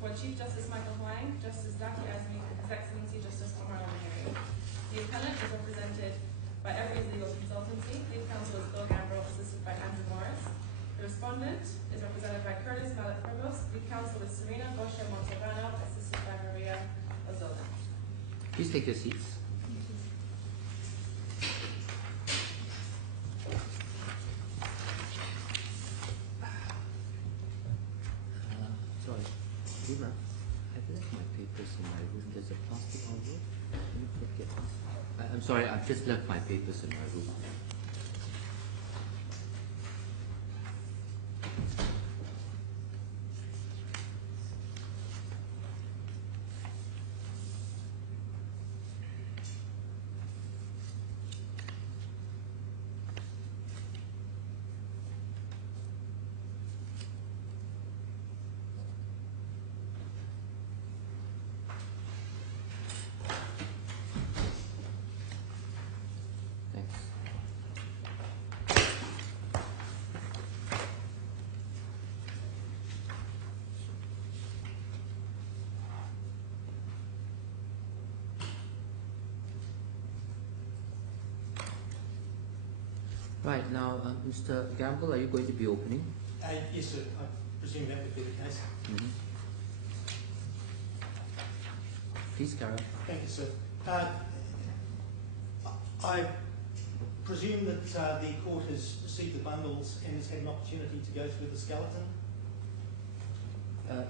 before Chief Justice Michael Huang, Justice Zaki Azmi, and His Excellency Justice Omar Al-Mahiri. The appellant is represented by Every's Legal Consultancy. Lead counsel is Bill Gambrell, assisted by Andrew Morris. The respondent is represented by Curtis Mallet Provost. Lead counsel is Serena Gosha Montalbano, assisted by Maria Ozola. Please take your seats. Sorry, Dima, I've left my papers in my room. There's a plastic envelope. Let me get this. I'm sorry, I've just left my papers in my room. Right, now, Mr. Gamble, are you going to be opening? Yes, sir. I presume that would be the case. Please carry on. Thank you, sir. I presume that the court has received the bundles and has had an opportunity to go through the skeleton?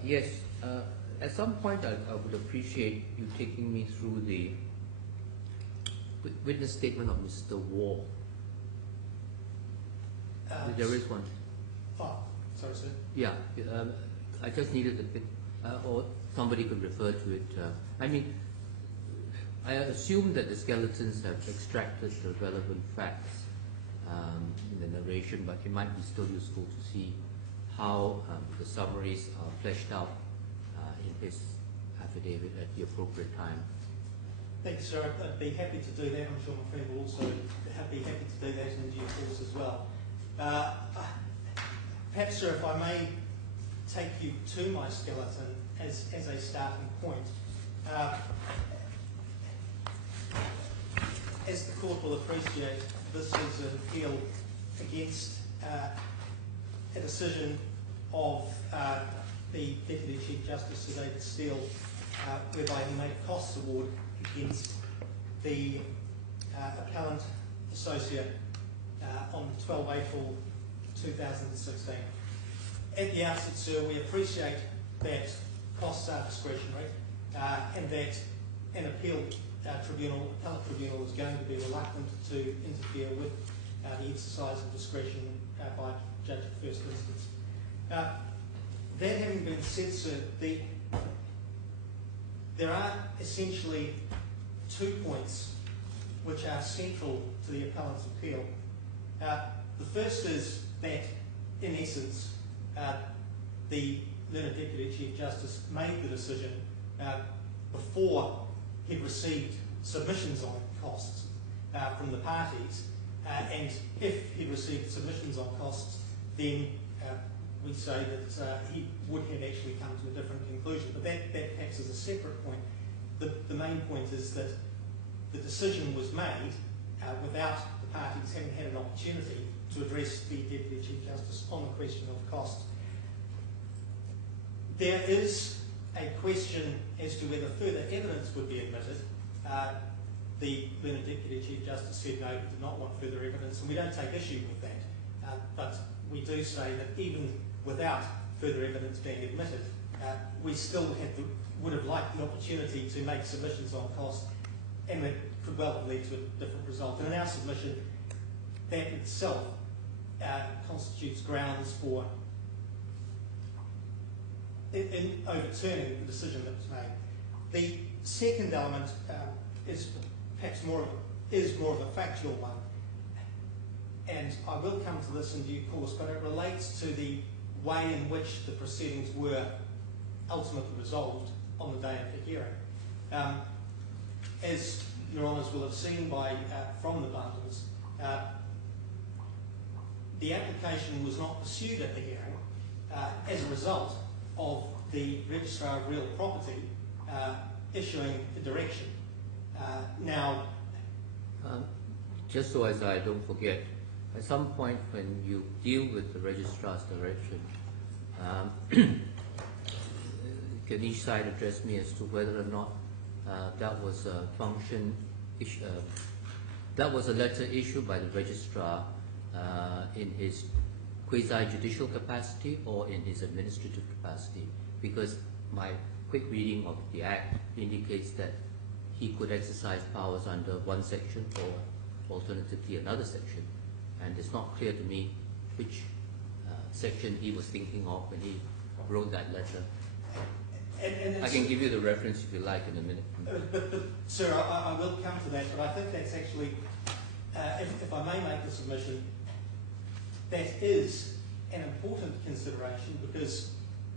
Yes. At some point, I would appreciate you taking me through the witness statement of Mr. Wall. There is one. Oh, sorry, sir. Yeah, I just needed a bit, or somebody could refer to it. I mean, I assume that the skeletons have extracted the relevant facts in the narration, but it might be still useful to see how the summaries are fleshed out in his affidavit at the appropriate time. Thank you, sir. I'd be happy to do that. I'm sure my friend will also be happy to do that in due course as well. Perhaps, sir, if I may take you to my skeleton as a starting point. As the court will appreciate, this is an appeal against a decision of the Deputy Chief Justice, Sir David Steele, whereby he made a costs award against the appellant associate on 12 April 2016. At the outset, sir, we appreciate that costs are discretionary and that an appellate tribunal is going to be reluctant to interfere with the exercise of discretion by Judge of First Instance. That having been said, sir, there are essentially 2 points which are central to the appellant's appeal. The first is that, in essence, the learned Deputy Chief Justice made the decision before he'd received submissions on costs from the parties, and if he'd received submissions on costs, then we'd say that he would have actually come to a different conclusion. But that perhaps is a separate point. The main point is that the decision was made without the parties having had an opportunity to address the Deputy Chief Justice on the question of costs. There is a question as to whether further evidence would be admitted. The learned Deputy Chief Justice said no, he did not want further evidence, and we don't take issue with that. But we do say that even without further evidence being admitted, we still would have liked the opportunity to make submissions on cost, and it could well lead to a different result. And in our submission, that itself constitutes grounds for in overturning the decision that was made. The second element is perhaps more of a factual one, and I will come to this in due course, but it relates to the way in which the proceedings were ultimately resolved on the day of the hearing. As Your Honours will have seen from the bundles, the application was not pursued at the hearing as a result of the Registrar of Real Property issuing a direction. Now, Just so as I don't forget, at some point when you deal with the registrar's direction, can each side address me as to whether or not that was a that was a letter issued by the registrar in his quasi-judicial capacity or in his administrative capacity? Because my quick reading of the Act indicates that he could exercise powers under one section or alternatively another section, and it's not clear to me which section he was thinking of when he wrote that letter. and I can give you the reference if you like in a minute. But sir, I will come to that, but I think that's actually, if I may make the submission, that is an important consideration, because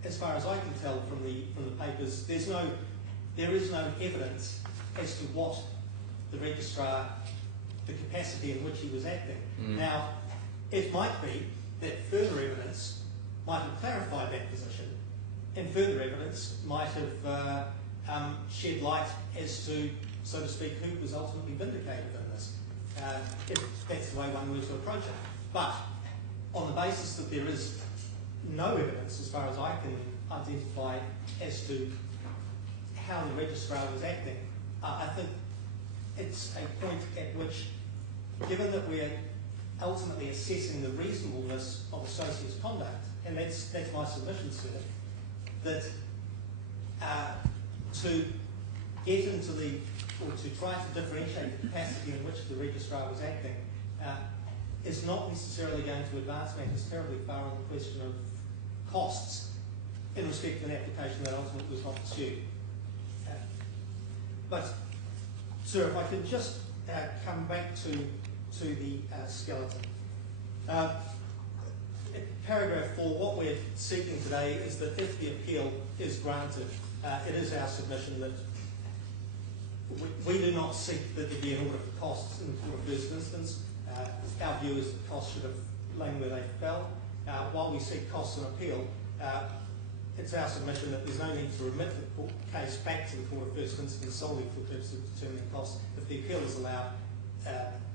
as far as I can tell from the papers, there is no evidence as to what the registrar, the capacity in which he was acting. Now, it might be that further evidence might have clarified that position, and further evidence might have shed light as to, so to speak, who was ultimately vindicated in this, if that's the way one were to approach it. But on the basis that there is no evidence, as far as I can identify, as to how the registrar was acting, I think it's a point at which, given that we're ultimately assessing the reasonableness of associate's conduct, and that's my submission, sir, that to get into or to try to differentiate the capacity in which the registrar was acting is not necessarily going to advance matters terribly far on the question of costs in respect to an application that ultimately was not pursued. But, sir, if I could just come back to the skeleton. Paragraph 4, what we're seeking today is that if the appeal is granted, it is our submission that we do not seek that there be an order for costs in the court of first instance. Our view is that costs should have lain where they fell. While we seek costs on appeal, it's our submission that there's no need to remit the case back to the court of first instance solely for the purpose of determining costs. If the appeal is allowed,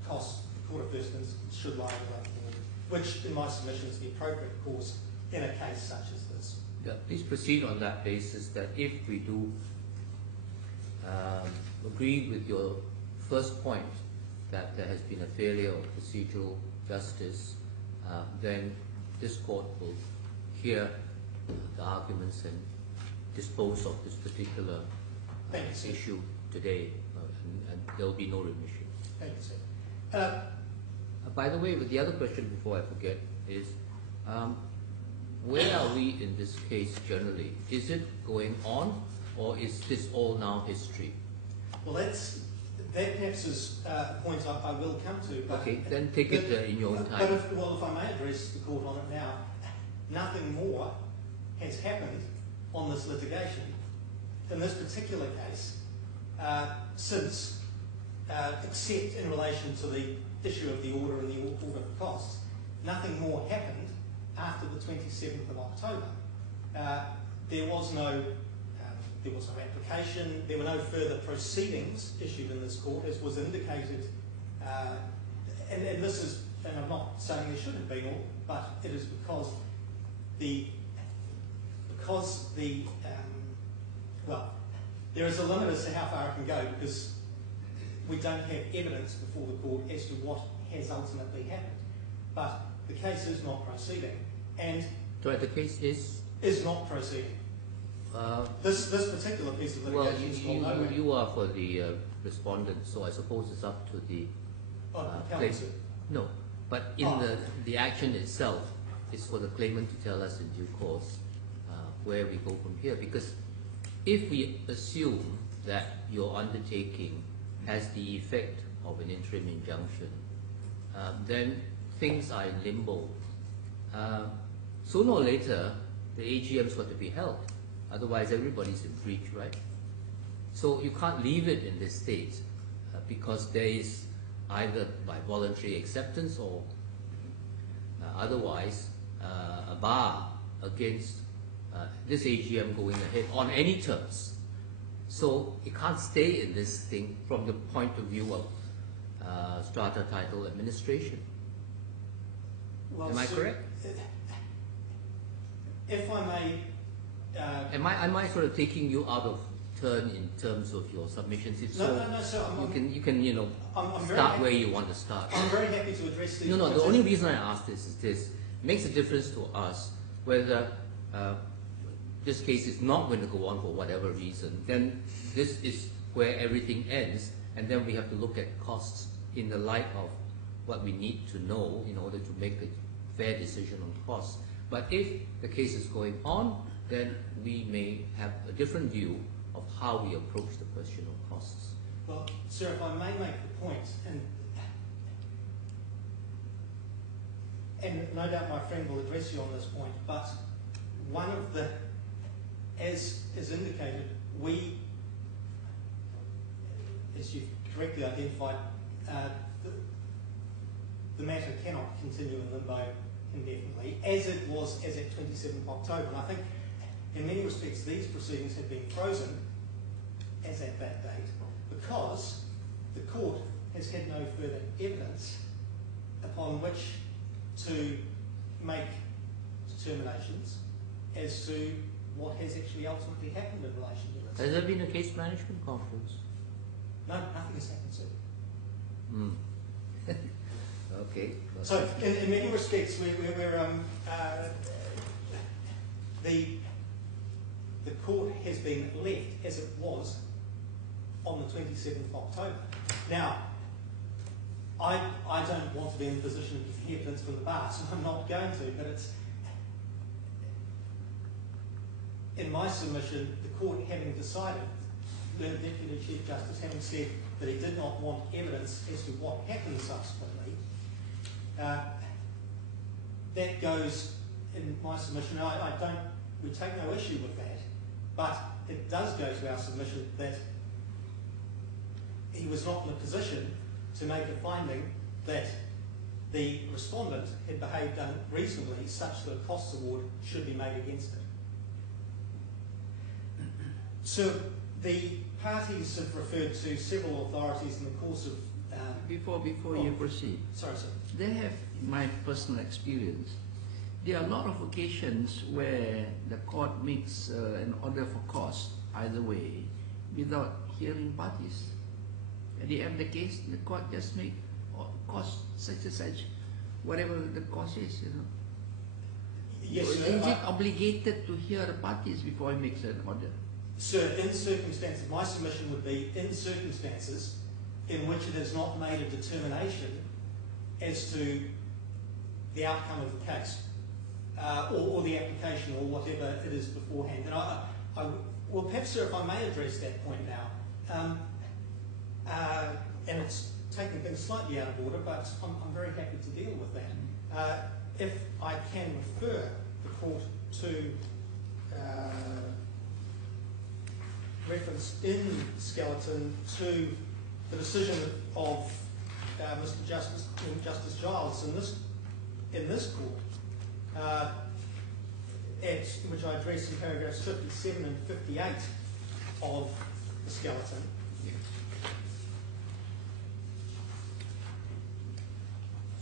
costs, the court of first instance should lie without forward, which in my submission is the appropriate course in a case such as this. Yeah, please proceed on that basis, that if we do agree with your first point that there has been a failure of procedural justice, then this court will hear the arguments and dispose of this particular issue today, and there will be no remission. Thank you, sir. By the way, the other question before I forget is, where are we in this case generally? Is it going on, or is this all now history? Well, that perhaps is a point I will come to. But okay, then take it in your own time. But if I may address the court on it now, nothing more has happened on this litigation in this particular case since, except in relation to the issue of the order and the order for costs. Nothing more happened after the 27th of October. There was no application, there were no further proceedings issued in this court, as was indicated, and this is, and I'm not saying there should have been all, but it is because there is a limit as to how far it can go, because we don't have evidence before the court as to what has ultimately happened. But the case is not proceeding, and so the case is not proceeding. This particular piece of litigation is called nowhere. You are for the respondent, so I suppose it's up to the claimant. No, but in the action itself, it's for the claimant to tell us in due course where we go from here. Because if we assume that your undertaking has the effect of an interim injunction, then things are in limbo. Sooner or later, the AGM's got to be held. Otherwise, everybody's in breach, right? So you can't leave it in this state because there is either by voluntary acceptance or otherwise a bar against this AGM going ahead on any terms. So it can't stay in this thing from the point of view of strata title administration. Well, Am I sir, correct? If I may, Am I sort of taking you out of turn in terms of your submissions? If no, so, no, no, sir. you can I'm very start happy- where you want to start. I'm very happy to address these. No, the points. only reason I ask this is this. It makes a difference to us whether this case is not going to go on for whatever reason. Then this is where everything ends, and then we have to look at costs in the light of what we need to know in order to make a fair decision on costs. But if the case is going on, then we may have a different view of how we approach the question of costs. Well, sir, if I may make the point, and no doubt my friend will address you on this point, but one of the, as is indicated, we, as you've correctly identified, the matter cannot continue in limbo indefinitely, as it was as at 27th October. And I think in many respects these proceedings have been frozen as at that date because the court has had no further evidence upon which to make determinations as to what has actually ultimately happened in relation to this. Has there been a case management conference? No, nothing has happened, sir. Hmm. Okay. So, in many respects, the court has been left as it was on the 27th of October. Now, I don't want to be in a position of giving evidence from the bar, so I'm not going to, but it's in my submission, the court having decided, the Deputy Chief Justice having said that he did not want evidence as to what happened subsequently, that goes in my submission. We take no issue with that, but it does go to our submission that he was not in a position to make a finding that the respondent had behaved unreasonably such that a costs award should be made against it. So the parties have referred to several authorities in the course of... Before you proceed, Sorry, sir. they have, in my personal experience, there are a lot of occasions where the court makes an order for cost either way without hearing parties. At the end of the case, the court just make cost such and such, whatever the cost is, Yes, Is sir. it obligated to hear the parties before it makes an order? Sir, in circumstances, my submission would be in circumstances in which it has not made a determination as to the outcome of the case, or the application, or whatever it is beforehand. And well, perhaps, sir, if I may address that point now, and it's taking things slightly out of order, but I'm very happy to deal with that. If I can refer the court to reference in Skeleton to the decision of Mr. Justice Giles in this court, which I addressed in paragraphs 57 and 58 of the Skeleton.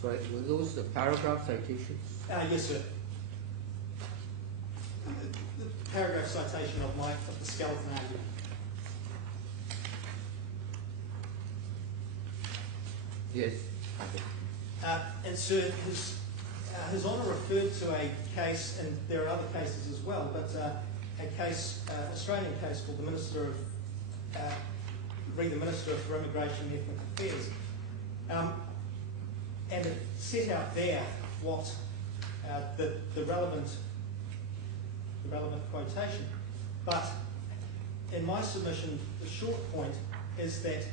So were those the paragraph citations? Yes, sir. The paragraph citation of the Skeleton argument. Yes. And sir, His Honour referred to a case, and there are other cases as well, but a case, Australian case called the Minister for Immigration and Ethnic Affairs. And it set out there what the relevant quotation. But in my submission, the short point is that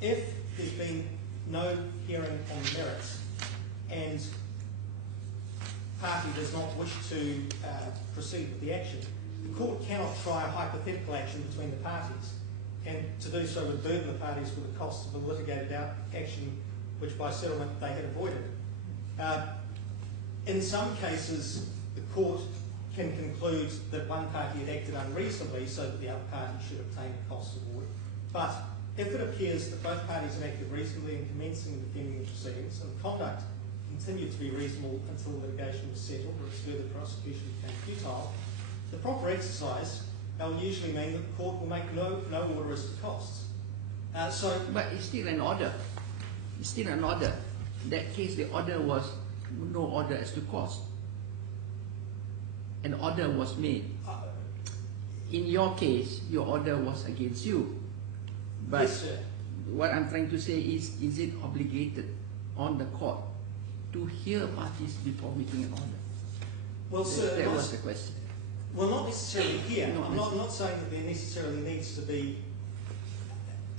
if there's been no hearing on the merits and party does not wish to proceed with the action, the court cannot try a hypothetical action between the parties, and to do so would burden the parties with the costs of a litigated action which by settlement they had avoided. In some cases, the court can conclude that one party had acted unreasonably so that the other party should obtain a cost award. But if it appears that both parties have acted reasonably in commencing and defending the proceedings, and conduct continued to be reasonable until litigation was settled or its further prosecution became futile, the proper exercise will usually mean that the court will make no order as to costs. But it's still an order. It's still an order. In that case, the order was no order as to cost. An order was made. In your case, your order was against you. But yes, sir. what I'm trying to say is it obligated on the court to hear parties before making an order? Well, sir, that was the question. Well, not necessarily here. Not I'm not saying that there necessarily needs to be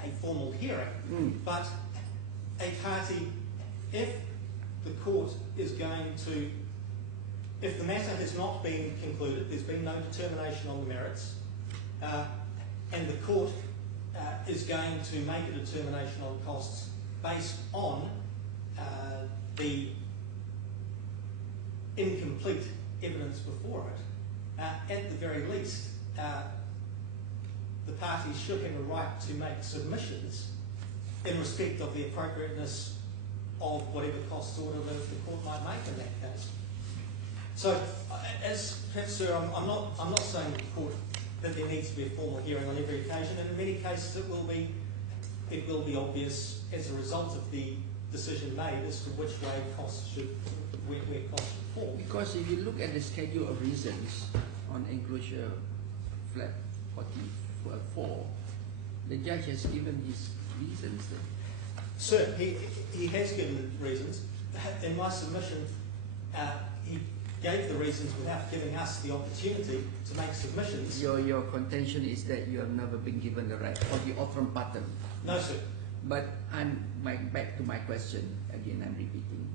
a formal hearing, but a party, if the court is going to, if the matter has not been concluded, there's been no determination on the merits, and the court is going to make a determination on costs based on the incomplete evidence before it, at the very least, the parties should have a right to make submissions in respect of the appropriateness of whatever cost order the court might make in that case. So, as perhaps, sir, I'm not saying to the court that there needs to be a formal hearing on every occasion, and in many cases it will be obvious as a result of the decision made as to which way costs should, where costs should fall. Because if you look at the schedule of reasons on enclosure flat 44, the judge has given his reasons there. Sir, he has given the reasons. In my submission, he gave the reasons without giving us the opportunity to make submissions. Your contention is that you have never been given the right or the Outram pattern. No, sir. But back to my question, again I'm repeating,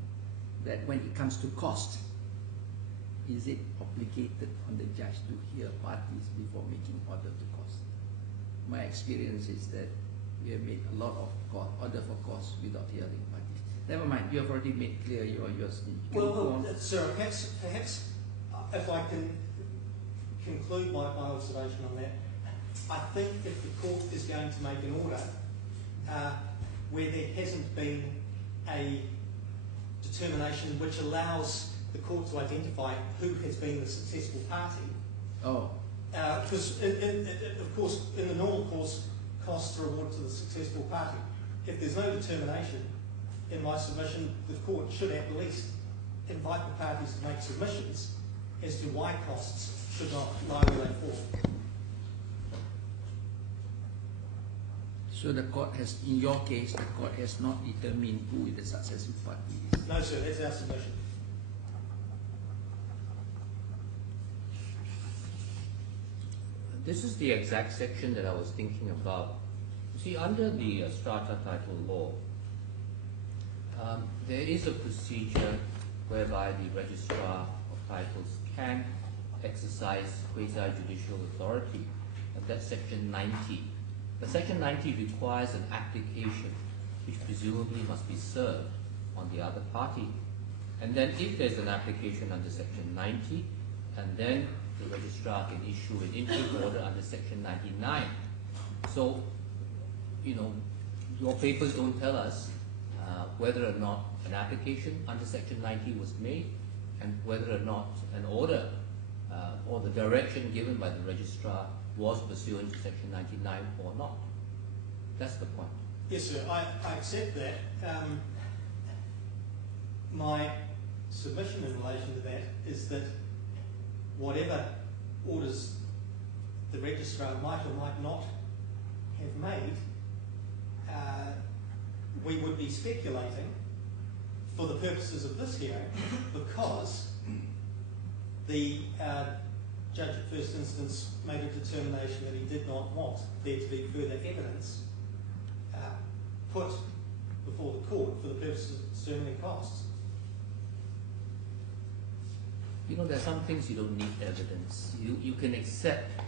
that when it comes to cost, is it obligated on the judge to hear parties before making order to cost? My experience is that we have made a lot of order for cost without hearing parties. Never mind, you have already made clear your speech. Well, sir, perhaps if I can conclude my observation on that, I think if the court is going to make an order where there hasn't been a determination which allows the court to identify who has been the successful party. Oh. Because, of course, in the normal course, costs are awarded to the successful party. If there's no determination in my submission, the court should at least invite the parties to make submissions as to why costs should not lie where they fall. So the court has, in your case, the court has not determined who the successful party is? No, sir, that's our submission. This is the exact section that I was thinking about. You see, under the strata title law, there is a procedure whereby the registrar of titles can exercise quasi-judicial authority, and that's section 90. But section 90 requires an application which presumably must be served on the other party. And then if there's an application under section 90, and then the registrar can issue an interim order under section 99. So, you know, your papers don't tell us whether or not an application under section 90 was made, and whether or not an order or the direction given by the registrar was pursuant to section 99 or not. That's the point. Yes, sir, I accept that. My submission in relation to that is that whatever orders the registrar might or might not have made, we would be speculating for the purposes of this hearing, because the judge at first instance made a determination that he did not want there to be further evidence put before the court for the purposes of determining costs. You know, there are some things you don't need evidence. You can accept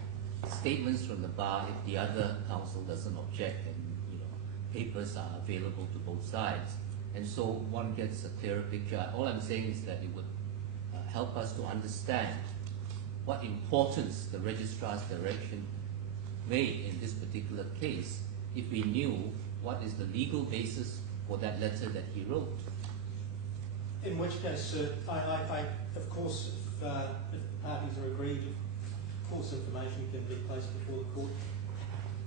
statements from the bar if the other counsel doesn't object, and you know, papers are available to both sides, and so one gets a clearer picture. All I'm saying is that it would help us to understand what importance the registrar's direction made in this particular case if we knew what is the legal basis for that letter that he wrote. In which case, sir, I of course, if the parties are agreed, of course information can be placed before the court.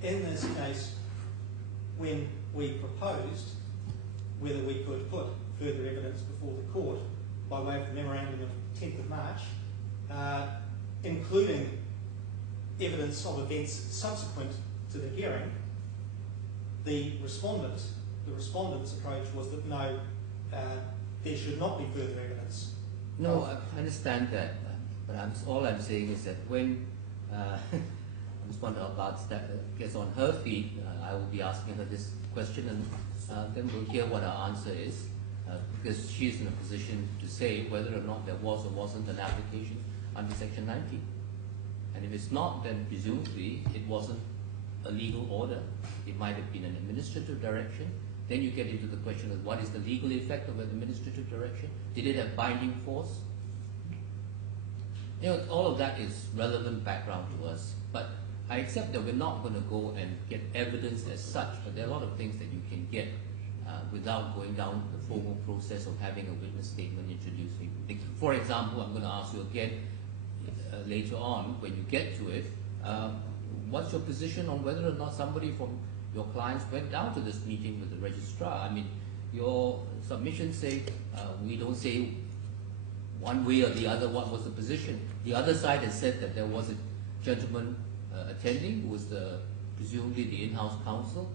In this case, when we proposed whether we could put further evidence before the court by way of the memorandum of 10th of March, including evidence of events subsequent to the hearing, the respondent's approach was that no, there should not be further evidence. No, I understand that, but all I'm saying is that when Respondent Albart gets on her feet, I will be asking her this question, and then we'll hear what her answer is, because she's in a position to say whether or not there was or wasn't an application under Section 19. And if it's not, then presumably it wasn't a legal order. It might have been an administrative direction. Then you get into the question of what is the legal effect of an administrative direction? Did it have binding force? You know, all of that is relevant background to us. But I accept that we're not going to go and get evidence as such, but there are a lot of things that you can get without going down the formal process of having a witness statement introduced. For example, I'm going to ask you again later on, when you get to it, what's your position on whether or not somebody from your clients went down to this meeting with the registrar? I mean, your submissions say, we don't say one way or the other what was the position. The other side has said that there was a gentleman attending who was presumably the in-house counsel,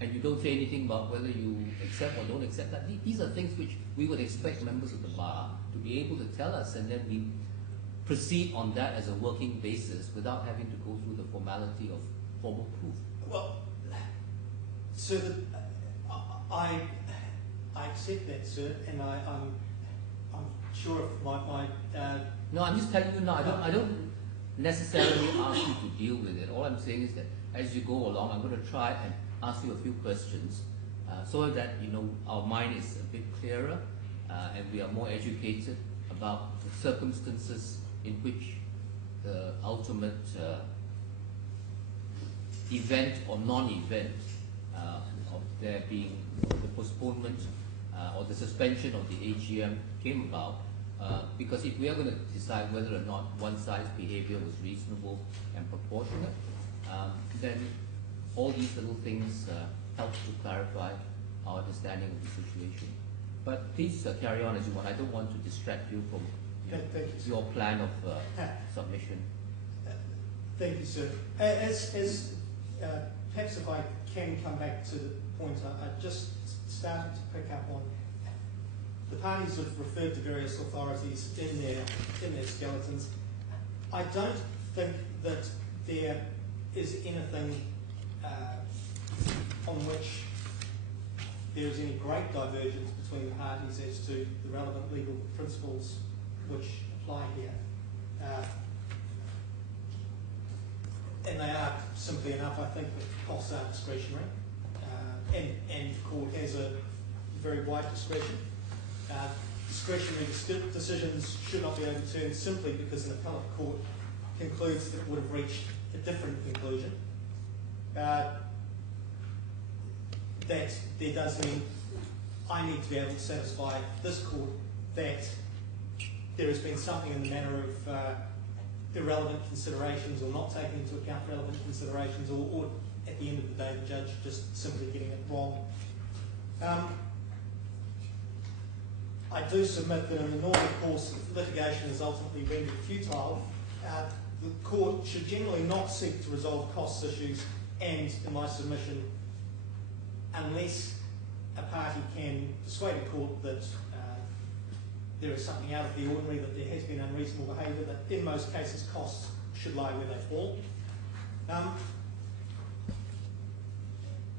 and you don't say anything about whether you accept or don't accept that. These are things which we would expect members of the bar to be able to tell us, and then we proceed on that as a working basis without having to go through the formality of formal proof. Well, sir, I accept that, sir, and I'm sure if my No, I'm just telling you now. I don't necessarily ask you to deal with it. All I'm saying is that as you go along, I'm going to try and ask you a few questions so that our mind is a bit clearer and we are more educated about the circumstances in which the ultimate event or non-event of there being the postponement or the suspension of the AGM came about. Because if we are going to decide whether or not one side's behavior was reasonable and proportionate, then all these little things help to clarify our understanding of the situation. But please carry on as you want. I don't want to distract you from your plan of submission. Thank you, sir. As perhaps if I can come back to the point I just started to pick up on, the parties have referred to various authorities in their skeletons. I don't think that there is anything on which there is any great divergence between the parties as to the relevant legal principles which apply here. And they are, simply enough, I think that costs are discretionary, and the court has a very wide discretion. Discretionary decisions should not be overturned simply because an appellate court concludes that it would have reached a different conclusion. That there does mean I need to be able to satisfy this court that there has been something in the manner of irrelevant considerations or not taking into account relevant considerations, or at the end of the day the judge just simply getting it wrong. I do submit that in the normal course, if litigation is ultimately rendered futile, the court should generally not seek to resolve costs issues, and in my submission, unless a party can persuade a court that there is something out of the ordinary, that there has been unreasonable behaviour, that in most cases costs should lie where they fall.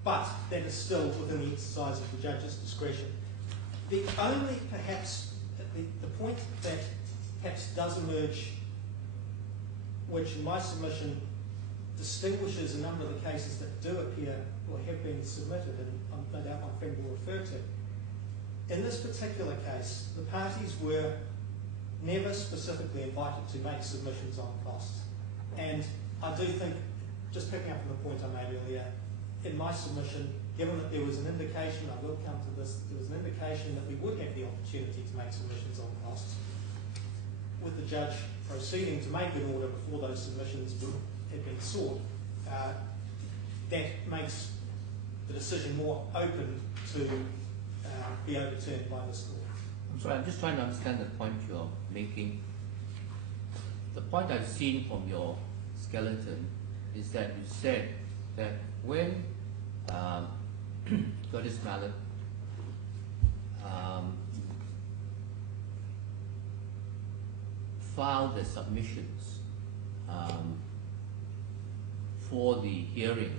But that is still within the exercise of the judge's discretion. The only, perhaps, the point that perhaps does emerge, which in my submission distinguishes a number of the cases that do appear or have been submitted, and no doubt my friend will refer to. In this particular case, the parties were never specifically invited to make submissions on costs. And I do think, just picking up on the point I made earlier, in my submission, given that there was an indication, I will come to this, there was an indication that we would have the opportunity to make submissions on costs, with the judge proceeding to make an order before those submissions had been sought, that makes the decision more open to be overturned by this court. I'm sorry, I'm just trying to understand the point you're making. The point I've seen from your skeleton is that you said that when Curtis Mallet filed the submissions for the hearing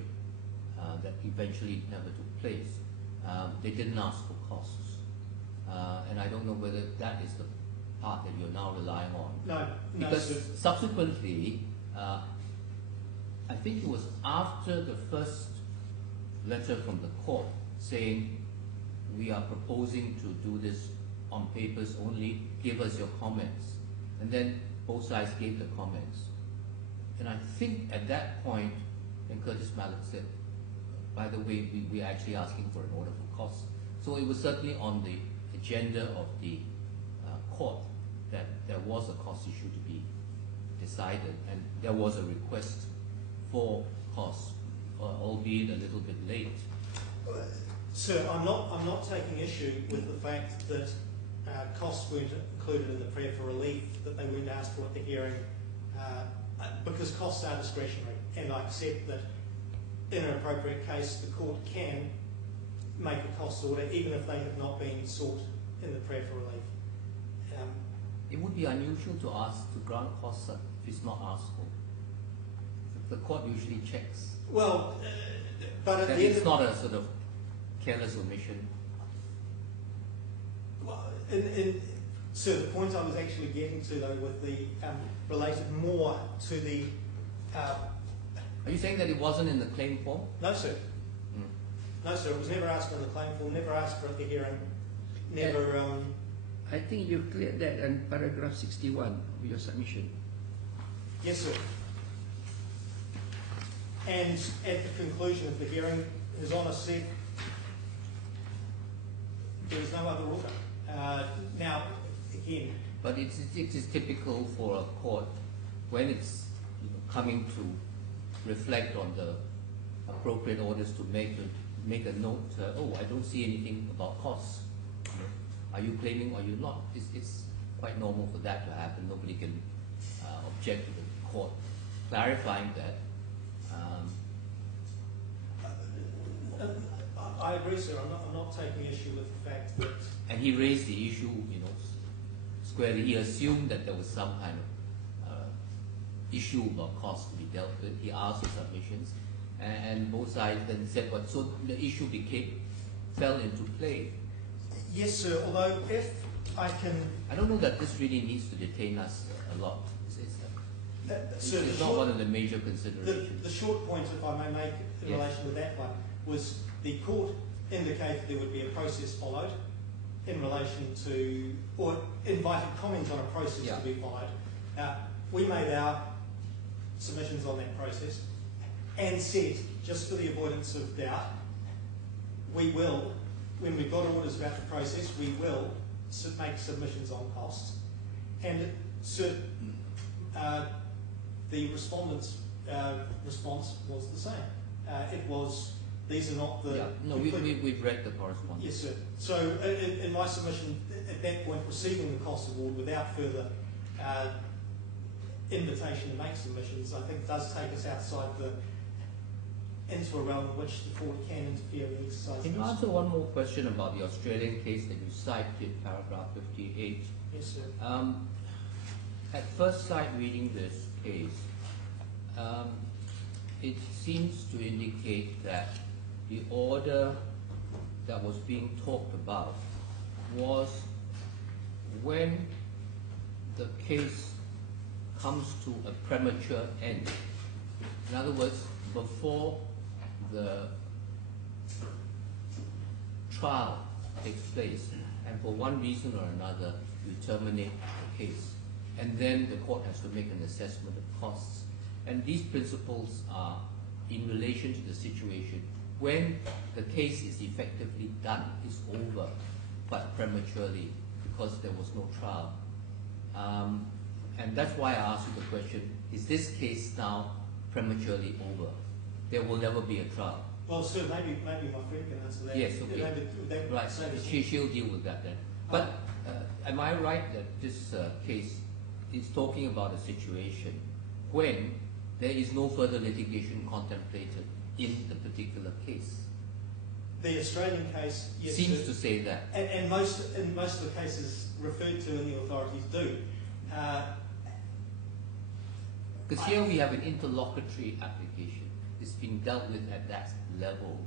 that eventually never took place, they didn't ask for costs. And I don't know whether that is the part that you're now relying on. No, Because sir. subsequently, I think it was after the first letter from the court saying, we are proposing to do this on papers only, give us your comments. And then both sides gave the comments. And I think at that point, then Curtis Mallet said, by the way, we are actually asking for an order for costs. So it was certainly on the agenda of the court that there was a cost issue to be decided, and there was a request for costs, albeit a little bit late. Sir, I'm not taking issue with the fact that costs weren't included in the prayer for relief, that they weren't asked for at the hearing, because costs are discretionary, and I accept that in an appropriate case the court can make a cost order even if they have not been sought in the prayer for relief. It would be unusual to ask to grant costs if it's not asked for. The court usually checks. Well, but at That the end it's not a sort of careless omission. Well, so the point I was actually getting to though with the related more to the Are you saying that it wasn't in the claim form? no sir. No sir, it was never asked on the claim form, never asked for at the hearing, never I think you cleared that in paragraph 61 of your submission. yes sir. And at the conclusion of the hearing, His Honour said there was no other order. Now, again, But it is typical for a court when it's coming to reflect on the appropriate orders to make a note. Oh, I don't see anything about costs. Are you claiming or are you not? It's quite normal for that to happen. Nobody can object to the court clarifying that. I agree, sir. I'm not taking issue with the fact that. And he raised the issue, squarely. He assumed that there was some kind of issue about costs to be dealt with. He asked for submissions, and both sides then said what. So the issue fell into play. Yes, sir. Although, if I can, I don't know that this really needs to detain us a lot. sir, It's not one of the major considerations. the short point, if I may make in Yes. relation to that one, was the court indicated there would be a process followed in relation to, or invited comment on a process Yeah. to be followed. We made our submissions on that process and said, just for the avoidance of doubt, we will, when we've got orders about the process, we will make submissions on costs. And so, the respondent's response was the same. It was, these are not the... Yeah, no, we've read the correspondence. Yes, sir. So in my submission, at that point, receiving the cost award without further invitation to make submissions, I think does take us outside into a realm in which the court can interfere with the exercise. Can you answer one more question about the Australian case that you cited, paragraph 58? Yes, sir. At first sight reading this case, it seems to indicate that the order that was being talked about was when the case comes to a premature end. In other words, before the trial takes place, and for one reason or another, you terminate the case. And then the court has to make an assessment of costs. And these principles are in relation to the situation when the case is effectively done, it's over, but prematurely because there was no trial. And that's why I asked you the question, is this case now prematurely over? There will never be a trial. Well, sir, maybe my friend can answer that. Yes, okay. Right, she'll deal with that then. But am I right that this case is talking about a situation when there is no further litigation contemplated in the particular case? The Australian case, yes, seems sir. to say that. And most of the cases referred to in the authorities do. Because here we have an interlocutory application. It's being dealt with at that level.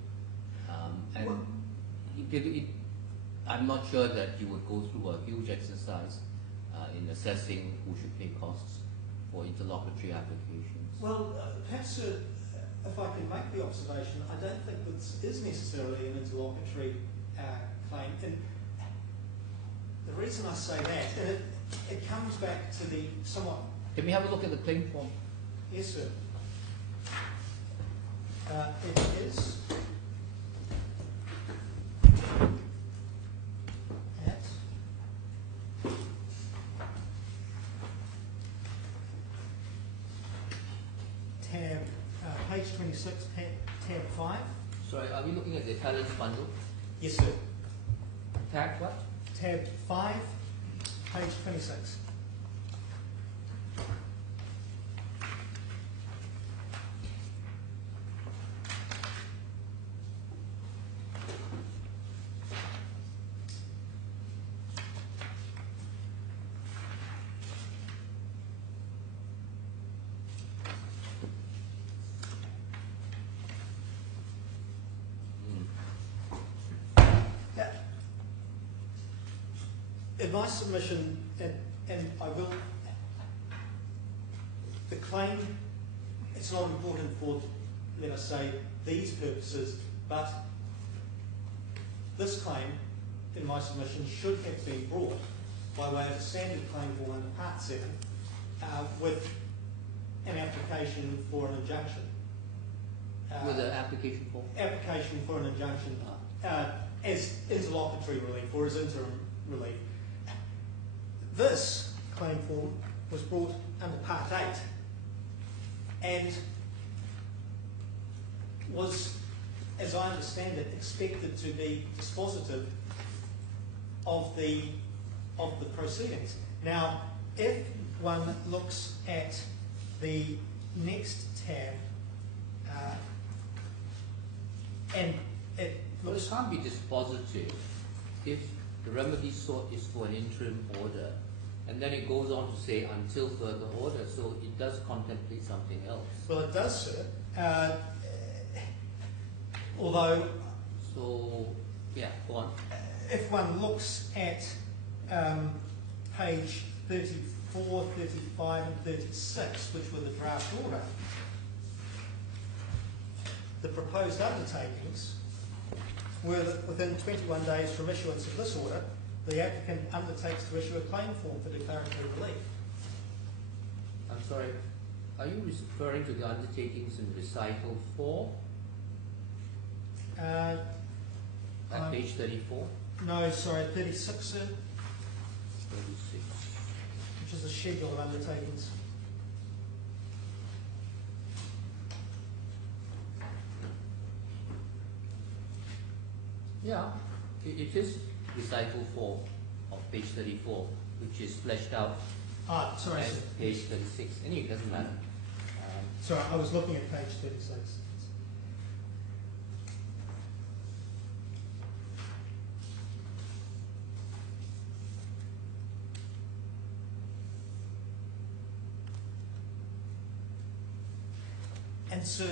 I'm not sure that you would go through a huge exercise in assessing who should pay costs for interlocutory applications. Well, perhaps if I can make the observation, I don't think this is necessarily an interlocutory claim. And the reason I say that, and it comes back to the somewhat... Can we have a look at the claim form? Yes, sir. It is at tab, page 26, tab 5. Sorry, are we looking at the appellant's bundle? Yes, sir. Tab what? Tab 5, page 26. In my submission, and I will, the claim, it's not important for, let us say, these purposes, but this claim, in my submission, should have been brought by way of a standard claim form under Part 7 with an application for an injunction. With an application form? Application for an injunction as interlocutory relief or as interim relief. This claim form was brought under Part 8 and was, as I understand it, expected to be dispositive of the proceedings. Now, if one looks at the next tab, and it Well, looks... it can't be dispositive if the remedy sought is for an interim order, and then it goes on to say until further order, so it does contemplate something else. Well, it does, sir. Although... So, yeah, go on. If one looks at page 34, 35 and 36, which were the draft order, the proposed undertakings were that within 21 days from issuance of this order, the applicant undertakes to issue a claim form for declaratory relief. I'm sorry, are you referring to the undertakings in recital 4 at page 34? No, sorry, 36, sir, 36. which is the schedule of undertakings. Yeah, it is recital 4 of page 34, which is fleshed out Sorry, as sir. page 36. Anyway, it doesn't matter. Sorry, I was looking at page 36. And so,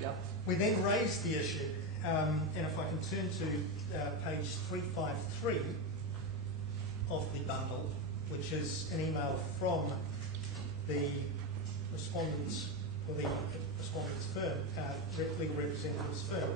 Yeah. we then raised the issue, and if I can turn to page 353 of the bundle, which is an email from the respondents, or the respondent's firm, legal representative's firm.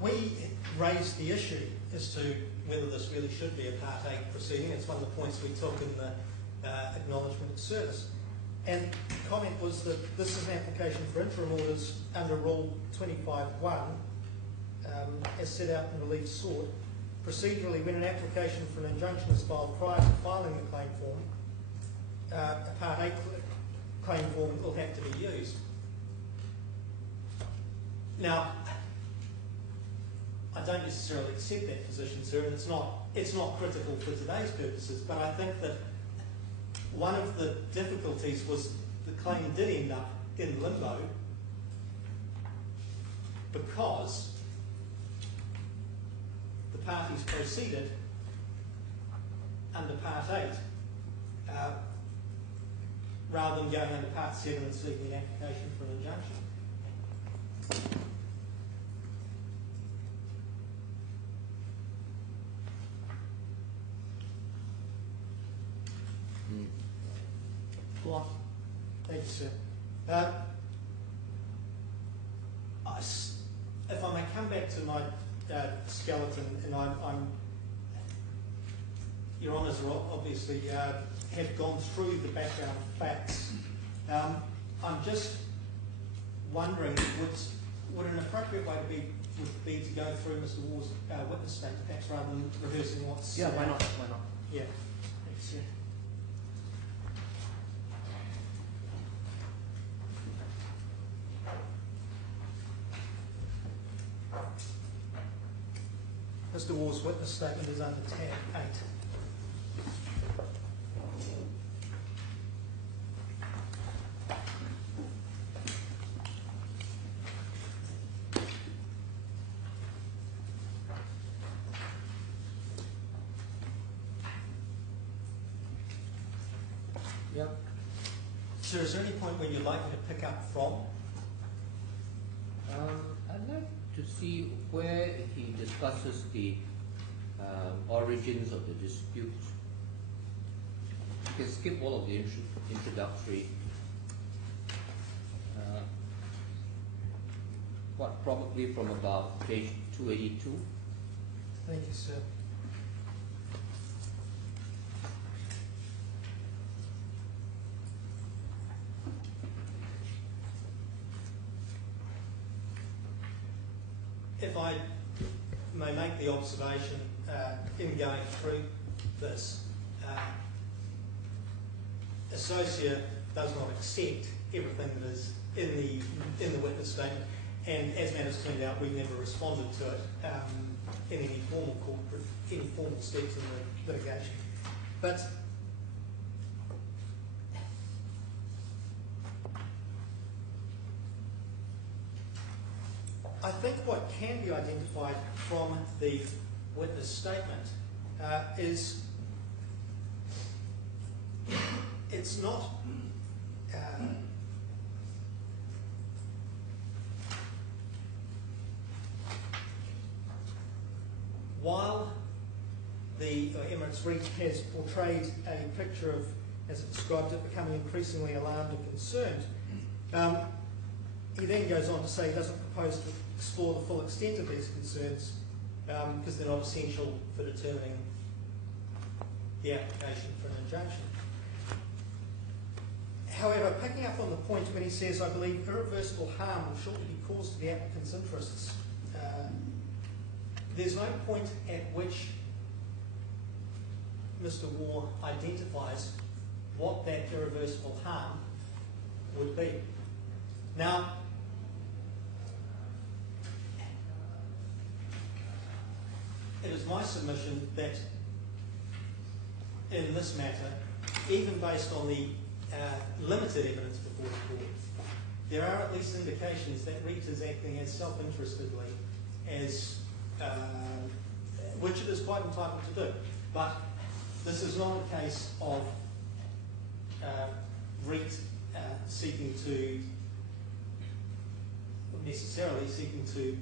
We raised the issue as to whether this really should be a Part 8 proceeding. It's one of the points we took in the acknowledgement of service. And the comment was that this is an application for interim orders under Rule 25.1, as set out in relief sought. Procedurally, when an application for an injunction is filed prior to filing the claim form, a Part 8 claim form will have to be used. Now, I don't necessarily accept that position, sir, and it's not critical for today's purposes, but I think that one of the difficulties was the claim did end up in limbo because the parties proceeded under Part 8 rather than going under Part 7 and seeking an application for an injunction. Go on. Thank you, sir. If I may come back to my skeleton, and I'm Your Honours are obviously have gone through the background facts. I'm just wondering, would an appropriate way would be to go through Mr. Waugh's witness statement, perhaps rather than rehearsing what's... Yeah, why not? Why not? Yeah. Thanks, sir. Mr. Waugh's witness statement is under tab 8. Yep. Sir, is there any point where you'd like me to pick up from? I'd like to see where he discusses the origins of the dispute. You can skip all of the introductory. Probably from about page 282. Thank you, sir. If I may make the observation in going through this, Associa does not accept everything that is in the witness statement, and as matters turned out, we've never responded to it in any formal steps in the litigation. But I think what can be identified from the witness statement is it's not while the Emirates REIT has portrayed a picture of, as it described it, becoming increasingly alarmed and concerned, he then goes on to say he doesn't propose to explore the full extent of these concerns because they're not essential for determining the application for an injunction. However, picking up on the point when he says, I believe irreversible harm will shortly be caused to the applicant's interests, there's no point at which Mr. Waugh identifies what that irreversible harm would be. Now, it is my submission that in this matter, even based on the limited evidence before the court, there are at least indications that REIT is acting as self-interestedly as, which it is quite entitled to do. But this is not a case of REIT necessarily seeking to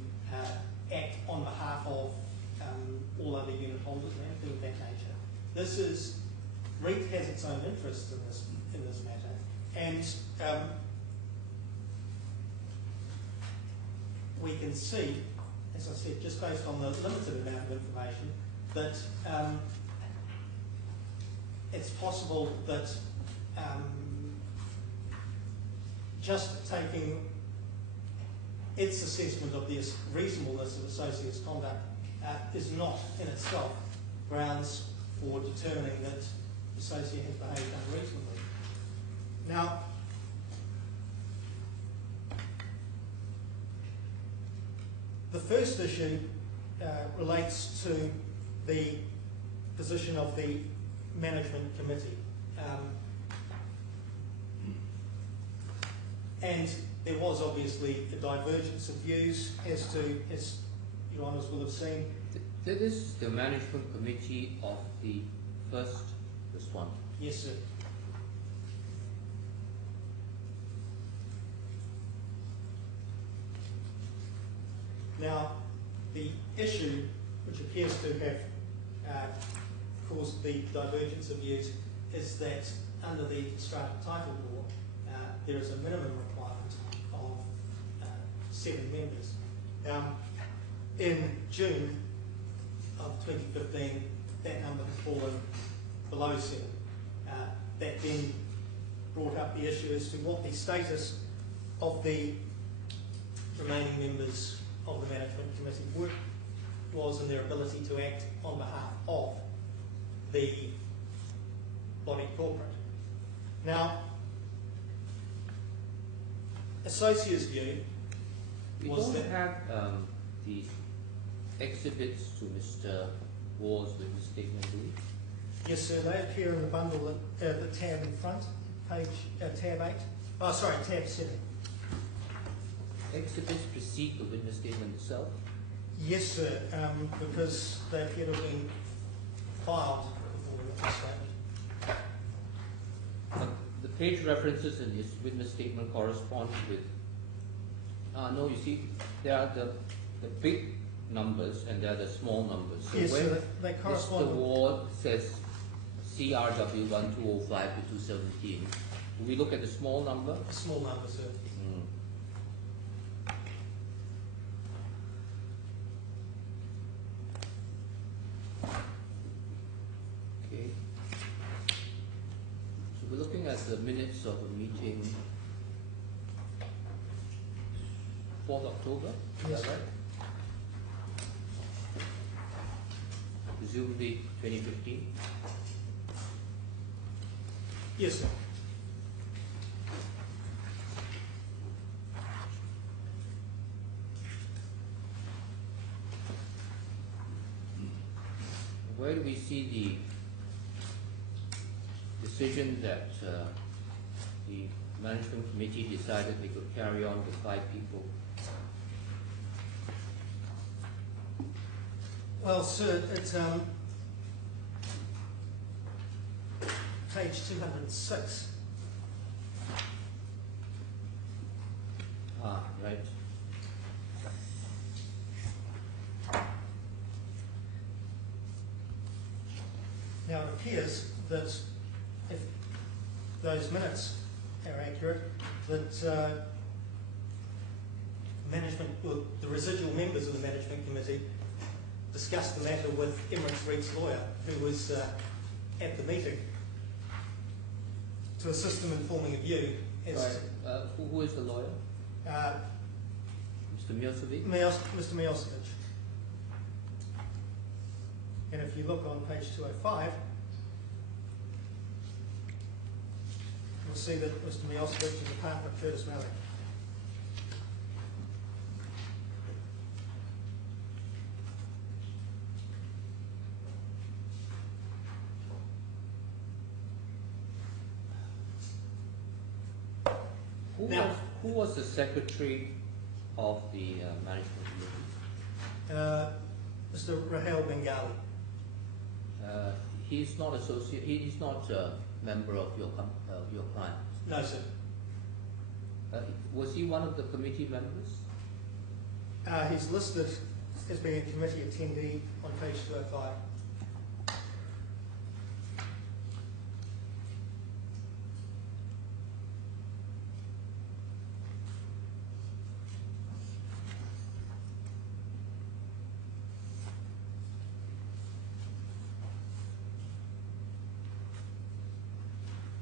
act on behalf of all other unit holders or anything of that nature. This is, REIT has its own interests in this matter, and we can see, as I said, just based on the limited amount of information, that it's possible that just taking its assessment of the reasonableness of Associate's conduct is not in itself grounds for determining that Associate has behaved unreasonably. Now, the first issue relates to the position of the management committee. And there was obviously a divergence of views as to, as Your Honours will have seen. This is the management committee of the first, this one. Yes, sir. Now, the issue which appears to have caused the divergence of views is that under the strata title law, there is a minimum requirement of 7 members. In June of 2015, that number has fallen below 7. That then brought up the issue as to what the status of the remaining members of the management committee was and their ability to act on behalf of the body corporate. Now, Associate's view We was don't that have the exhibits to Mr. Ward's witness statement, do we? yes, sir, they appear in the bundle, the tab in front, page tab 8. Oh, sorry, tab 7. Exhibits precede the witness statement itself. Yes, sir, because they appear to have been filed before the witness statement. The page references in his witness statement correspond with. No, you see, there are the big numbers and there are the small numbers. So Yes, when sir, they correspond. Mr. Ward says CRW 1205 to 217, do we look at the small number? A small number, sir. Okay. So we're looking at the minutes of a meeting 4th October, is Yes. that right? Presumably 2015. Yes, sir. Where do we see the decision that the management committee decided they could carry on with 5 people? Well, sir, it's page 206. Ah, right. Now, it appears that if those minutes are accurate, that management, well, the residual members of the management committee discussed the matter with Emirates REIT's lawyer, who was at the meeting, to assist them in forming a view as Right. Who is the lawyer? to Mr. Miosovic? Mr. Milosevic. And if you look on page 205, you'll see that Mr. Milosevic is a partner of Curtis Malik. Who Now- was Who was the secretary of the management committee? Mr. Rahel Bengali. He's not associate. He's not a member of your client. No, sir. Was he one of the committee members? He's listed as being a committee attendee on page 205.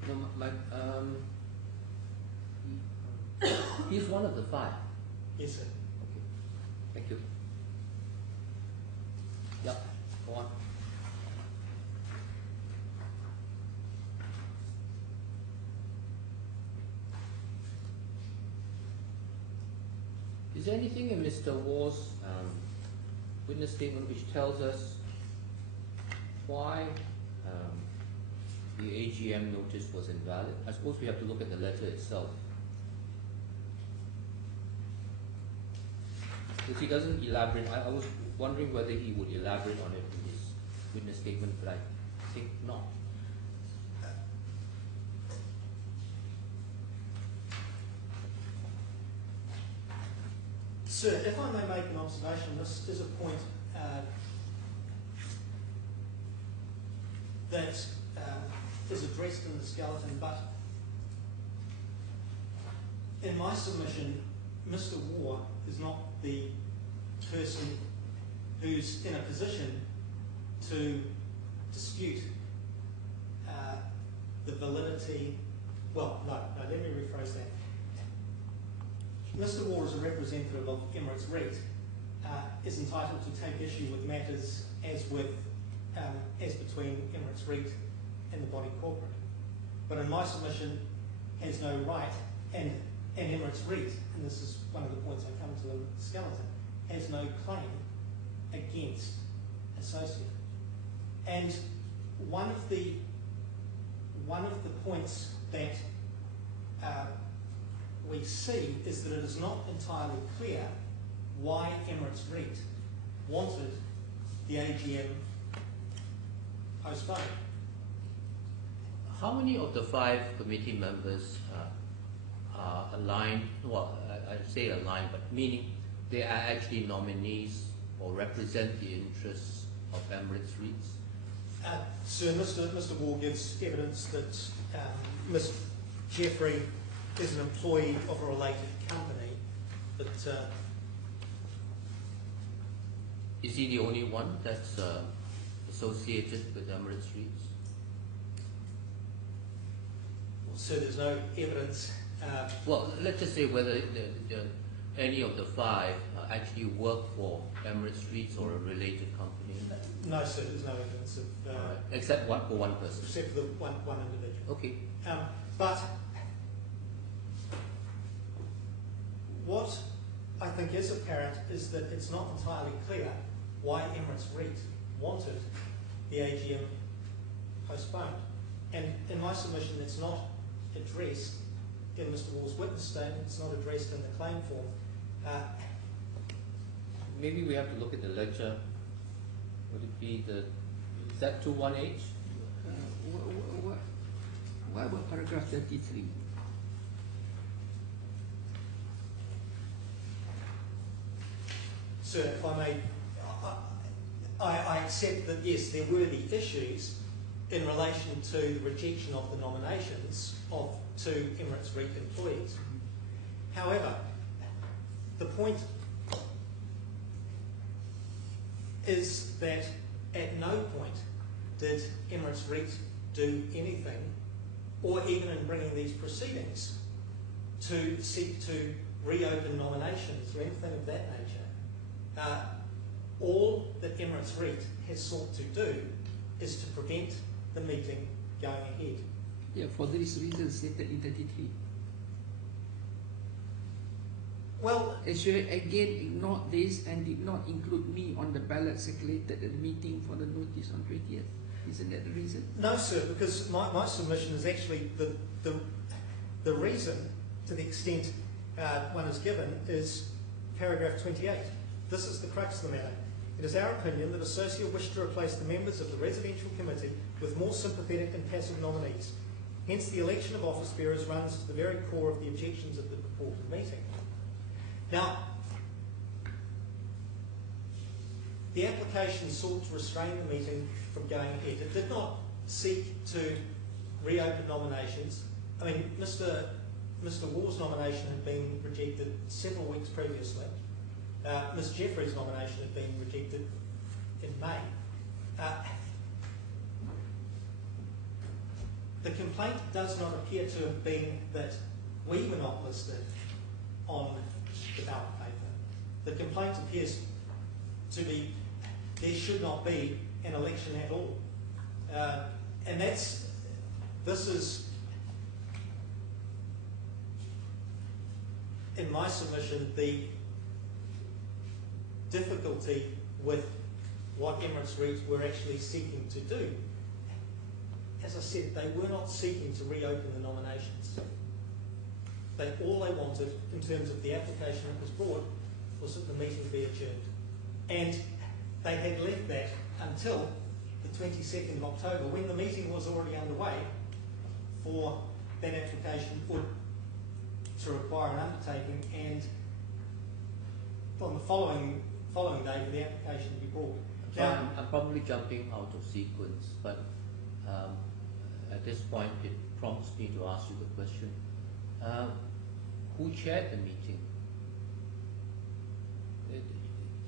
No, he's one of the 5. Yes, sir. Okay, thank you. Yep, go on. Is there anything in Mr. War's witness statement which tells us why the AGM notice was invalid? I suppose we have to look at the letter itself. Because he doesn't elaborate. I was wondering whether he would elaborate on it in his witness statement, but I think not. Sir, if I may make an observation, this is a point that is addressed in the skeleton, but in my submission, Mr. War is not the person who's in a position to dispute the validity. Well, no, let me rephrase that. Mr. War, as a representative of Emirates REIT, is entitled to take issue with matters as between Emirates REIT and the body corporate. But in my submission, has no right, and Emirates REIT, and this is one of the points I come to in the skeleton, has no claim against Associate. And one of the points that we see is that it is not entirely clear why Emirates REIT wanted the AGM postponed. How many of the 5 committee members are aligned? Well, I say aligned, but meaning they are actually nominees or represent the interests of Emirates REITs? Sir, Mr. War gives evidence that Ms. Jeffrey is an employee of a related company, but Is he the only one that's associated with Emirates REITs? so there's no evidence. Well, let's just say whether any of the 5 actually work for Emirates REITs or a related company. No, sir, there's no evidence of Right. Except for one person. except for the one individual. Okay. But what I think is apparent is that it's not entirely clear why Emirates REIT wanted the AGM postponed. And in my submission, it's not addressed in Mr. Wall's witness statement, it's not addressed in the claim form. Maybe we have to look at the ledger. Would it be is that 21H? What about paragraph 33? Sir, if I may, I accept that yes, there were the issues in relation to the rejection of the nominations of 2 Emirates REIT employees. However, the point is that at no point did Emirates REIT do anything, or even in bringing these proceedings, to seek to reopen nominations or anything of that nature. All that Emirates REIT has sought to do is to prevent the meeting going ahead. Yeah, for these reasons stated in 33. Well, Australia again ignored this and did not include me on the ballot circulated at the meeting for the notice on 20th. Isn't that the reason? no, sir, because my submission is actually the reason, to the extent one is given is paragraph 28. This is the crux of the matter. It is our opinion that Associa wished to replace the members of the residential committee with more sympathetic and passive nominees. Hence, the election of office bearers runs to the very core of the objections of the purported meeting. Now, the application sought to restrain the meeting from going ahead. It did not seek to reopen nominations. I mean, Mr. Waugh's nomination had been rejected several weeks previously. Ms. Jeffrey's nomination had been rejected in May. The complaint does not appear to have been that we were not listed on the ballot paper. The complaint appears to be there should not be an election at all. And this is, in my submission, the difficulty with what Emirates REIT were actually seeking to do. As I said, they were not seeking to reopen the nominations. All they wanted, in terms of the application that was brought, was that the meeting be adjourned. And they had left that until the 22nd of October, when the meeting was already underway, for that application to require an undertaking, and on the following day for the application to be brought. Now, I'm probably jumping out of sequence, but at this point it prompts me to ask you the question. Who chaired the meeting?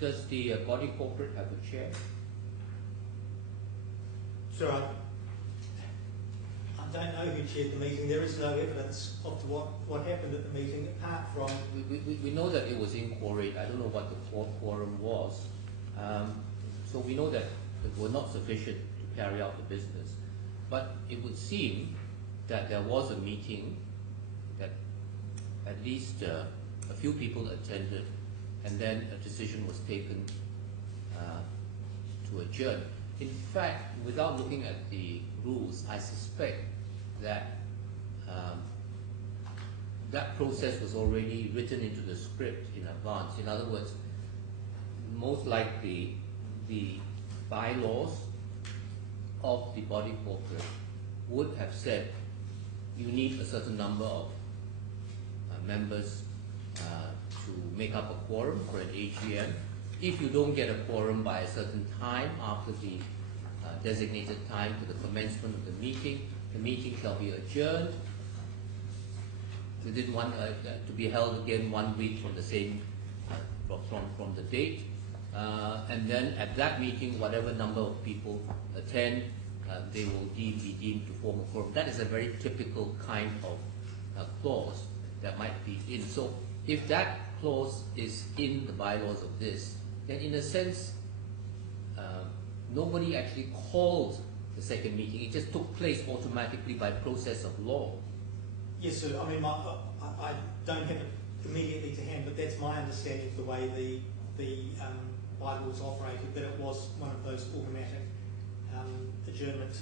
Does the body corporate have a chair? Sir, I don't know who chaired the meeting. There is no evidence of what happened at the meeting, apart from... We know that it was inquiry. I don't know what the quorum was. So we know that it was not sufficient to carry out the business. But it would seem that there was a meeting that at least a few people attended, and then a decision was taken to adjourn. In fact, without looking at the rules, I suspect that that process was already written into the script in advance. In other words, most likely the bylaws of the body corporate would have said you need a certain number of members to make up a quorum for an AGM. If you don't get a quorum by a certain time after the designated time for the commencement of the meeting shall be adjourned within to be held again 1 week from the same from the date, and then at that meeting, whatever number of people attend, they will be deemed to form a quorum. That is a very typical kind of clause that might be in. So if that clause is in the bylaws of this, then in a sense, nobody actually called the second meeting. It just took place automatically by process of law. Yes, sir. I mean, I don't have it immediately to hand, but that's my understanding of the way the bylaws operated, that it was one of those automatic adjournment.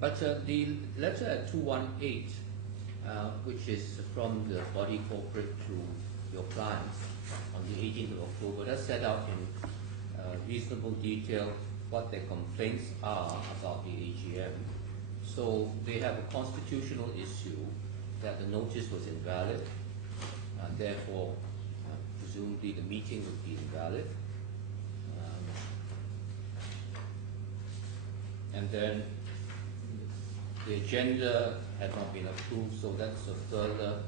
But the letter at 218, which is from the body corporate to your clients on the 18th of October, does set out in reasonable detail what their complaints are about the AGM. So they have a constitutional issue that the notice was invalid, and therefore presumably the meeting would be invalid. And then the agenda had not been approved, so that's a further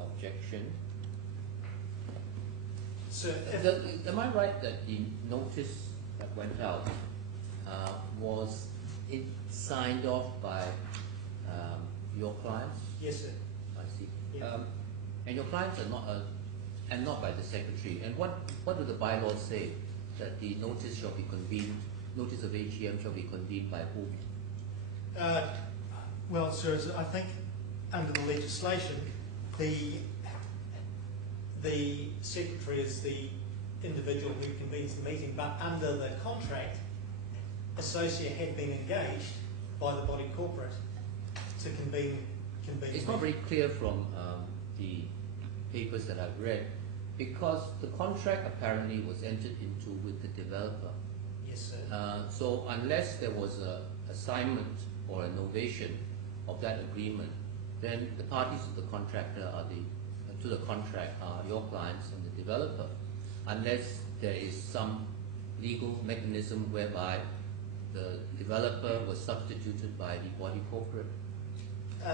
objection. So, am I right that the notice that went out was it signed off by your clients? yes, sir. I see. Yeah. And your clients are not, and not by the secretary. And what do the bylaws say? That the notice shall be convened, notice of AGM shall be convened by whom? Well, sir, I think under the legislation, the secretary is the individual who convenes the meeting, but under the contract, Associa had been engaged by the body corporate to convene. It's not very clear from the papers that I've read, because the contract apparently was entered into with the developer. Yes, sir. So unless there was a assignment or a novation of that agreement, then the parties to the contractor are to the contract are your clients and the developer, unless there is some legal mechanism whereby the developer was substituted by the body corporate.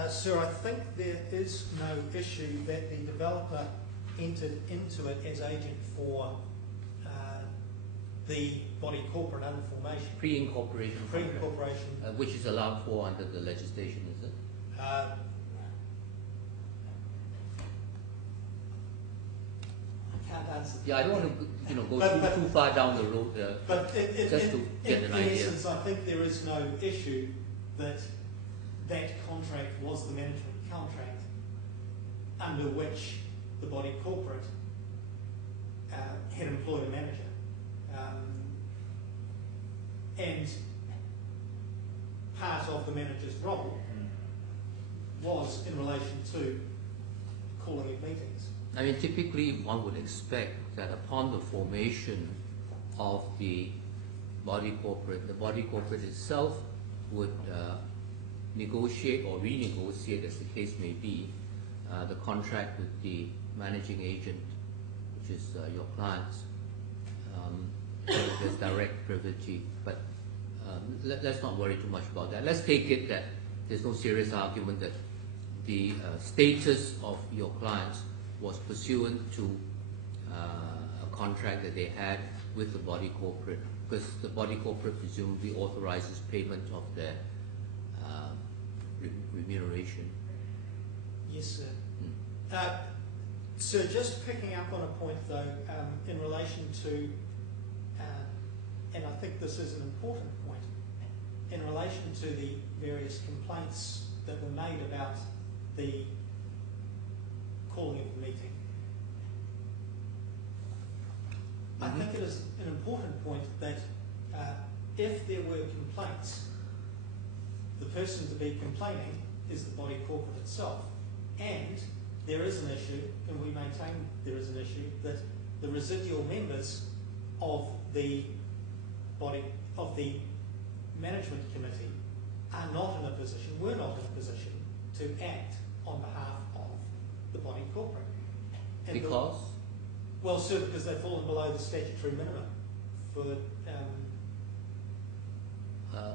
Sir, I think there is no issue that the developer entered into it as agent for the body corporate under formation. Pre-incorporation contract, Pre-incorporation. which is allowed for under the legislation, is it? I can't answer. Yeah, I don't want to go But- too far down the road But just to get an in idea. essence, I think there is no issue that that contract was the management contract under which the body corporate had employed a manager. And part of the manager's role was in relation to calling of meetings. I mean, typically one would expect that upon the formation of the body corporate itself would negotiate or renegotiate, as the case may be, the contract with the managing agent, which is your clients. So there's direct privity, but let's not worry too much about that. Let's take it that there's no serious argument that the status of your clients was pursuant to a contract that they had with the body corporate, because the body corporate presumably authorizes payment of their remuneration. Yes, sir. So just picking up on a point though, in relation to, and I think this is an important point, in relation to the various complaints that were made about the calling of the meeting. I think it is an important point that if there were complaints, the person to be complaining is the body corporate itself. And there is an issue, and we maintain there is an issue, that the residual members of the management committee are not in a position, were not in a position to act on behalf of the body corporate. And Because? Well, sir, because they've fallen below the statutory minimum for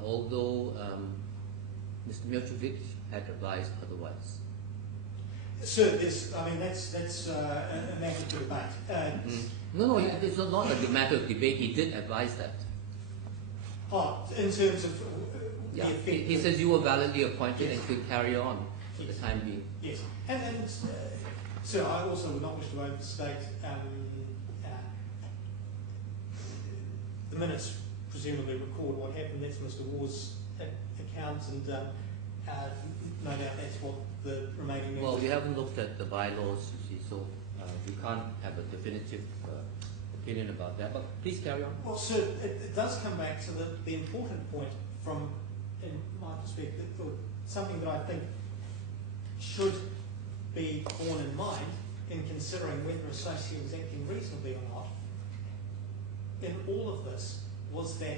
Although Mr. Miltrovic had advised otherwise. sir, this, I mean, that's a matter of debate. No, it's not a matter of debate. He did advise that. In terms of Yeah, the effect. he says you were validly appointed and could carry on for the time being. Yes, and sir, I also would not wish to overstate the minutes. Presumably record what happened. That's Mr. Waugh's account, and no doubt that's what the remaining members. Well, we haven't looked at the bylaws, you see, so we can't have a definitive opinion about that. But please carry on. Well, sir, it does come back to the important point from, in my perspective, or something that I think should be borne in mind in considering whether Associate was acting reasonably or not. In all of this was that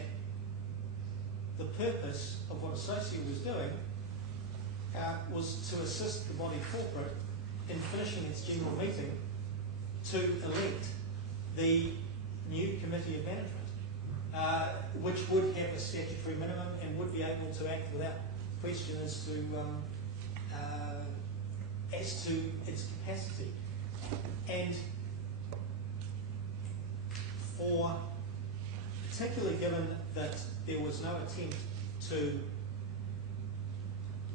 the purpose of what Associate was doing was to assist the body corporate in finishing its general meeting to elect the new committee of management, which would have a statutory minimum and would be able to act without question as to its capacity. And for, particularly given that there was no attempt to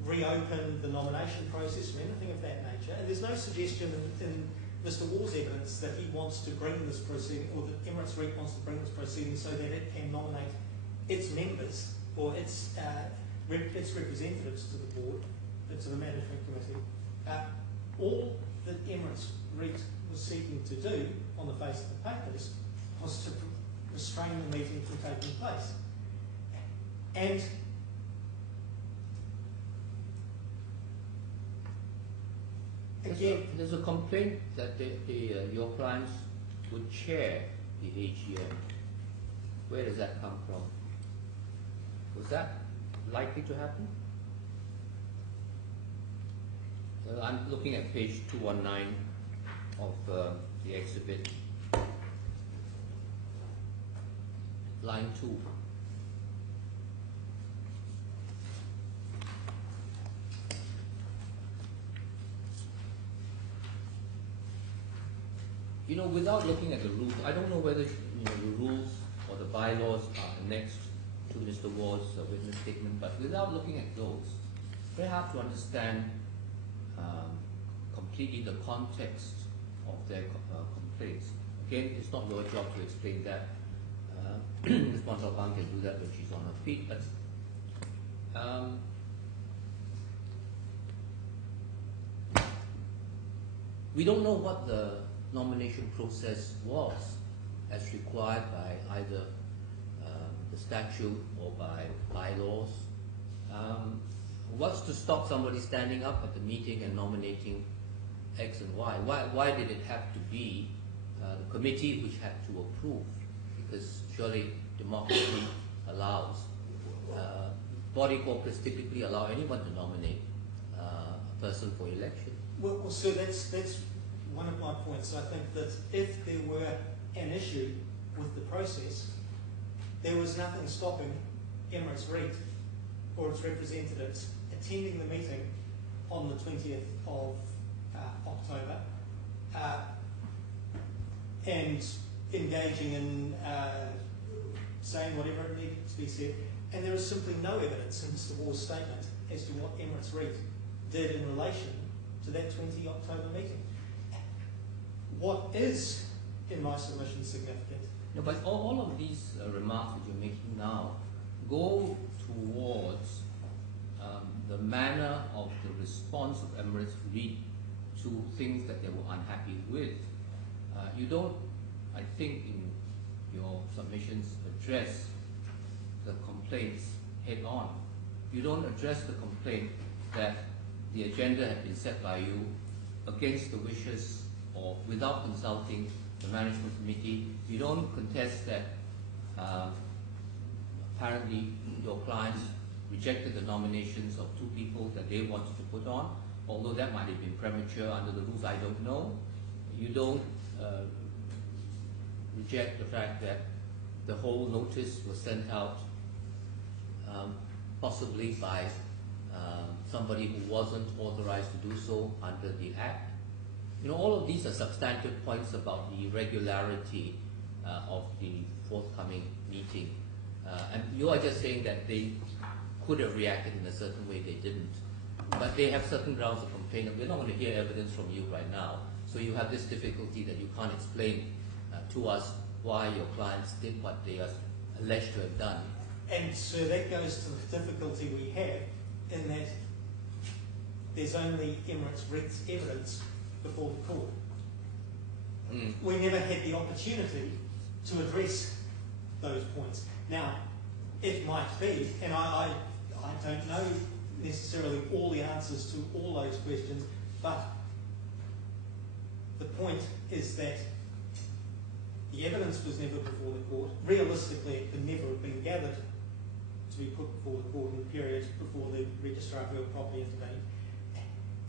reopen the nomination process or anything of that nature, and there's no suggestion in Mr. Waugh's evidence that he wants to bring this proceeding, or that Emirates REIT wants to bring this proceeding so that it can nominate its members or its representatives to the board, to the management committee. All that Emirates REIT was seeking to do on the face of the papers was to restrain the meeting from taking place. Again, There's a complaint that your clients would chair the AGM. Where does that come from? Was that likely to happen? I'm looking at page 219 of the exhibit, line 2. You know, without looking at the rules, I don't know whether the rules or the bylaws are annexed to Mr. Ward's witness statement, but without looking at those, it's very hard to understand completely the context of their complaints. Again, it's not your job to explain that. Ms. Montalban can do that when she's on her feet, but we don't know what the nomination process was as required by either the statute or by bylaws. What's to stop somebody standing up at the meeting and nominating X and Y? Why did it have to be the committee which had to approve? Because surely democracy allows. Body corporates typically allow anyone to nominate a person for election. well, so that's one of my points. I think that if there were an issue with the process, there was nothing stopping Emirates REIT or its representatives attending the meeting on the 20th of October and engaging in saying whatever it needed to be said. And there is simply no evidence in Mr. Ward's statement as to what Emirates REIT did in relation to that 20 October meeting. What is, in my submission, significant? No, but all of these remarks that you're making now go towards the manner of the response of Emirates REIT to things that they were unhappy with. You don't, I think, in your submissions address the complaints head on. You don't address the complaint that the agenda had been set by you against the wishes or without consulting the management committee. You don't contest that apparently your clients rejected the nominations of 2 people that they wanted to put on, although that might have been premature under the rules, I don't know. You don't reject the fact that the whole notice was sent out possibly by somebody who wasn't authorized to do so under the Act. You know, all of these are substantive points about the regularity of the forthcoming meeting. And you are just saying that they could have reacted in a certain way, they didn't. But they have certain grounds of complaint, and we're not going to hear evidence from you right now. So you have this difficulty that you can't explain to us why your clients did what they are alleged to have done. And so that goes to the difficulty we have in that there's only Emirates REIT's evidence before the court. We never had the opportunity to address those points. Now, it might be, and I don't know necessarily all the answers to all those questions, but the point is that the evidence was never before the court. Realistically, it could never have been gathered to be put before the court in the period before the Registrar of Real Property intervened.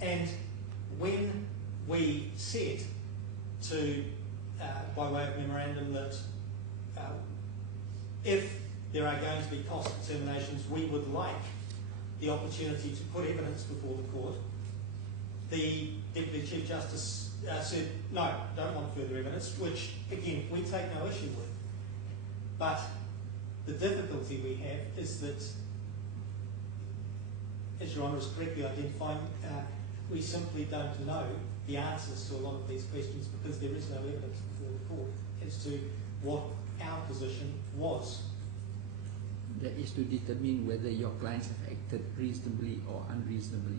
And when we said to, by way of memorandum, that if there are going to be cost determinations, we would like the opportunity to put evidence before the court, the Deputy Chief Justice said, no, don't want further evidence, which, again, we take no issue with. But the difficulty we have is that, as Your Honour is correctly identifying, we simply don't know the answers to a lot of these questions because there is no evidence before the court as to what our position was. That is to determine whether your clients have acted reasonably or unreasonably.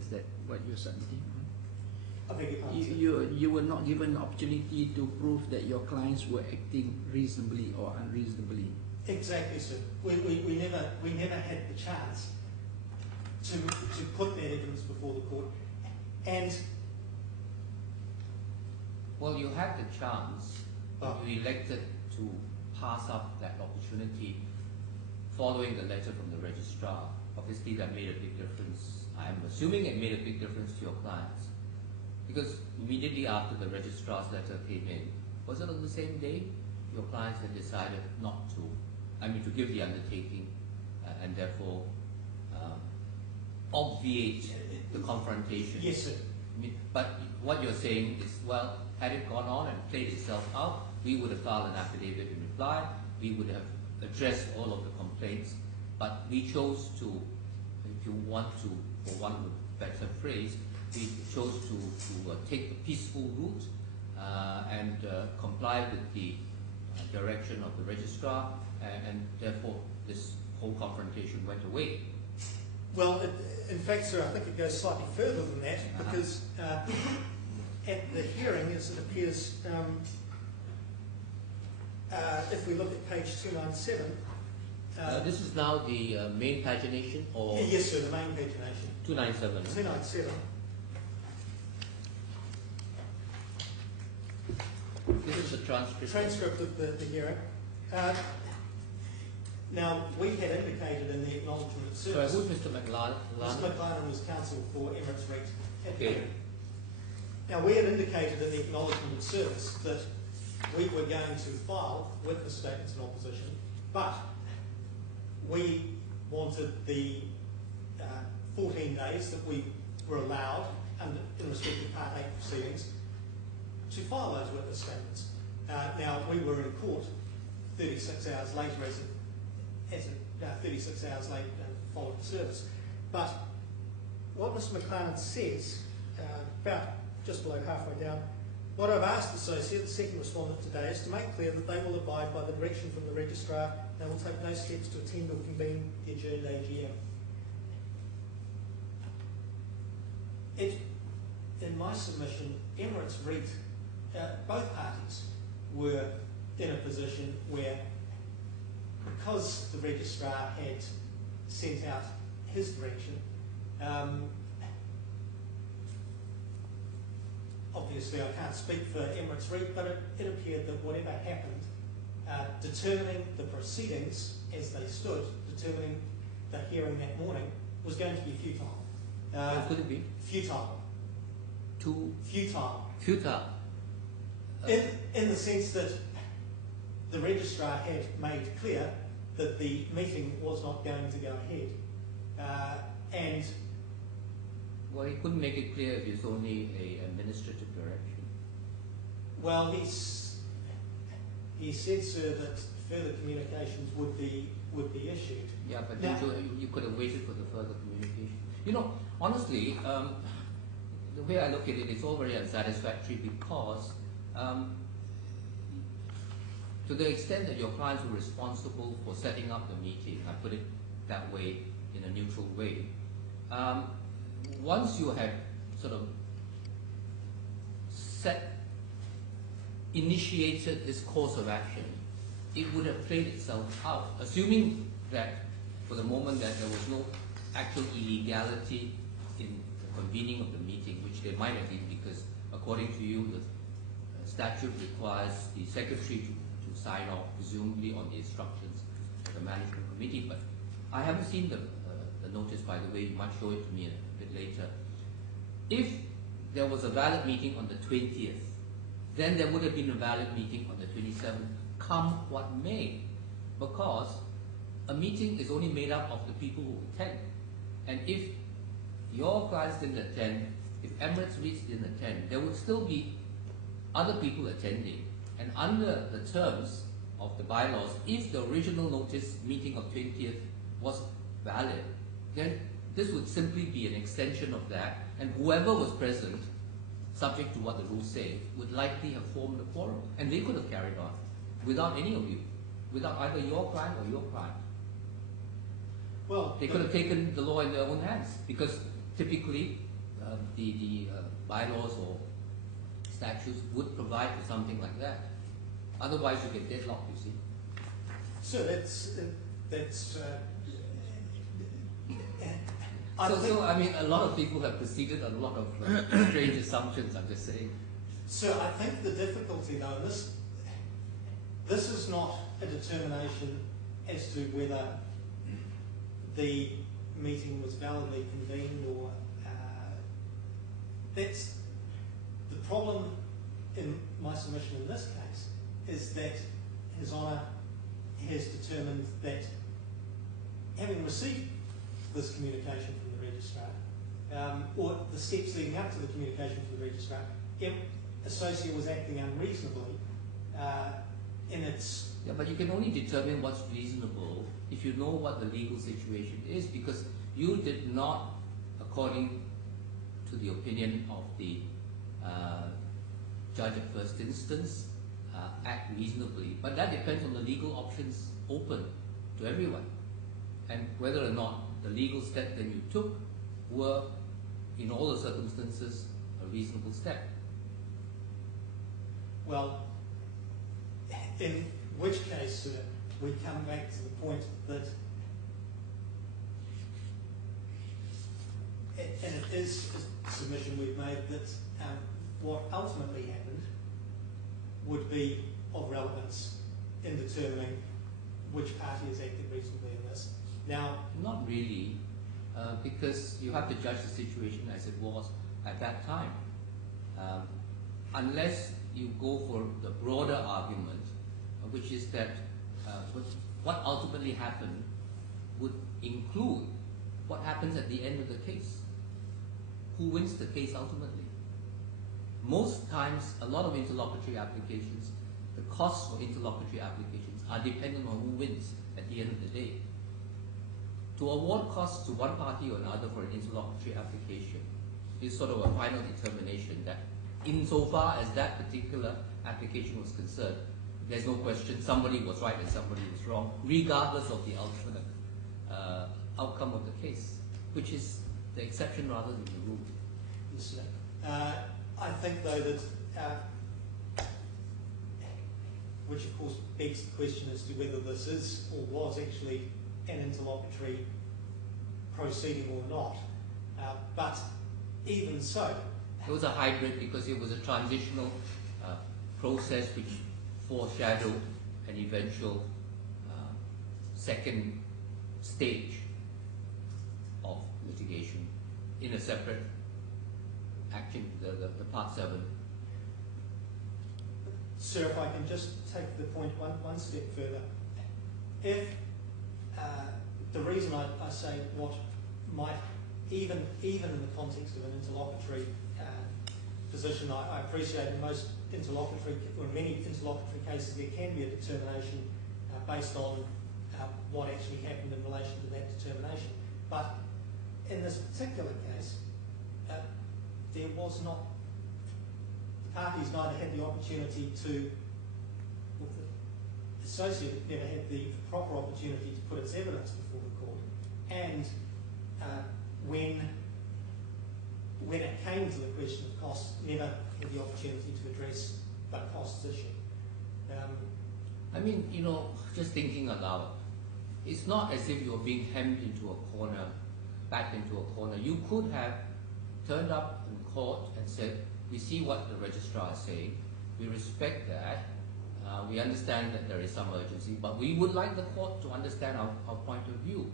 Is that what you're submitting? I beg your pardon, You were not given the opportunity to prove that your clients were acting reasonably or unreasonably. Exactly, sir. We never had the chance to put that evidence before the court. And Well, you had the chance, Oh. you elected to pass up that opportunity following the letter from the registrar. Obviously, that made a big difference. I'm assuming it made a big difference to your clients. Because immediately after the registrar's letter came in, was it on the same day your clients had decided not to, to give the undertaking and therefore obviate the confrontation? Yes, sir. But what you're saying is, well, had it gone on and played itself out, we would have filed an affidavit in reply, we would have addressed all of the complaints, but we chose to, if you want to, for want of a better phrase, we chose to take the peaceful route and comply with the direction of the registrar, and therefore this whole confrontation went away. Well, in fact, sir, I think it goes slightly further than that, because at the hearing, as it appears, if we look at page 297, this is now the main pagination, or yes, sir, the main pagination, 297. 297. This is the transcript. Transcript of the hearing. Now, we had indicated in the acknowledgement of Sorry, service. who's Mr. McLaren? Mr. McLaren was counsel for Emirates REIT at the Okay. hearing. Now, we had indicated in the acknowledgement of service that we were going to file witness statements in opposition, but we wanted the 14 days that we were allowed in respect of Part 8 proceedings to file those witness statements. Now, we were in court 36 hours later, 36 hours later following service. But what Mr. McLaren says, about just below halfway down, what I've asked the associate, the second respondent today, is to make clear that they will abide by the direction from the registrar. They will take no steps to attend or convene the adjourned AGM. In my submission, Emirates REIT, both parties were in a position where, because the registrar had sent out his direction, obviously I can't speak for Emirates REIT, but it appeared that whatever happened, determining the proceedings as they stood, determining the hearing that morning, was going to be futile. What could it be? Futile. Too Futile. futile. In the sense that the registrar had made clear that the meeting was not going to go ahead. And Well, he couldn't make it clear if it's only a administrative direction. well, he said, sir, that further communications would be issued. Yeah, but Now- you could have waited for the further communication. Honestly, the way I look at it, it's all very unsatisfactory because to the extent that your clients were responsible for setting up the meeting, I put it that way in a neutral way, once you had sort of initiated this course of action, it would have played itself out, assuming that for the moment that there was no actual illegality in the convening of the meeting, which there might have been because according to you the statute requires the secretary to sign off presumably on the instructions of the management committee, but I haven't seen the notice, by the way. You might show it to me a bit later. If there was a valid meeting on the 20th, then there would have been a valid meeting on the 27th, come what may, because a meeting is only made up of the people who attend. And if your clients didn't attend, if Emirates REIT didn't attend, there would still be other people attending. And under the terms of the bylaws, if the original notice meeting of 20th was valid, then this would simply be an extension of that, and whoever was present, subject to what the rules say, would likely have formed a quorum, and they could have carried on without any of you, without either your client or your client. Well, They could have taken the law in their own hands, because typically the bylaws or statutes would provide for something like that. Otherwise, you get deadlocked, you see. So that's. So, I mean, a lot of people have proceeded a lot of strange assumptions, I'm just saying. So I think the difficulty though, and this is not a determination as to whether the meeting was validly convened or that's the problem in my submission in this case is that His Honour has determined that having received this communication from the registrar, or the steps leading up to the communication from the registrar, Associa was acting unreasonably in its... Yeah, but you can only determine what's reasonable if you know what the legal situation is, because you did not, according to the opinion of the judge at first instance, act reasonably. But that depends on the legal options open to everyone, and whether or not the legal step that you took were, in all the circumstances, a reasonable step. Well, in which case, sir, we come back to the point that, and it is a submission we've made, that what ultimately happened would be of relevance in determining which party has acted reasonably in this. Now, not really, because you have to judge the situation as it was at that time. Unless you go for the broader argument, which is that what ultimately happened would include what happens at the end of the case. Who wins the case ultimately? Most times, a lot of interlocutory applications, the costs for interlocutory applications are dependent on who wins at the end of the day. To award costs to one party or another for an interlocutory application is sort of a final determination that insofar as that particular application was concerned, there's no question somebody was right and somebody was wrong, regardless of the ultimate outcome of the case, which is the exception rather than the rule. yes, sir. I think though that, which of course begs the question as to whether this is or was actually an interlocutory proceeding or not. But even so, it was a hybrid because it was a transitional process which foreshadowed an eventual second stage of litigation in a separate action, the Part 7. sir, if I can just take the point one step further. If the reason I say what might, even in the context of an interlocutory position, I appreciate in most interlocutory, or in many interlocutory cases, there can be a determination based on what actually happened in relation to that determination. But in this particular case, there was not, the parties neither had the opportunity to, the associate never had the proper opportunity to put its evidence before the court, and when it came to the question of costs, never had the opportunity to address that costs issue. I mean, you know, just thinking aloud, it's not as if you're being hemmed into a corner, backed into a corner. You could have turned up in court and said, we see what the registrar is saying, we respect that, we understand that there is some urgency, but we would like the court to understand our point of view.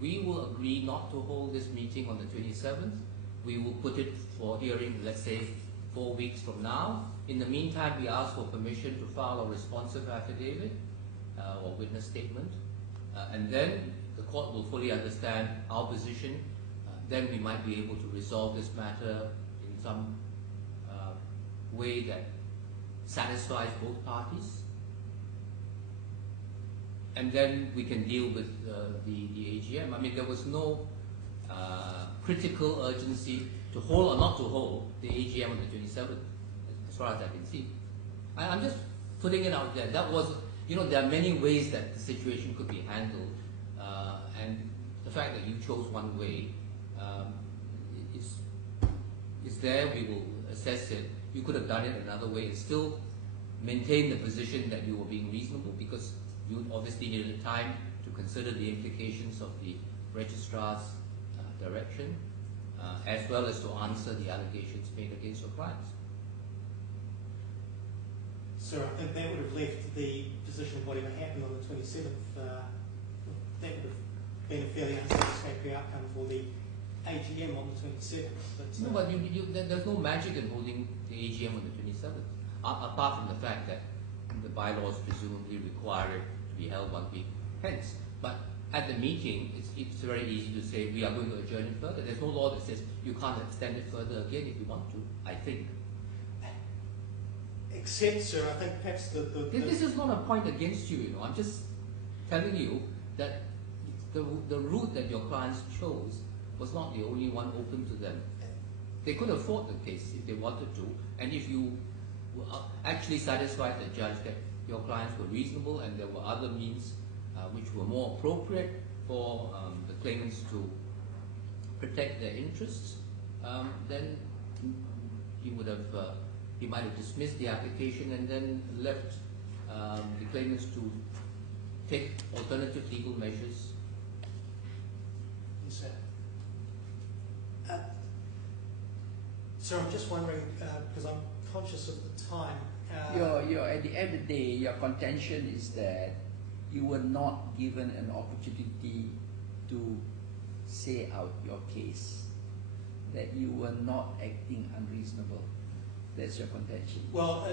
We will agree not to hold this meeting on the 27th. We will put it for hearing, let's say, 4 weeks from now. In the meantime, we ask for permission to file a responsive affidavit or witness statement, and then the court will fully understand our position. Then we might be able to resolve this matter in some way that satisfies both parties. And then we can deal with the AGM. I mean, there was no critical urgency to hold or not to hold the AGM on the 27th, as far as I can see. I'm just putting it out there. That was, you know, there are many ways that the situation could be handled, and the fact that you chose one way is there. We will assess it. You could have done it another way and still maintain the position that you were being reasonable, because you obviously needed time to consider the implications of the registrar's direction, as well as to answer the allegations made against your clients. So I think that would have left the position of whatever happened on the 27th, that would have been a fairly unsatisfactory outcome for the AGM on the 27th. But, No, but there's no magic in holding the AGM on the 27th, apart from the fact that the bylaws presumably require it to be held 1 week hence. But at the meeting, it's very easy to say we are going to adjourn it further. There's no law that says you can't extend it further again if you want to, I think. except, sir, I think perhaps This is not a point against you, you know. I'm just telling you that the route that your clients chose was not the only one open to them. They could have fought the case if they wanted to, and if you were actually satisfied the judge that your clients were reasonable and there were other means which were more appropriate for the claimants to protect their interests, then he might have dismissed the application and then left the claimants to take alternative legal measures. Yes, sir. So I'm just wondering, because I'm conscious of the time. Your at the end of the day, your contention is that you were not given an opportunity to say out your case, that you were not acting unreasonable. That's your contention. Well,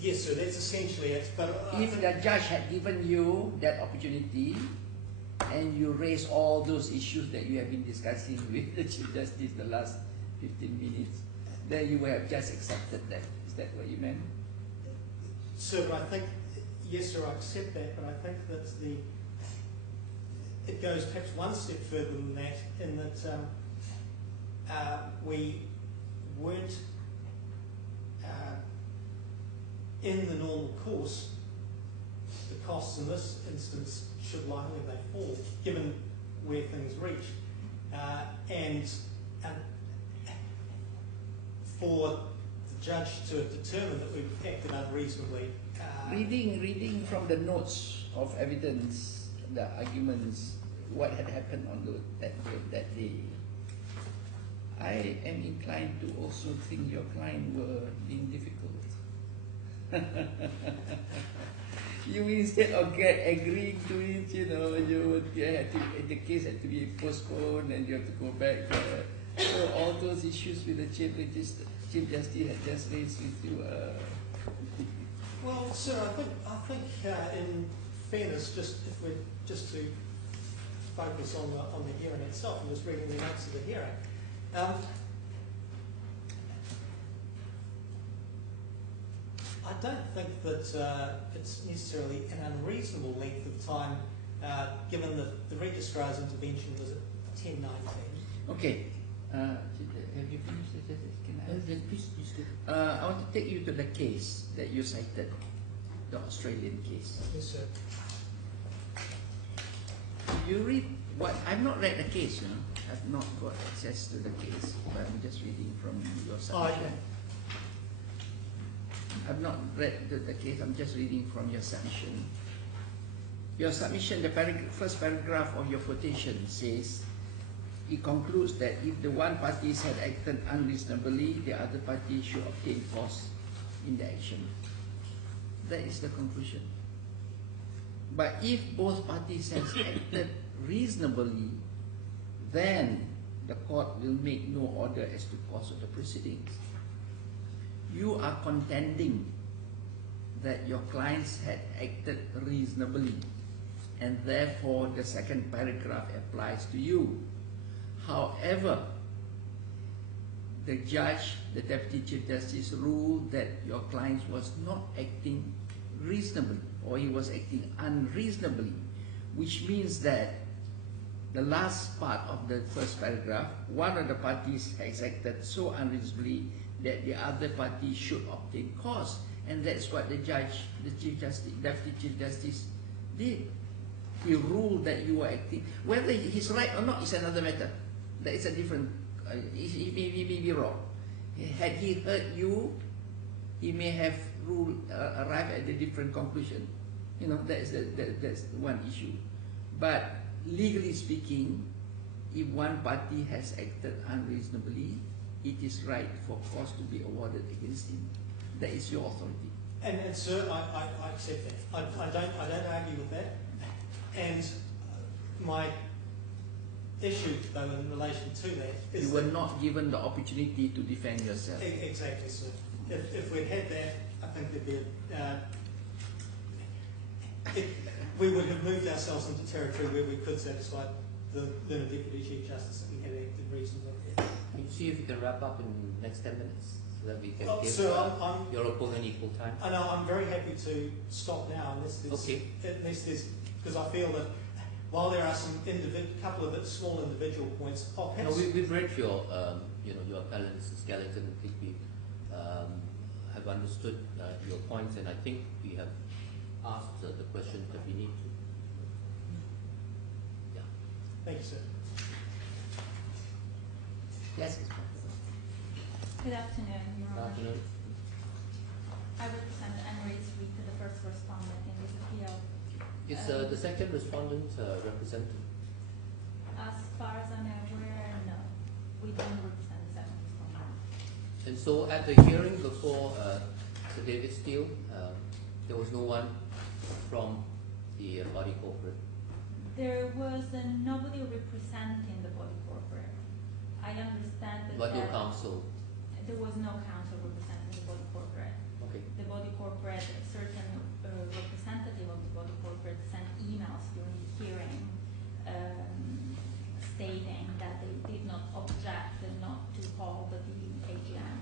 yes, sir, that's essentially it. But if the judge had given you that opportunity and you raised all those issues that you have been discussing with the Chief Justice the last 15 minutes, then you would have just accepted that. Is that what you meant? Sir, but I think, yes, sir, I accept that, but I think that it goes perhaps one step further than that, in that we weren't in the normal course. The costs in this instance should lie where they fall, given where things reach, and for the judge to have determined that we've acted unreasonably. Reading from the notes of evidence, the arguments, what had happened on that day, I am inclined to also think your client were being difficult. You instead of agreeing to it, you know, the case had to be postponed and you have to go back. So all those issues with the Chief Justice had just raised with you. Well, sir, I think in fairness, just to focus on the hearing itself and just reading the notes of the hearing. I don't think that it's necessarily an unreasonable length of time, given that the registrar's intervention was at 10:19. Okay. Have you finished it? Can I? I want to take you to the case that you cited, the Australian case. Yes, sir. You read what? I've not read the case, you know. I've not got access to the case, but I'm just reading from your submission. Oh, okay. I've not read the case, I'm just reading from your submission. Your submission, the first paragraph of your quotation says, it concludes that if the one party had acted unreasonably, the other party should obtain costs in the action. That is the conclusion. But if both parties have acted reasonably, then the court will make no order as to cause of the proceedings. You are contending that your clients had acted reasonably, and therefore the second paragraph applies to you. However, the judge, the Deputy Chief Justice, ruled that your client was not acting reasonably, or he was acting unreasonably, which means that the last part of the first paragraph, one of the parties has acted so unreasonably that the other party should obtain costs, and that's what the judge, the Chief Justice, Deputy Chief Justice did. He ruled that you were acting. Whether he's right or not is another matter. That is a different. He may be wrong. Had he heard you, he may have arrived at a different conclusion. You know, that's one issue. But legally speaking, if one party has acted unreasonably, it is right for costs to be awarded against him. That is your authority. And sir, I accept that. I don't argue with that. And my issue, though, in relation to that is You were not given the opportunity to defend yourself. Exactly, sir. If we'd had that, I think there'd be we would have moved ourselves into territory where we could satisfy the then Deputy Chief Justice that we had acted reasonably. Can you see if you can wrap up in the next 10 minutes so that we can give Sir, I'm your opponent equal time? I know I'm very happy to stop now unless there's because I feel that while there are some couple of small individual points, No, we've read your your appellant's skeleton. I think we have understood your points, and I think we have asked the questions that we need to. Yeah. thank you, sir. Yes, Ms. Parker. Good afternoon, Your Good Honor. afternoon. I represent Emirates REIT, the first respondent in this appeal. Is the second respondent represented? As far as I'm aware, no. We don't represent the second respondent. And so at the hearing before Sir David Steele, there was no one from the body corporate. There was nobody representing the body corporate. I understand that But no counsel. there was no counsel representing the body corporate. Okay. The body corporate, a certain representative of the body corporate sent emails during the hearing stating that they did not object not to hold the AGM.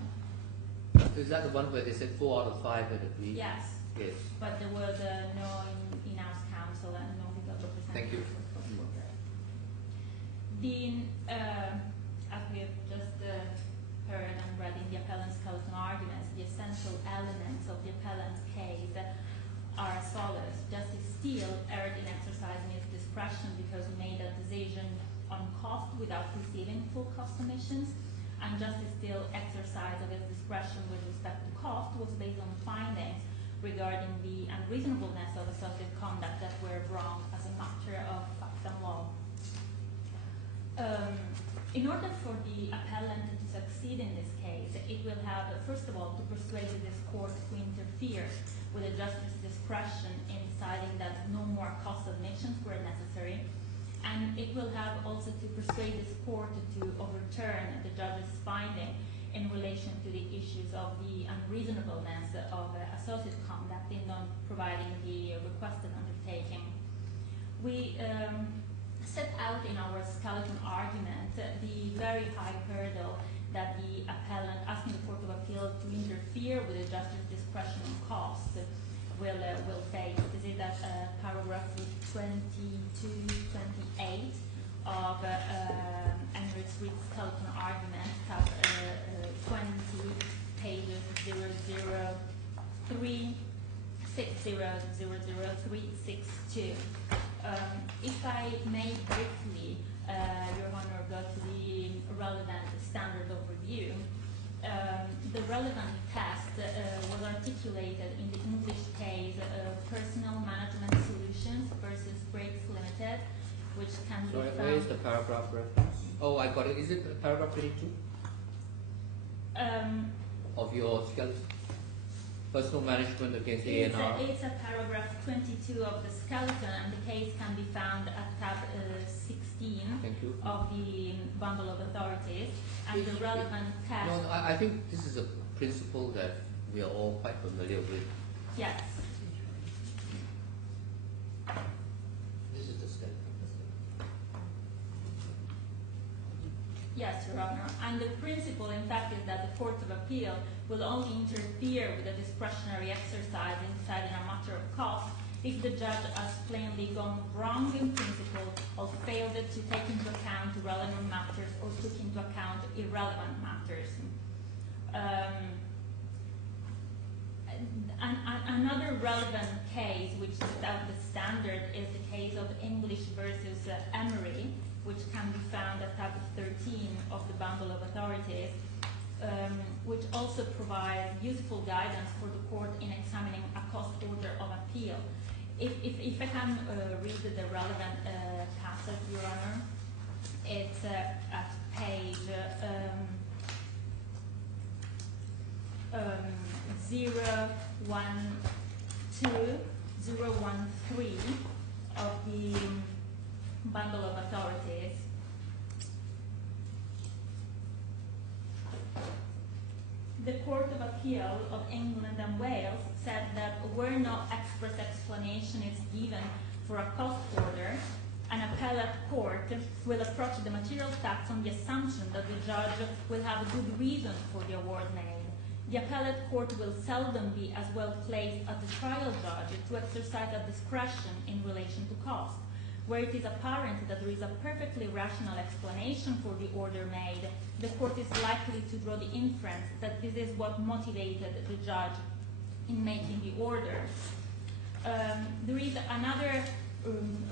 Is that the one where they said 4 out of 5 had agreed? Yes, Yes. but there was no in-house counsel and no legal Thank you. representative for the corporate. As we have just heard and read in the appellant's skeleton arguments, the essential elements of the appellant's case are as follows. Justice Steele erred in exercising his discretion because he made a decision on cost without receiving full cost submissions, and Justice Steele's exercise of his discretion with respect to cost was based on findings regarding the unreasonableness of associate conduct that were wrong as a matter of fact and law. In order for the appellant to succeed in this case, it will have, first of all, to persuade this court to interfere with the justice's discretion in deciding that no more cost submissions were necessary, and it will have also to persuade this court to overturn the judge's finding in relation to the issues of the unreasonableness of associate conduct in not providing the requested undertaking. We set out in our skeleton argument the very high hurdle that the appellant asking the Court of Appeal to interfere with the justice's discretion on costs will face. This is at paragraph 22-28 of Emirates REIT's skeleton argument, tab 20 pages 003 6000362. If I may briefly, Your Honor, go to the relevant standard of review. The relevant test was articulated in the English case Personal Management Solutions versus Breaks Limited, which can be found. Where is the paragraph reference? Oh, I got it. Is it paragraph 22 of your skeleton? Personal management against A&R. It's a paragraph 22 of the skeleton, and the case can be found at tab 16 Thank you. of the bundle of authorities. And the relevant test. No, I think this is a principle that we are all quite familiar with. Yes. This is the skeleton. Yes, Your Honor. And the principle, in fact, is that the Court of Appeal will only interfere with a discretionary exercise in deciding a matter of cost if the judge has plainly gone wrong in principle or failed to take into account relevant matters or took into account irrelevant matters. Another relevant case which sets out the standard is the case of English versus Emery, which can be found at tab 13 of the bundle of authorities, which also provides useful guidance for the court in examining a cost order of appeal. If I can read the relevant passage, Your Honor, it's at page 013 of the bundle of authorities. The Court of Appeal of England and Wales said that where no express explanation is given for a cost order, an appellate court will approach the material facts on the assumption that the judge will have a good reason for the award made. The appellate court will seldom be as well placed as the trial judge to exercise a discretion in relation to cost. Where it is apparent that there is a perfectly rational explanation for the order made, the court is likely to draw the inference that this is what motivated the judge in making the order. There is another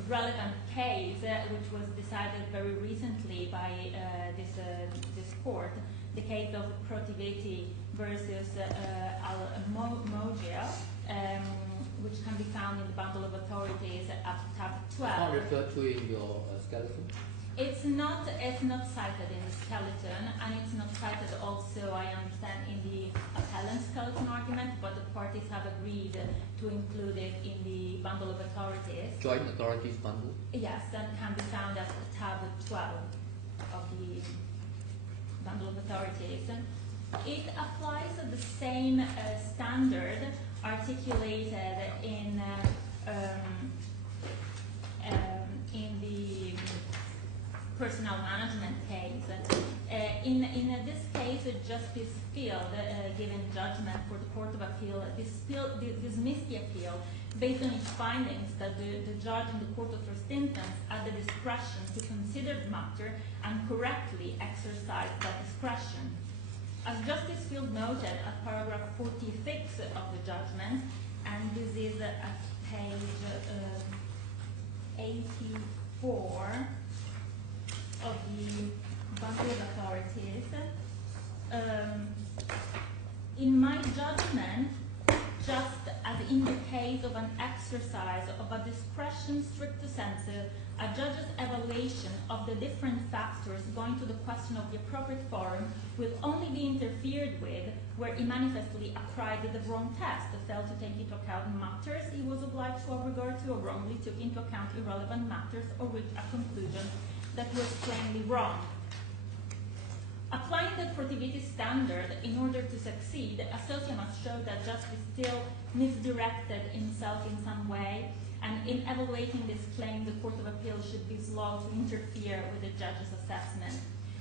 relevant case which was decided very recently by this court, the case of Protiviti versus Al-Mogia, which can be found in the bundle of authorities at tab 12. It's not referred to in your skeleton? It's not cited in the skeleton, and it's not cited also, I understand, in the appellant skeleton argument, but the parties have agreed to include it in the bundle of authorities. Joint authorities bundle? Yes, and can be found at tab 12 of the bundle of authorities. It applies the same standard articulated in the personnel management case. In this case, Justice Field, given judgment for the Court of Appeal, dismissed the appeal based on its findings that the judge in the Court of First Instance had the discretion to consider the matter and correctly exercise that discretion. As Justice Field noted at paragraph 46 of the judgment, and this is at page 84 of the bundle of authorities, in my judgment, just as in the case of an exercise of a discretion stricto sensu, a judge's evaluation of the different factors going to the question of the appropriate forum will only be interfered with where he manifestly applied the wrong test, failed to take into account matters he was obliged to have regard to, or wrongly took into account irrelevant matters, or reached a conclusion that was plainly wrong. Applying the Protiviti standard in order to succeed, Associa must show that Justice still misdirected himself in some way, and in evaluating this claim, the Court of Appeal should be slow to interfere with the judge's assessment.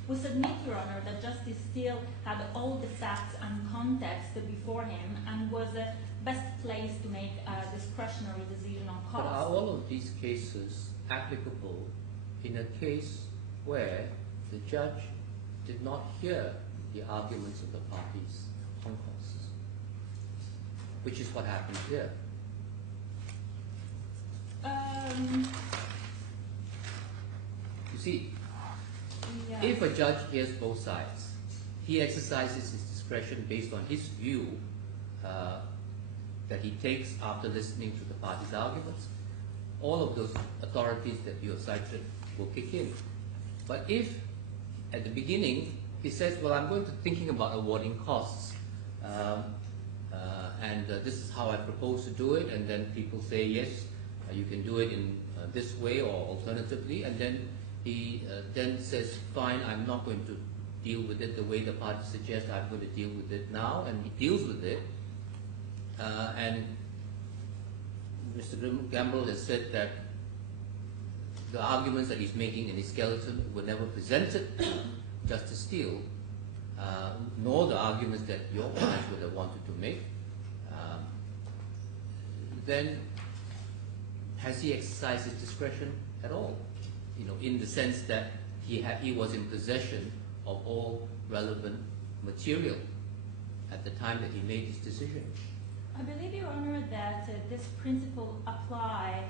We submit, Your Honor, that Justice Steele had all the facts and context before him and was best placed to make a discretionary decision on cost. But are all of these cases applicable in a case where the judge did not hear the arguments of the parties on costs, which is what happened here? You see, Yes. if a judge hears both sides, he exercises his discretion based on his view that he takes after listening to the parties' arguments. All of those authorities that you have cited will kick in. But if at the beginning he says, well, I'm going to thinking about awarding costs, and this is how I propose to do it, and then people say, yes, you can do it in this way or alternatively, and then he then says, fine, I'm not going to deal with it the way the party suggests, I'm going to deal with it now, and he deals with it. And Mr. Gamble has said that the arguments that he's making in his skeleton were never presented to Justice Steele, nor the arguments that your client would have wanted to make. Then has he exercised his discretion at all? You know, in the sense that he was in possession of all relevant material at the time that he made his decision. I believe, Your Honor, that this principle apply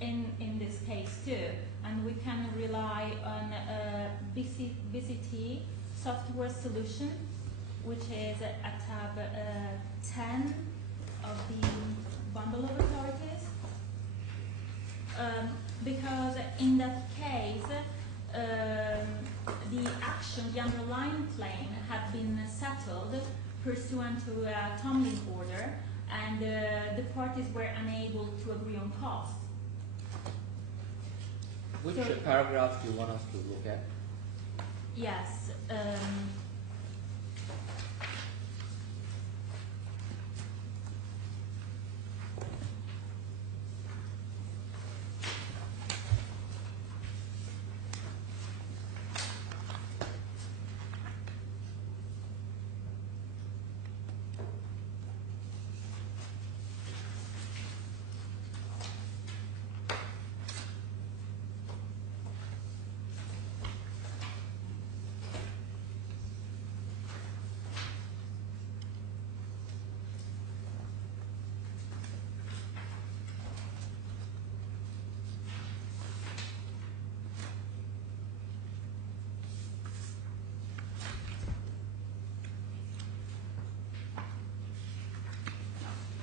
in this case too, and we can rely on BCT software solution, which is at tab 10 of the bundle of authorities, because in that case the action, the underlying claim, had been settled pursuant to a tumbling order, and the parties were unable to agree on costs. Which So- paragraph do you want us to look at? Yes.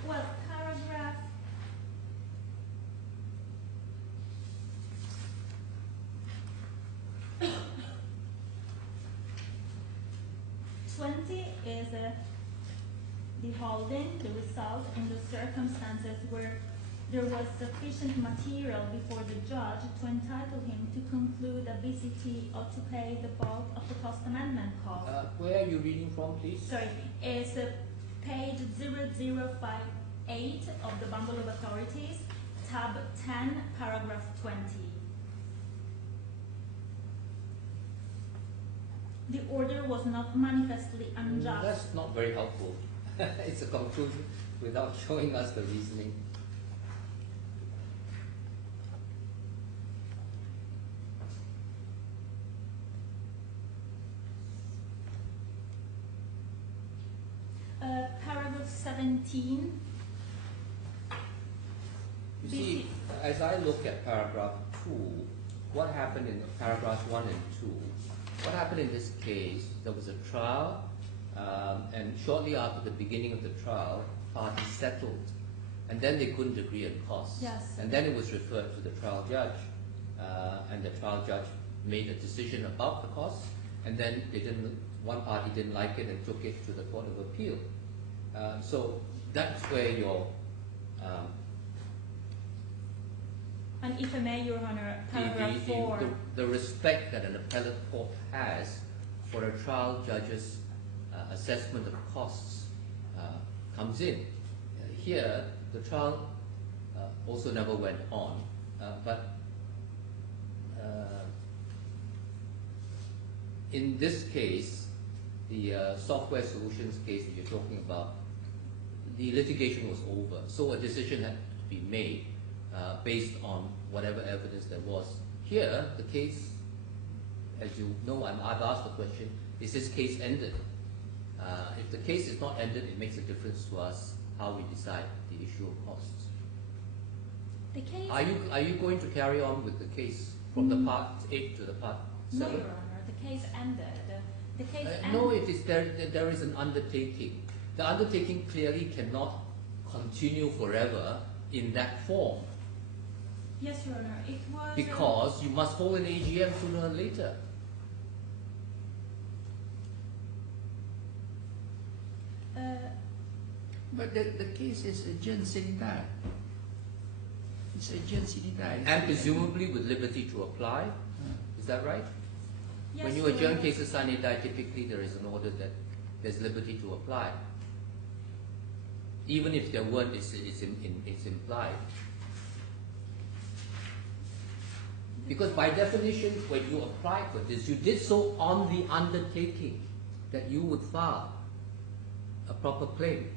Well, paragraph 20 is the holding, the result in the circumstances where there was sufficient material before the judge to entitle him to conclude that VCT ought to pay the bulk of the cost amendment cost. Where are you reading from, please? Sorry, it's page 0058 of the Bundle of Authorities, tab 10, paragraph 20. The order was not manifestly unjust. That's not very helpful. It's a conclusion without showing us the reasoning. Paragraph 17. You see, as I look at paragraph 2, what happened in paragraphs 1 and 2? What happened in this case, there was a trial, and shortly after the beginning of the trial, parties settled, and then they couldn't agree on costs. Yes. And then it was referred to the trial judge, and the trial judge made a decision about the costs, and then one party didn't like it and took it to the Court of Appeal. So that's where your And if I may, Your Honor, paragraph 4. the respect that an appellate court has for a trial judge's assessment of costs comes in. Here, the trial also never went on, but in this case, the software solutions case that you're talking about, the litigation was over, so a decision had to be made based on whatever evidence there was. Here, the case, as you know, I've asked the question, is this case ended? If the case is not ended, it makes a difference to us how we decide the issue of costs. The case. Are you going to carry on with the case from the part 8 to the part 7? No, Your Honor, the case ended. The case ended. No, it is there is an undertaking. The undertaking clearly cannot continue forever in that form, Yes, Your Honor, it was. because you must hold an AGM sooner or later. But the case is adjourned sine die. It's adjourned sine die. And presumably with liberty to apply. Is that right? Yes, When you Your adjourn Honor. cases sine die, typically there is an order that there's liberty to apply. Even if there weren't, it's implied. Because by definition, when you applied for this, you did so on the undertaking that you would file a proper claim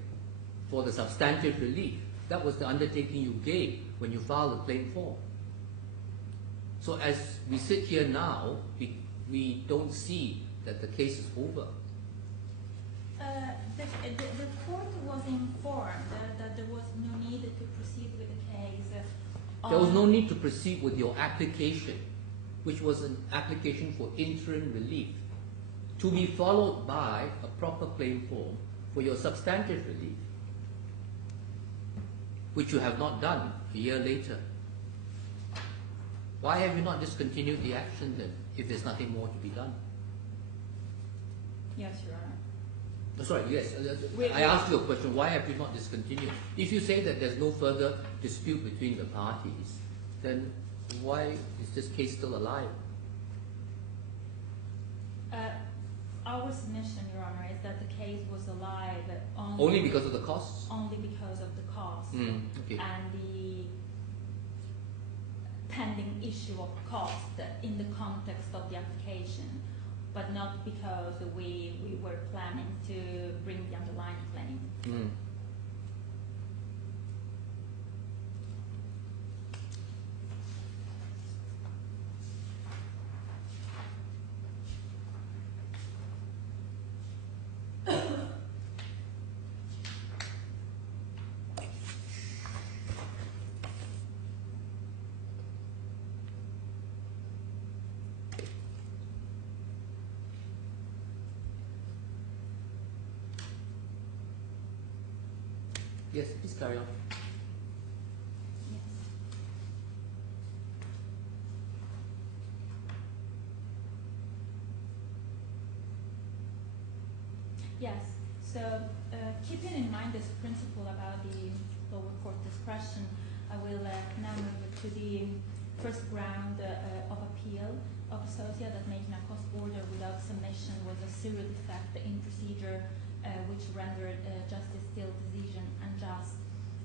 for the substantive relief. That was the undertaking you gave when you filed the claim form. So as we sit here now, we don't see that the case is over. The court was informed that there was no need to proceed with the case. There was no need to proceed with your application, which was an application for interim relief, to be followed by a proper claim form for your substantive relief, which you have not done a year later. Why have you not discontinued the action then, if there's nothing more to be done? Yes, Your Honor. Sorry, yes. We- I asked you a question. Why have you not discontinued? If you say that there's no further dispute between the parties, then why is this case still alive? Our submission, Your Honor, is that the case was alive Only because of the costs? only because of the cost Okay. and the pending issue of cost in the context of the application, but not because we were planning to bring the underlying claim. Yes, please carry on. Yes. Yes. So, keeping in mind this principle about the lower court discretion, I will now move to the first ground of appeal of Associa that making a cost order without submission was a serious defect in procedure which rendered Justice Steele's decision unjust.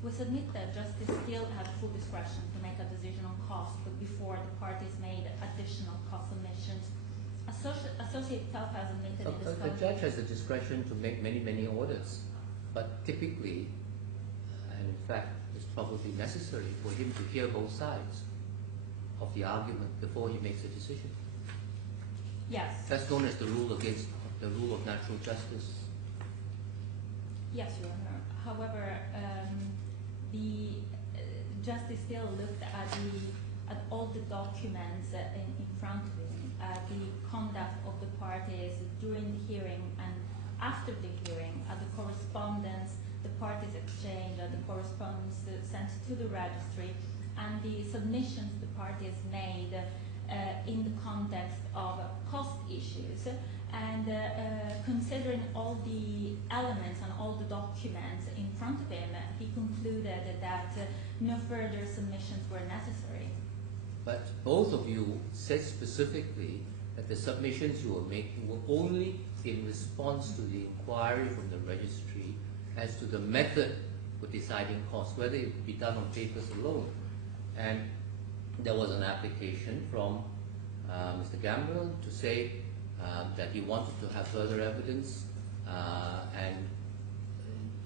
We submit that Justice Steele had full discretion to make a decision on cost before the parties made additional cost submissions. Associate itself has admitted in The disclosure. judge has the discretion to make many orders, but typically, and in fact, it's probably necessary for him to hear both sides of the argument before he makes a decision. Yes. That's known as the rule of natural justice. Yes, Your Honor. However, the Justice Steele looked at all the documents in front of him, the conduct of the parties during the hearing and after the hearing, at the correspondence the parties exchanged, at the correspondence sent to the registry, and the submissions the parties made in the context of cost issues. And considering all the elements and all the documents in front of him, he concluded that no further submissions were necessary. But both of you said specifically that the submissions you were making were only in response to the inquiry from the registry as to the method for deciding costs, whether it would be done on papers alone. And there was an application from Mr. Gambrill to say that he wanted to have further evidence, and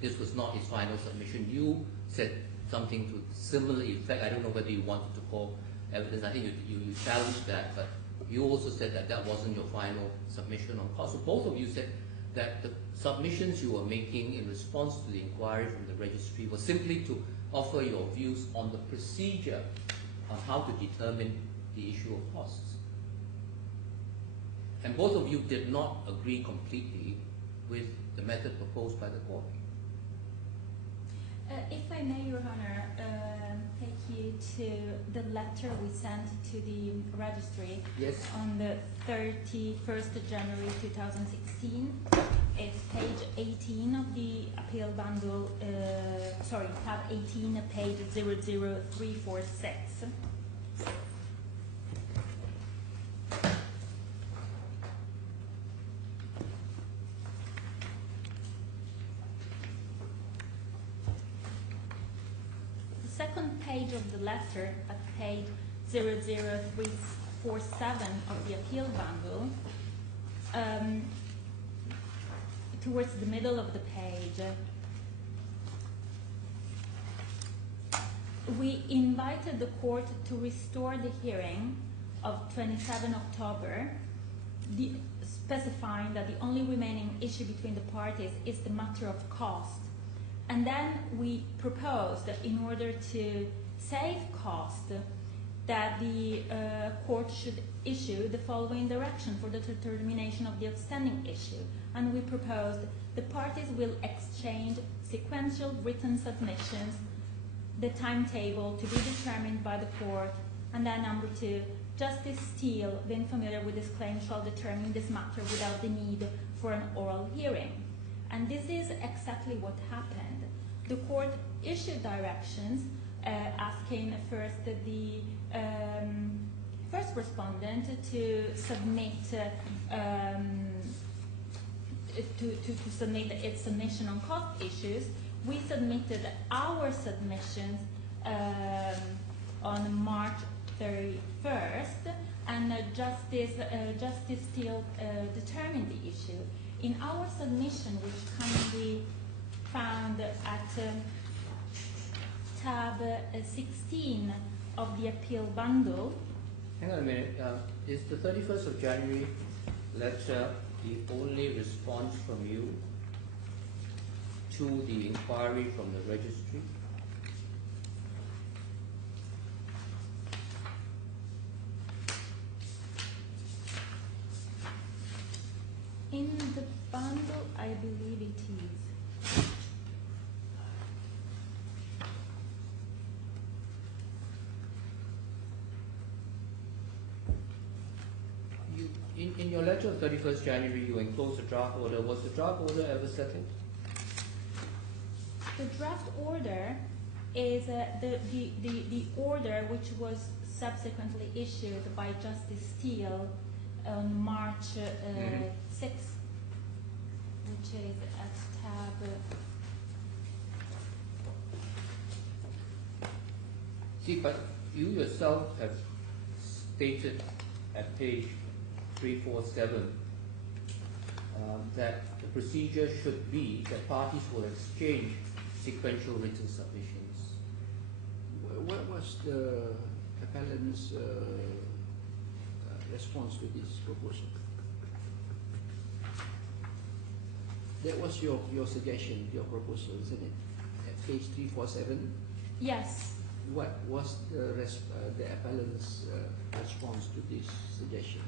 this was not his final submission. You said something to similar effect. I don't know whether you wanted to call evidence. I think you challenged that, but you also said that that wasn't your final submission on cost. So both of you said that the submissions you were making in response to the inquiry from the registry were simply to offer your views on the procedure on how to determine the issue of costs. And both of you did not agree completely with the method proposed by the court. If I may, Your Honor, take you to the letter we sent to the registry. Yes. On the 31st of January 2016. It's page 18 of the appeal bundle, tab 18, page 00346. Second page of the letter at page 00347 of the appeal bundle, towards the middle of the page, we invited the court to restore the hearing of 27 October, specifying that the only remaining issue between the parties is the matter of cost. And then we proposed that in order to save cost, that the court should issue the following direction for the determination of the outstanding issue. And we proposed the parties will exchange sequential written submissions, the timetable to be determined by the court, and then number 2, Justice Steele, being familiar with this claim, shall determine this matter without the need for an oral hearing. And this is exactly what happened. The court issued directions asking first the first respondent to submit to submit its submission on cost issues. We submitted our submissions on March 31st, and Justice Steele determined the issue. In our submission, which can be found at tab 16 of the appeal bundle. Hang on a minute. Is the 31st of January letter the only response from you to the inquiry from the registry? In the bundle, I believe it is. In your letter of 31st January, you enclosed a draft order. Was the draft order ever settled? The draft order is the order which was subsequently issued by Justice Steele on March 6th, which is at tab. See, but you yourself have stated at page 347 that the procedure should be that parties will exchange sequential written submissions. What was the appellant's response to this proposal? That was your suggestion, your proposal, isn't it? At page 347. Yes. What was the appellant's response to this suggestion?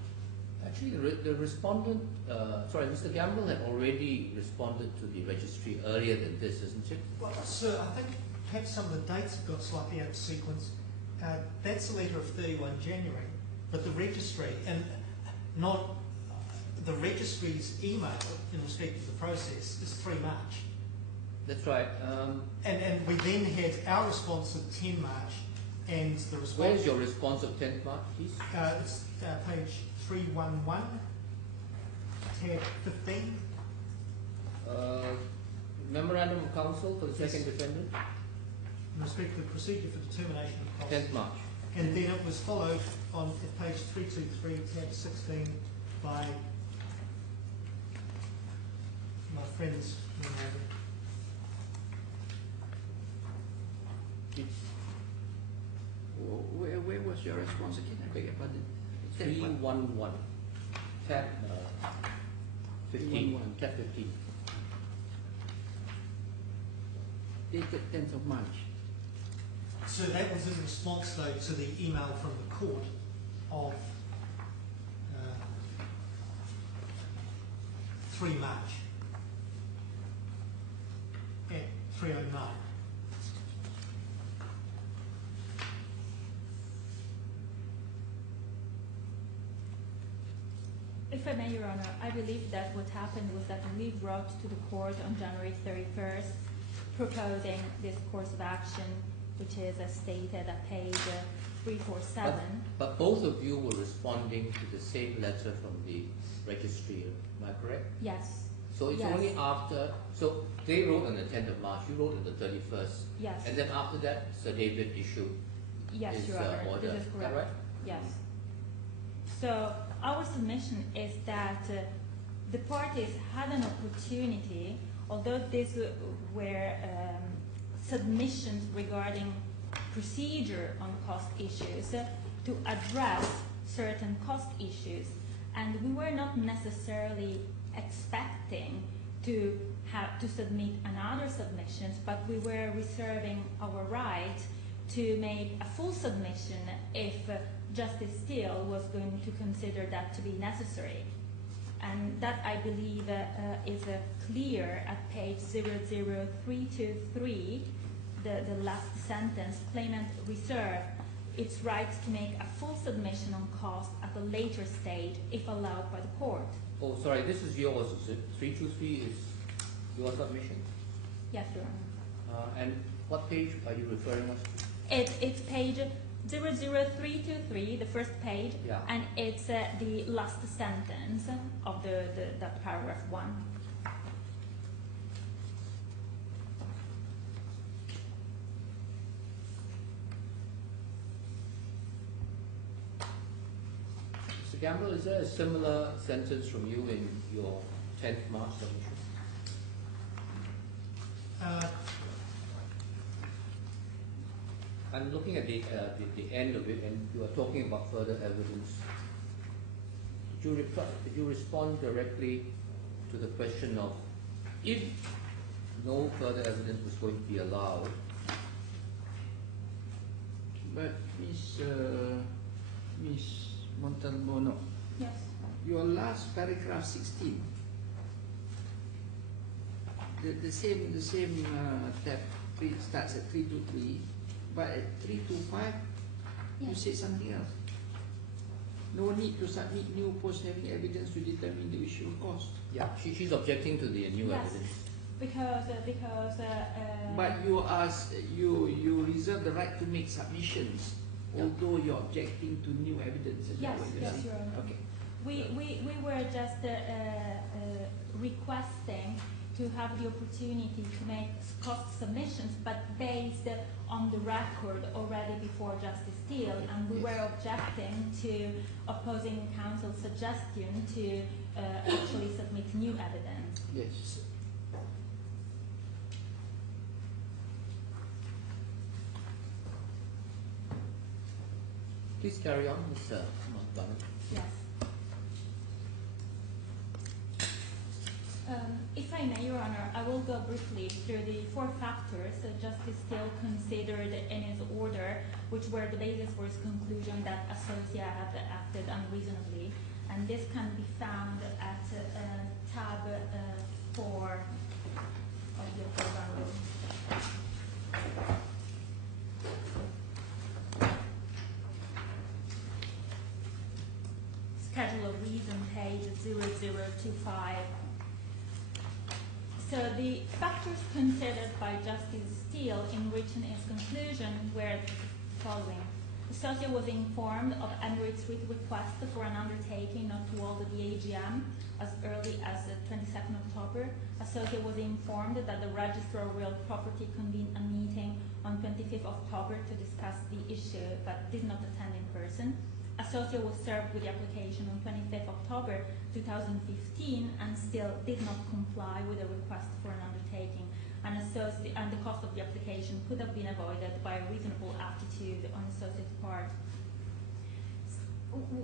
Actually, the respondent, Mr. Gamble had already responded to the registry earlier than this, isn't it? Well, sir, I think perhaps some of the dates have got slightly out of sequence. That's a letter of 31 January, but the registry, and not the registry's email in respect of the process is 3 March. That's right. And we then had our response of 10 March, and the response... Where's your response of 10th March, please? It's page 311, tab 15. Memorandum of Counsel for the second defendant? In respect to the procedure for determination of costs. 10th March. And then it was followed on at page 323, tab 16, by my friend's memorandum. Where was your response again? I beg your pardon. 311. Tab 15. 311. Tab 15. Dated 10th of March. So that was in response, though, to the email from the court of 3 March at 3:09. If I may, Your Honor, I believe that what happened was that we brought to the court on January 31st proposing this course of action, which is as stated at page 347. But both of you were responding to the same letter from the registry, am I correct? Yes. So it's Yes. only after, so they wrote on the 10th of March, you wrote on the 31st. Yes. And then after that, Sir David issued Yes, his Your Honor, order. this is Is correct. that right? Yes. So our submission is that the parties had an opportunity, although these were submissions regarding procedure on cost issues, to address certain cost issues, and we were not necessarily expecting to have to submit another submissions, but we were reserving our right to make a full submission if Justice Steele was going to consider that to be necessary. And that, I believe, is clear at page 00323, the last sentence. Claimant reserve its right to make a full submission on cost at a later stage if allowed by the court. Oh, sorry, this is yours, is it? 323 is your submission? Yes, Your Honor. And what page are you referring us to? It's page 00323, the first page, Yeah. and it's the last sentence of that paragraph 1. Mr. Gamble, is there a similar sentence from you in your 10th March submission? I'm looking at the end of it, and you are talking about further evidence. Did you respond directly to the question of if no further evidence was going to be allowed? But Miss Montalbono, Yes. your last paragraph 16, the same tab starts at 323, but at 325 you Yes. said something else. No need to submit new post having evidence to determine the issue of cost. Yeah, she's objecting to the new Yes. evidence. Because But you reserve the right to make submissions, Yeah. although you're objecting to new evidence. Is that yes, what you're yes, saying? Your Honor. Okay. We were just requesting to have the opportunity to make cost submissions, but based on the record already before Justice Steele, and we Yes. were objecting to opposing counsel's suggestion to actually submit new evidence. Yes. Please carry on, Ms. Montalbono. Yes. If I may, Your Honor, I will go briefly through the 4 factors that Justice Steele considered in his order, which were the basis for his conclusion that Associa had acted unreasonably. And this can be found at tab 4 of your program. Schedule of reason, page 0025. So the factors considered by Justice Steele in reaching his conclusion were the following. Associa was informed of Emirates' request for an undertaking not to hold the AGM as early as 22nd October. Associa was informed that the Registrar of Real Property convened a meeting on 25th October to discuss the issue but did not attend in person. Associa was served with the application on 25th October 2015 and still did not comply with the request for an undertaking, and the cost of the application could have been avoided by a reasonable aptitude on Associate's part.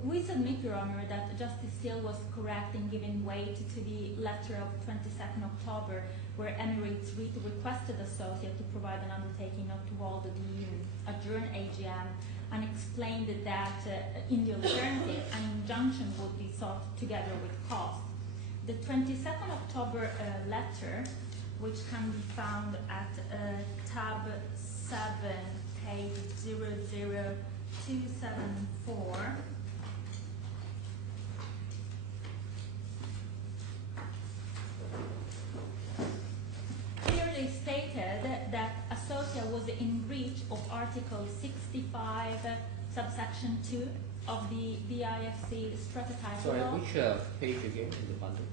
We submit, Your Honor, that Justice Steele was correct in giving weight to the letter of 22nd October where Emirates REIT requested Associate to provide an undertaking not to hold the adjourned AGM, and explained that in the alternative, an injunction would be sought together with cost. The 22nd October letter, which can be found at tab 7, page 00274, clearly stated that Associa was in breach of Article 65, subsection 2 of the BIFC Strata Title Sorry, Law. which page again in the bundle?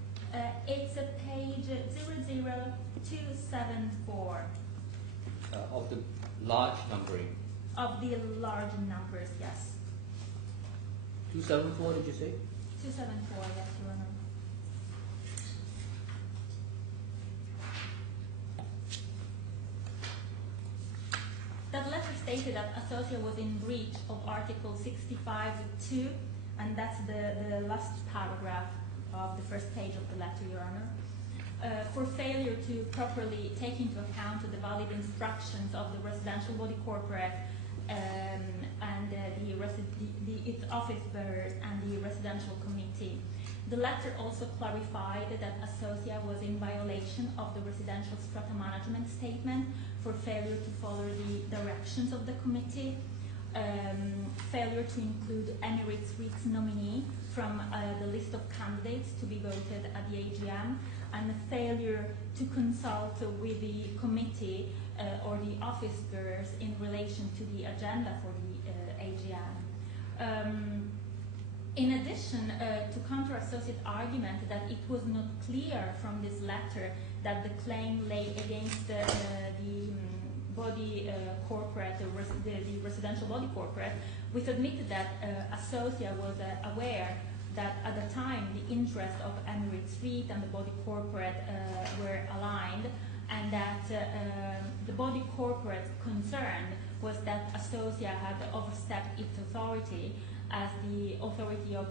It's page 00274 Of the large numbering. of the large numbers, yes. 274, did you say? 274, yes, Your Honor. That letter stated that Associa was in breach of Article 65(2), and that's the last paragraph of the first page of the letter, Your Honor. For failure to properly take into account the valid instructions of the residential body corporate and its office bearers and the residential committee. The letter also clarified that Associa was in violation of the residential strata management statement for failure to follow the directions of the committee, failure to include Emirates REIT's nominee from the list of candidates to be voted at the AGM, and a failure to consult with the committee or the office bearers in relation to the agenda for the AGM. In addition, to counter associate argument that it was not clear from this letter that the claim lay against the body corporate, the residential body corporate, we submitted that Associa was aware that at the time the interests of Emirates REIT and the body corporate were aligned, and that the body corporate concern was that Associa had overstepped its authority as the authority of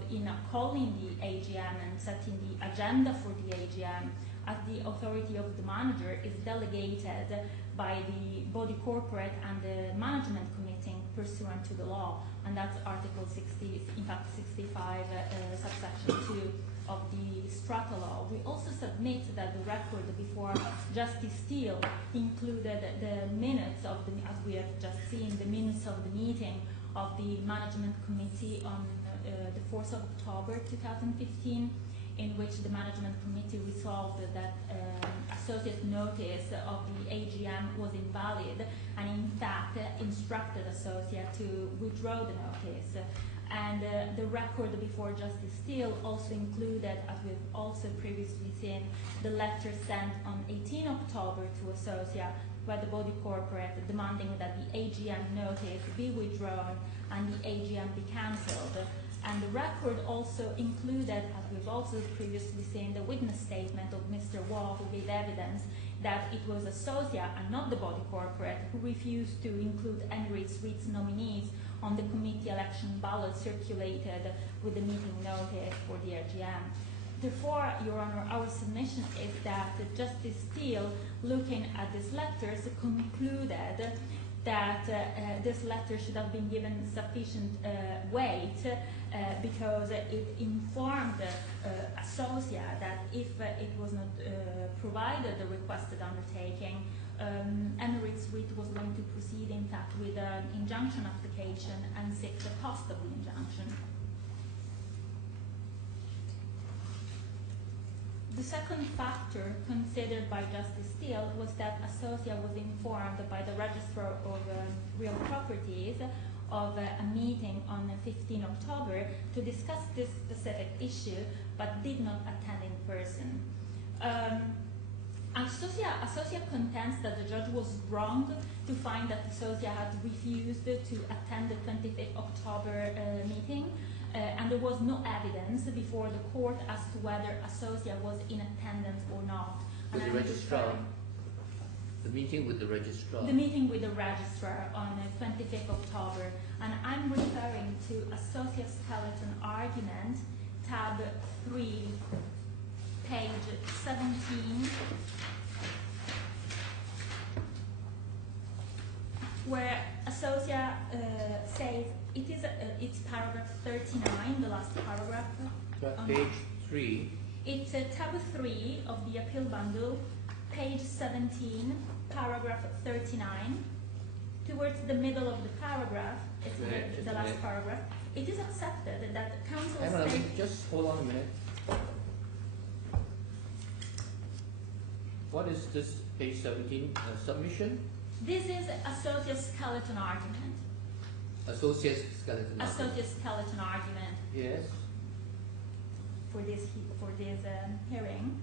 calling the AGM and setting the agenda for the AGM, as the authority of the manager is delegated by the body corporate and the management committee pursuant to the law, and that's Article 60, in fact 65, subsection 2 of the Strata Law. We also submit that the record before Justice Steele included the minutes of the, as we have just seen, the minutes of the meeting of the management committee on the 4th of October 2015, in which the management committee resolved that associate notice of the AGM was invalid, and in fact instructed Associa to withdraw the notice. And the record before Justice Steele also included, as we've also previously seen, the letter sent on 18 October to Associa by the body corporate demanding that the AGM notice be withdrawn and the AGM be cancelled. And the record also included, as we've also previously seen, the witness statement of Mr. Wall, who gave evidence that it was Associa and not the body corporate who refused to include Emirates REIT's nominees on the committee election ballot circulated with the meeting notice for the AGM. Therefore, Your Honour, our submission is that Justice Steele, looking at these letters, concluded that this letter should have been given sufficient weight because it informed Associa that if it was not provided the requested undertaking, Emirates REIT was going to proceed, in fact, with an injunction application and seek the cost of the injunction. The second factor considered by Justice Steele was that Associa was informed by the Registrar of Real Properties of a meeting on 15 October to discuss this specific issue, but did not attend in person. Associa contends that the judge was wrong to find that Associa had refused to attend the 25th October meeting, and there was no evidence before the court as to whether Associa was in attendance or not. With the registrar? The meeting with the registrar? The meeting with the registrar on 25th October. And I'm referring to Associa Skeleton Argument, tab 3, page 17, where Associa says, it's paragraph 39, the last paragraph. Page 3. It's tab 3 of the appeal bundle, page 17, paragraph 39. Towards the middle of the paragraph, it's the last paragraph. It is accepted that counsel states... Just hold on a minute. What is this page 17 submission? This is Associa Skeleton Argument. Associa Skeleton Argument. Associa Skeleton Argument. Yes. For this hearing,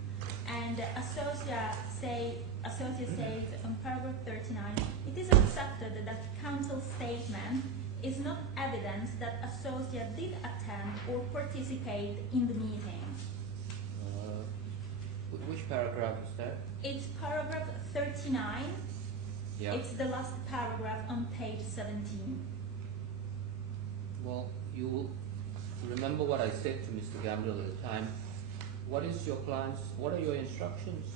and Associa says on paragraph 39, it is accepted that counsel's statement is not evidence that Associa did attend or participate in the meeting. Which paragraph is that? It's paragraph 39. Yeah. It's the last paragraph on page 17. Well, you remember what I said to Mr. Gamble at the time. What are your instructions?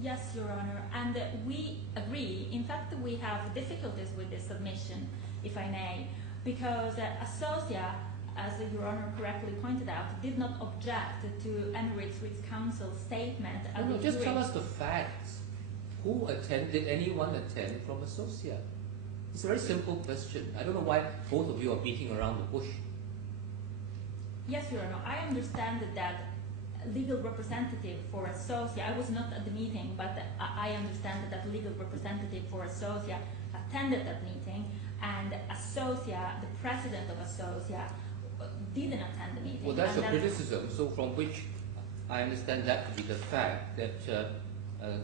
Yes, Your Honor, and we agree. In fact, we have difficulties with this submission, if I may, because Associa, as Your Honor correctly pointed out, did not object to Emirates REIT's counsel's statement. No, just tell us the facts. Who attended? Did anyone attend from Associa? It's a very simple question. I don't know why both of you are beating around the bush. Yes, Your Honor, I understand that legal representative for Associa. I was not at the meeting, but I understand that legal representative for Associa attended that meeting, and Associa, the president of Associa, didn't attend the meeting. Well, that's and a criticism, so from which I understand that to be the fact that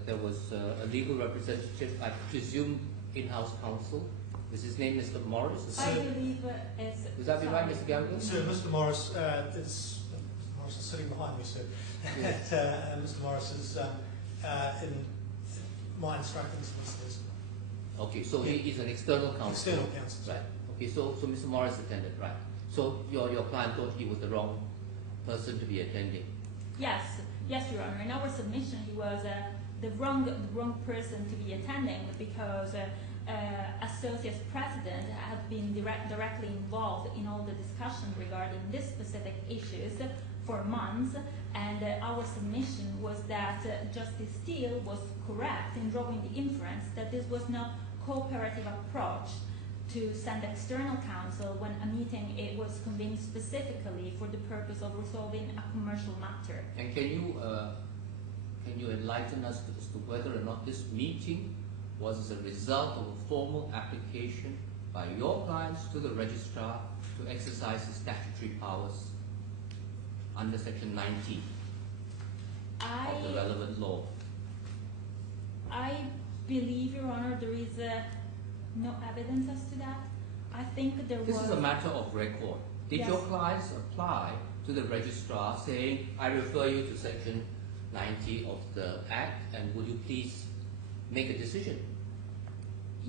there was a legal representative, I presume in-house counsel. Is his name Mr. Morris? I believe it's... Would that be right, Mr. Gamble? So Mr. Morris, Mr. Morris is sitting behind me, sir. Yes. Mr. Morris is in my instructing solicitors. Okay, so he is an external counsel. External counsel. Right. Okay, so Mr. Morris attended, right? So your client thought he was the wrong person to be attending. Yes, Your Honor. In our submission, he was the wrong person to be attending because Associate's president had been directly involved in all the discussion regarding these specific issues for months, and our submission was that Justice Steele was correct in drawing the inference that this was not cooperative approach to send external counsel when a meeting it was convened specifically for the purpose of resolving a commercial matter. And can you enlighten us as to whether or not this meeting was as a result of a formal application by your clients to the registrar to exercise his statutory powers under Section 19 of the relevant law? I believe, Your Honor, there is no evidence as to that. I think there was... This is a matter of record. Did Yes. your clients apply to the registrar saying, I refer you to Section 90 of the Act, and would you please make a decision?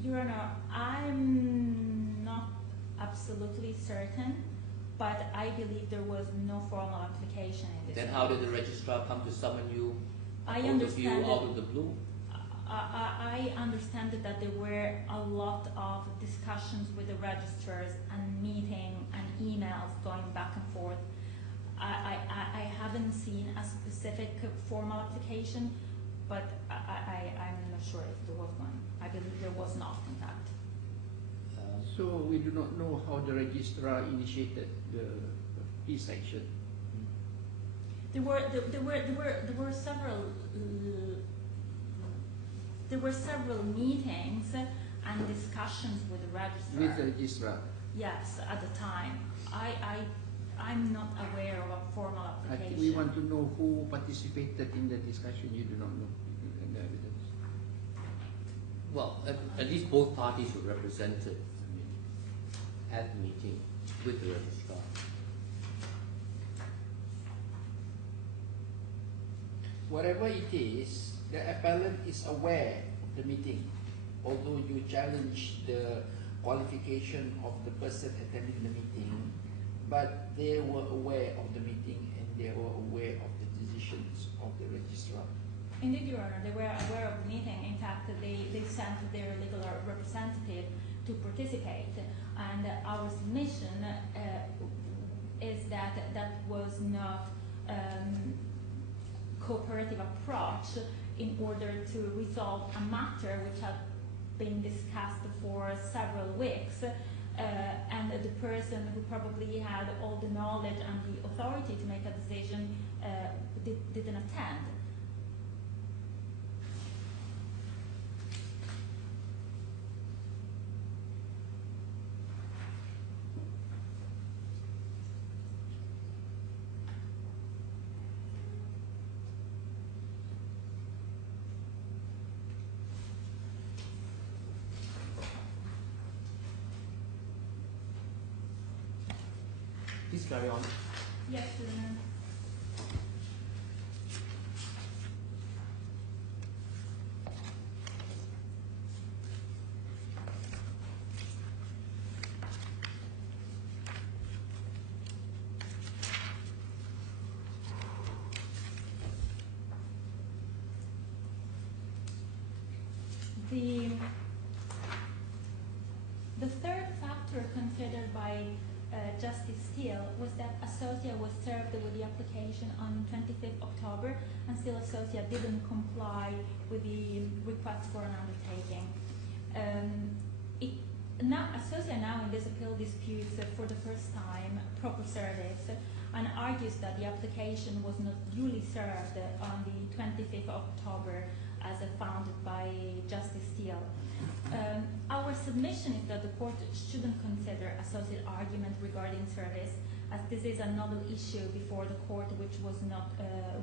Your Honor, I'm not absolutely certain, but I believe there was no formal application in this Then case. how did the registrar come to summon you, I both of you, understand out that- of the blue? I understand that there were a lot of discussions with the registrars and meeting and emails going back and forth. I haven't seen a specific formal application, but I'm not sure if there was one. I believe there was not, in fact. So we do not know how the registrar initiated his action. There were several meetings and discussions with the registrar. With the registrar. Yes, at the time. I'm not aware of a formal I application. think we want to know who participated in the discussion. You do not know the evidence. Well, at least both parties were represented at the meeting with the registrar. Whatever it is, the appellant is aware of the meeting, although you challenge the qualification of the person attending the meeting, but they were aware of the meeting and they were aware of the decisions of the registrar. Indeed, Your Honor, they were aware of the meeting. In fact, they sent their legal representative to participate, and our submission is that that was not cooperative approach in order to resolve a matter which had been discussed for several weeks, and the person who probably had all the knowledge and the authority to make a decision didn't attend. Please carry on. Yes, Your Honor. The third factor considered by Justice Steele was that Associa was served with the application on 25th October, and still Associa didn't comply with the request for an undertaking. Associa now in this appeal disputes for the first time proper service and argues that the application was not duly served on the 25th of October as found by Justice Steele. Our submission is that the court shouldn't consider associate argument regarding service, as this is a novel issue before the court which was not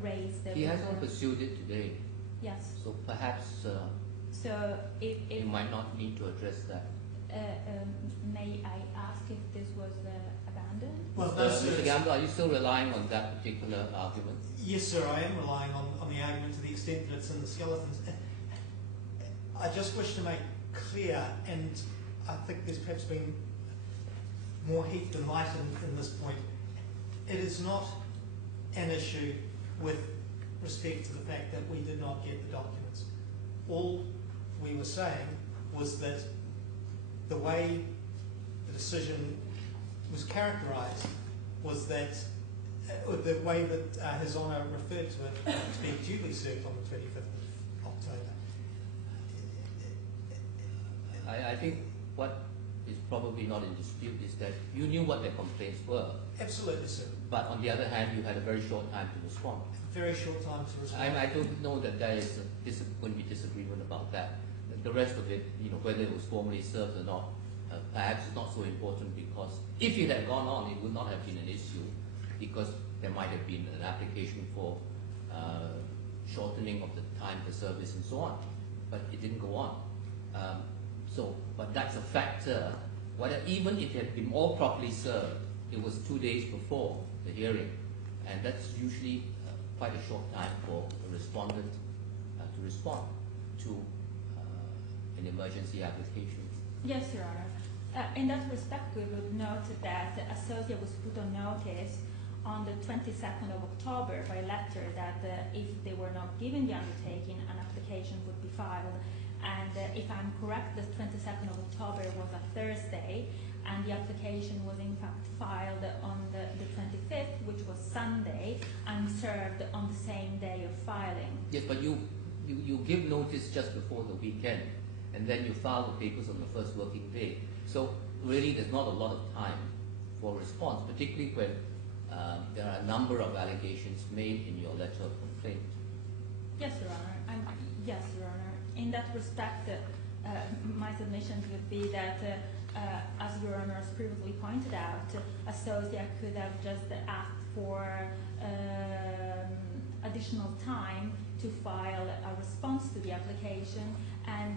raised. He hasn't pursued it today, Yes. so perhaps So if you might not need to address that. may I ask if this was abandoned? Well, no, sir. Mr. Gamble, are you still relying on that particular argument? Yes, sir, I am relying on the argument to the extent that it's in the skeletons. I just wish to make clear, and I think there's perhaps been more heat than light in this point, it is not an issue with respect to the fact that we did not get the documents. All we were saying was that the way the decision was characterised was that the way that His Honour referred to it to being duly served on the 25th of October. I think what is probably not in dispute is that you knew what their complaints were, Absolutely, sir. but on the other hand, you had a very short time to respond. Very short time to respond. I don't know that there is going to be disagreement about that. The rest of it, whether it was formally served or not, perhaps it's not so important, because if it had gone on, it would not have been an issue, because there might have been an application for shortening of the time for service and so on, but it didn't go on. But that's a factor. Even if it had been all properly served, it was 2 days before the hearing, and that's usually quite a short time for a respondent to respond to an emergency application. Yes, Your Honor. In that respect, we would note that Associate was put on notice on the 22nd of October by letter that if they were not given the undertaking, an application would be filed. And if I'm correct, the 22nd of October was a Thursday, and the application was in fact filed on the 25th, which was Sunday, and served on the same day of filing. Yes, but you give notice just before the weekend, and then you file the papers on the first working day. So really there's not a lot of time for response, particularly when there are a number of allegations made in your letter of complaint. Yes, Your Honor. Yes, Your Honor. In that respect, my submission would be that, as Your Honor has previously pointed out, Associate could have just asked for additional time to file a response to the application and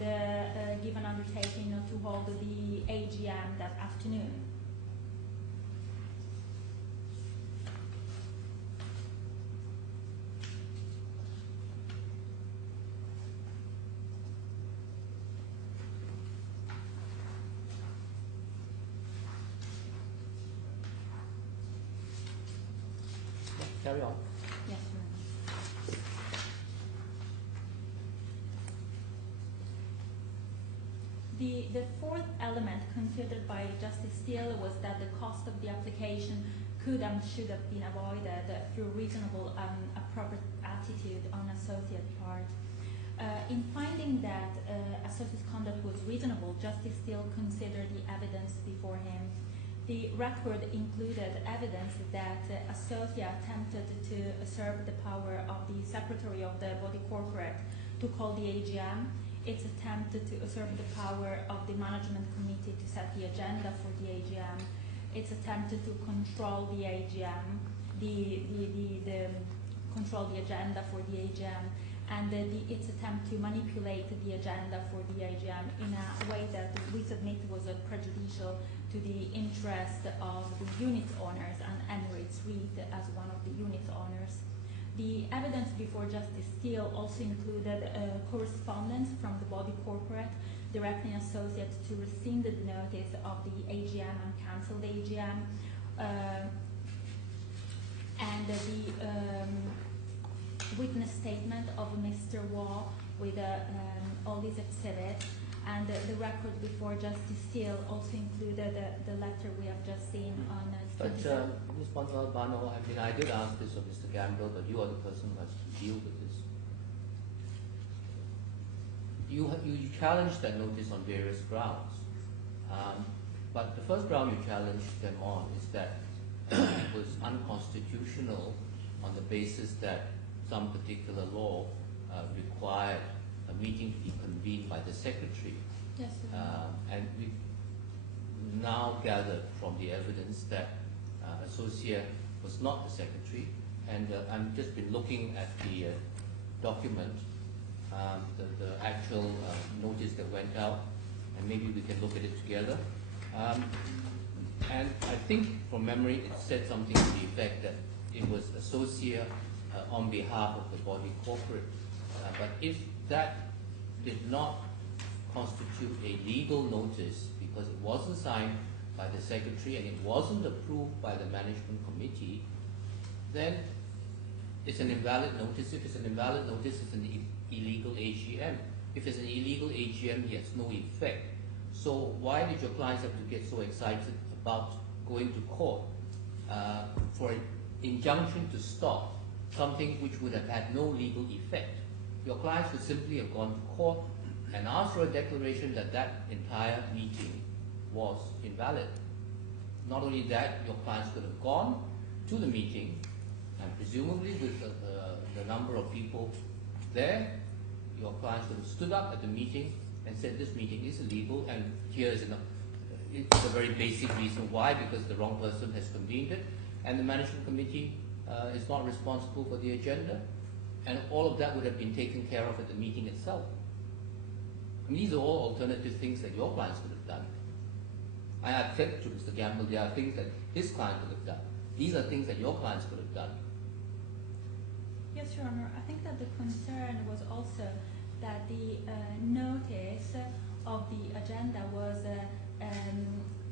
give an undertaking to hold the AGM that afternoon. Carry on. Yes, Your Honor. The fourth element considered by Justice Steele was that the cost of the application could and should have been avoided through reasonable and appropriate attitude on Associate's part. In finding that Associate's conduct was reasonable, Justice Steele considered the evidence before him. The record included evidence that Associate attempted to usurp the power of the Secretary of the Body Corporate to call the AGM. It's attempted to usurp the power of the Management Committee to set the agenda for the AGM. It's attempted to control the AGM, control the agenda for the AGM, and its attempt to manipulate the agenda for the AGM in a way that we submit was prejudicial to the interest of the unit owners and Emirates REIT as one of the unit owners. The evidence before Justice Steele also included correspondence from the Body Corporate directing Associates to rescind the notice of the AGM and cancel the AGM, and the witness statement of Mr. Waugh with all these exhibits, and the record before Justice Steele also included the letter we have just seen on. But Ms. Bonvalbano, I did ask this of Mr. Gamble, but you are the person who has to deal with this. You challenged that notice on various grounds, but the first ground you challenged them on is that it was unconstitutional on the basis that some particular law required a meeting to be convened by the secretary. Yes, Your Honor. And we've now gathered from the evidence that Associa was not the secretary, and I've just been looking at the document, the actual notice that went out, and maybe we can look at it together. And I think from memory it said something to the effect that it was Associa on behalf of the body corporate. But if that did not constitute a legal notice because it wasn't signed by the secretary and it wasn't approved by the management committee, then it's an invalid notice. If it's an invalid notice, it's an illegal AGM. If it's an illegal AGM, it has no effect. So why did your clients have to get so excited about going to court for an injunction to stop something which would have had no legal effect? Your clients would simply have gone to court and asked for a declaration that that entire meeting was invalid. Not only that, your clients could have gone to the meeting, and presumably with the number of people there, your clients would have stood up at the meeting and said this meeting is illegal, and here is it's a very basic reason why, because the wrong person has convened it, and the management committee is not responsible for the agenda, and all of that would have been taken care of at the meeting itself. I mean, these are all alternative things that your clients could have done. I have said to Mr. Gamble, there are things that his client could have done. These are things that your clients could have done. Yes, Your Honor. I think that the concern was also that the notice of the agenda was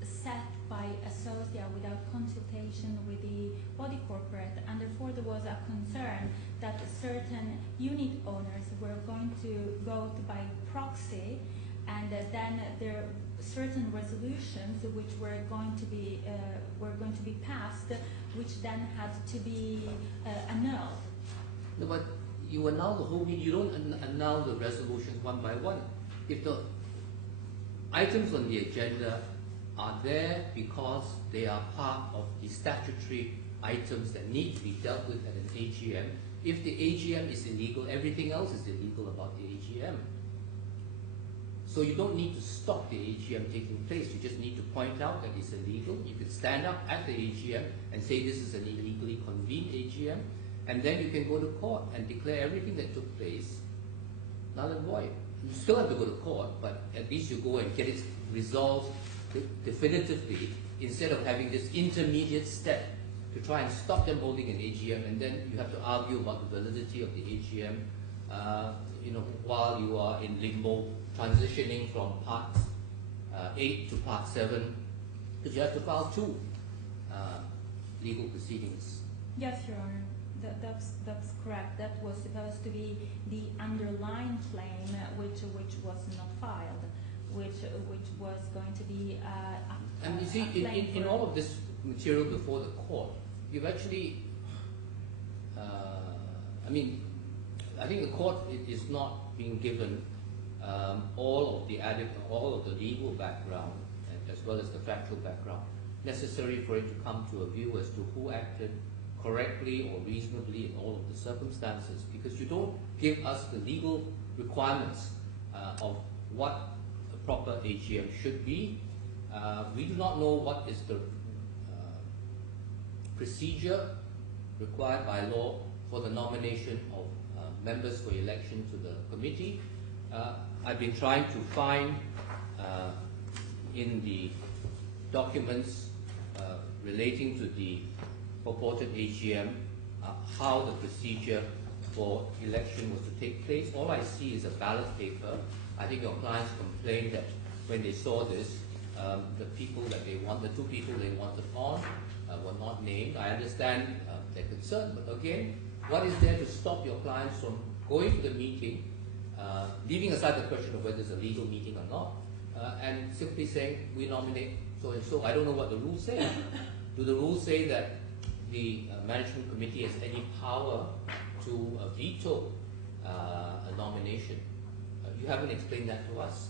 set by Associa without consultation with the body corporate, and therefore there was a concern that certain unit owners were going to vote by proxy, and then there certain resolutions which were going to be passed, which then had to be annulled. No, but you annul the whole meeting. You don't annul the resolutions one by one. If the items on the agenda are there because they are part of the statutory items that need to be dealt with at an AGM, if the AGM is illegal, everything else is illegal about the AGM. So you don't need to stop the AGM taking place. You just need to point out that it's illegal. You can stand up at the AGM and say this is an illegally convened AGM, and then you can go to court and declare everything that took place null and void. You still have to go to court, but at least you go and get it resolved definitively, instead of having this intermediate step to try and stop them holding an AGM, and then you have to argue about the validity of the AGM, while you are in limbo, transitioning from Part 8 to Part 7, because you have to file two legal proceedings. Yes, Your Honor. That's correct. That was supposed to be the underlying claim, which was not filed, which was going to be and you see, in all of this material before the court, you've actually, I think the court is not being given all of the legal background as well as the factual background necessary for it to come to a view as to who acted correctly or reasonably in all of the circumstances, because you don't give us the legal requirements of what a proper AGM should be. We do not know what is the procedure required by law for the nomination of members for election to the committee. I've been trying to find in the documents relating to the purported AGM how the procedure for election was to take place. All I see is a ballot paper. I think your clients complained that when they saw this, the two people they wanted on were not named. I understand their concern, but again, what is there to stop your clients from going to the meeting, leaving aside the question of whether it's a legal meeting or not, and simply saying, we nominate so and so? I don't know what the rules say. Do the rules say that the management committee has any power to veto a nomination? You haven't explained that to us.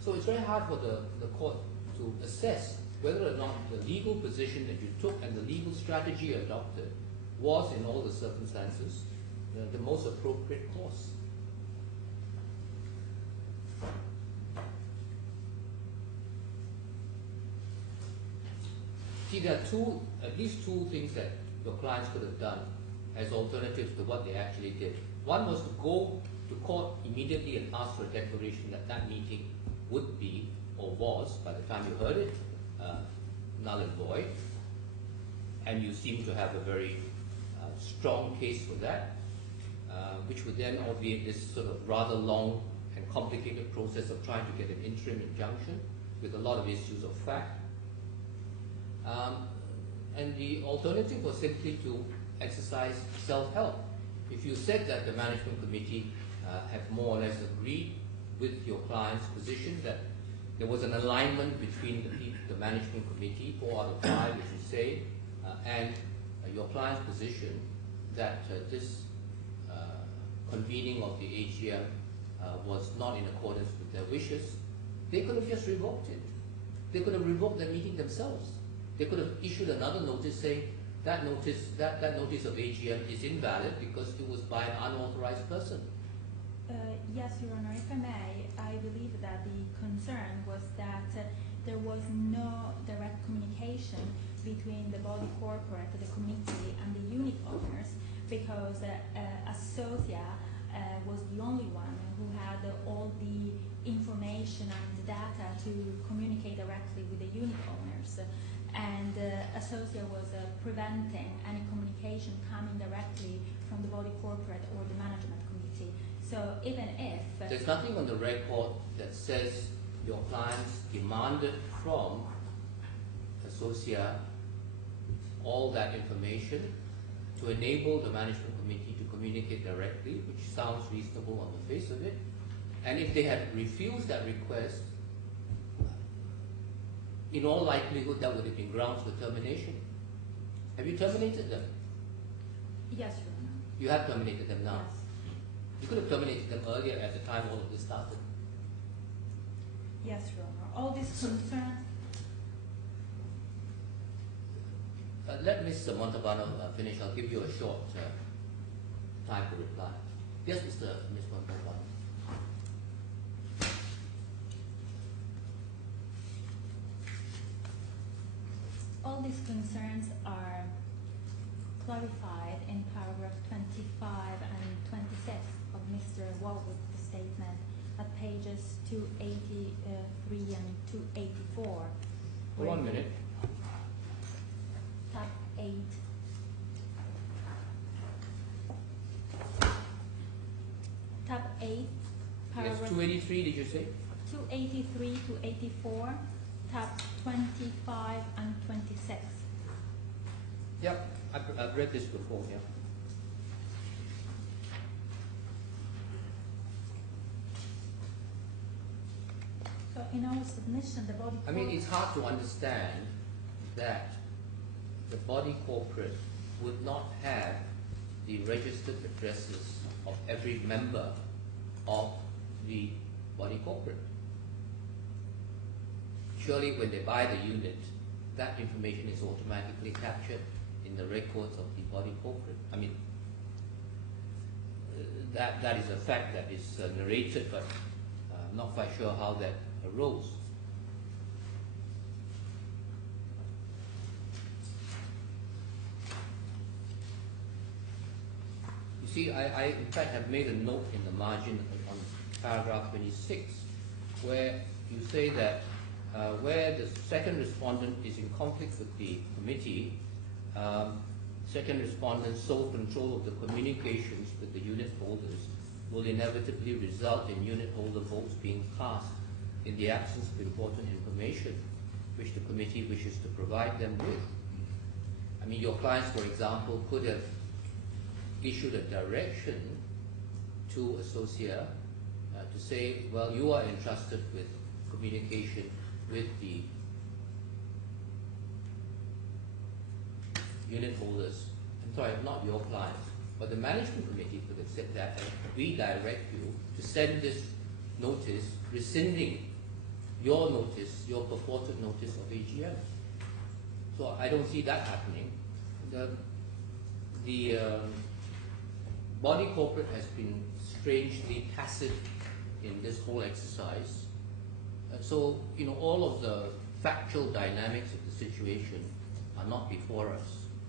So it's very hard for the court to assess whether or not the legal position that you took and the legal strategy adopted was, in all the circumstances, the most appropriate course. See, there are at least two things that your clients could have done as alternatives to what they actually did. One was to go to court immediately and ask for a declaration that that meeting would be, or was, by the time you heard it, null and void. And you seem to have a very strong case for that, which would then obviate this sort of rather long and complicated process of trying to get an interim injunction with a lot of issues of fact. And the alternative was simply to exercise self-help. If you said that the management committee had more or less agreed with your client's position, that there was an alignment between the management committee, 4 out of 5, as you say, and your client's position, that this convening of the AGM was not in accordance with their wishes, they could have just revoked it. They could have revoked their meeting themselves. They could have issued another notice saying that notice of AGM is invalid because it was by an unauthorized person. Yes, Your Honor, if I may, I believe that the concern was that there was no direct communication between the body corporate, the committee, and the unit owners, because Associa was the only one who had all the information and data to communicate directly with the unit owners. And Associa was preventing any communication coming directly from the body corporate or the management committee. So even if... There's nothing on the record that says your clients demanded from Associa all that information to enable the management committee to communicate directly, which sounds reasonable on the face of it. And if they had refused that request, in all likelihood that would have been grounds for termination. Have you terminated them? Yes, Your Honor. You have terminated them now? Yes. You could have terminated them earlier at the time all of this started. Yes, Your Honor. All these concerns... Let Mr. Montalbano finish. I'll give you a short time to reply. Yes, Ms. Montalbano. All these concerns are clarified in paragraph 25 and 26 of Mr. Walwood's statement at pages 283 and 284. Hold on a minute. Tab 8. Tab 8, paragraph... Yes, 283, did you say? 283 to 84, tab 25 and 26. Yep, I've read this before, yeah. So in our submission, the body... I mean, it's hard to understand that the body corporate would not have the registered addresses of every member of the body corporate. Surely when they buy the unit, that information is automatically captured in the records of the body corporate. I mean, that is a fact that is narrated, but I'm not quite sure how that arose. You see, I in fact have made a note in the margin on paragraph 26 where you say that where the second respondent is in conflict with the committee, second respondent's sole control of the communications with the unit holders will inevitably result in unit holder votes being cast in the absence of important information which the committee wishes to provide them with. I mean, your clients, for example, could have issued a direction to Associa to say, well, you are entrusted with communication with the unit holders. I'm sorry, not your clients, but the management committee could have said that, and we direct you to send this notice rescinding your notice, your purported notice of AGM. So I don't see that happening. The body corporate has been strangely passive in this whole exercise. So, all of the factual dynamics of the situation are not before us,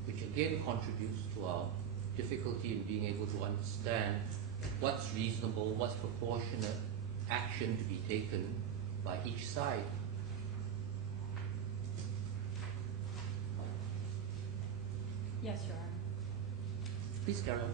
which again contributes to our difficulty in being able to understand what's reasonable, what's proportionate action to be taken by each side. Yes, Your Honor. Please carry on.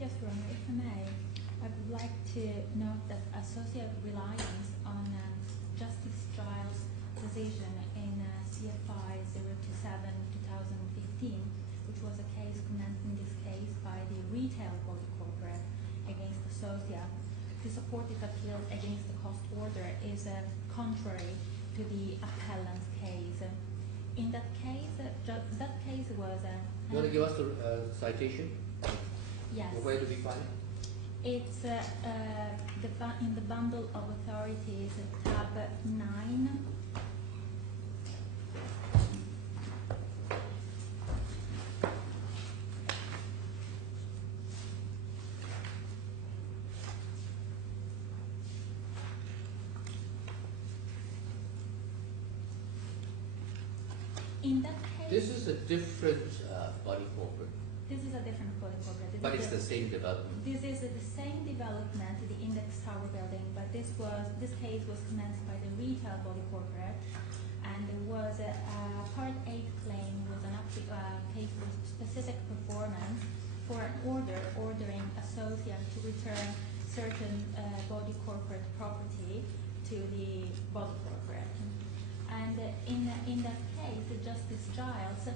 Yes, Your Honor, if I may, I would like to note that associate reliance on Justice Giles' decision in CFI 027/2015, which was a case commenced in this case by the retail body corporate against Associa to support its appeal against the cost order is contrary to the appellant's case. In that case, that case was You want to give us the citation? yes. Where do we find it? It's in the bundle of authorities, tab 9. In that case, This is a different body corporate, this is a different body corporate. This but is it's the same development. This is the same development, the Index Tower building, but this case was commenced by the retail body corporate, and there was a Part 8 claim was an case for specific performance for an order ordering Associa to return certain body corporate property to the body corporate. And in that case, Justice Giles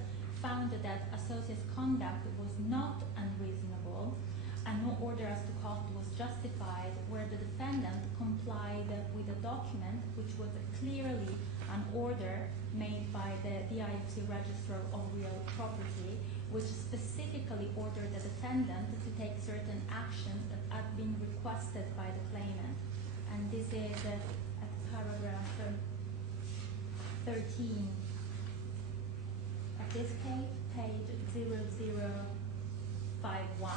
found that Associa's conduct was not unreasonable and no order as to cost was justified, where the defendant complied with a document which was clearly an order made by the IFC Registrar of Real Property, which specifically ordered the defendant to take certain actions that had been requested by the claimant. And this is at paragraph 13 of this case, page 0051.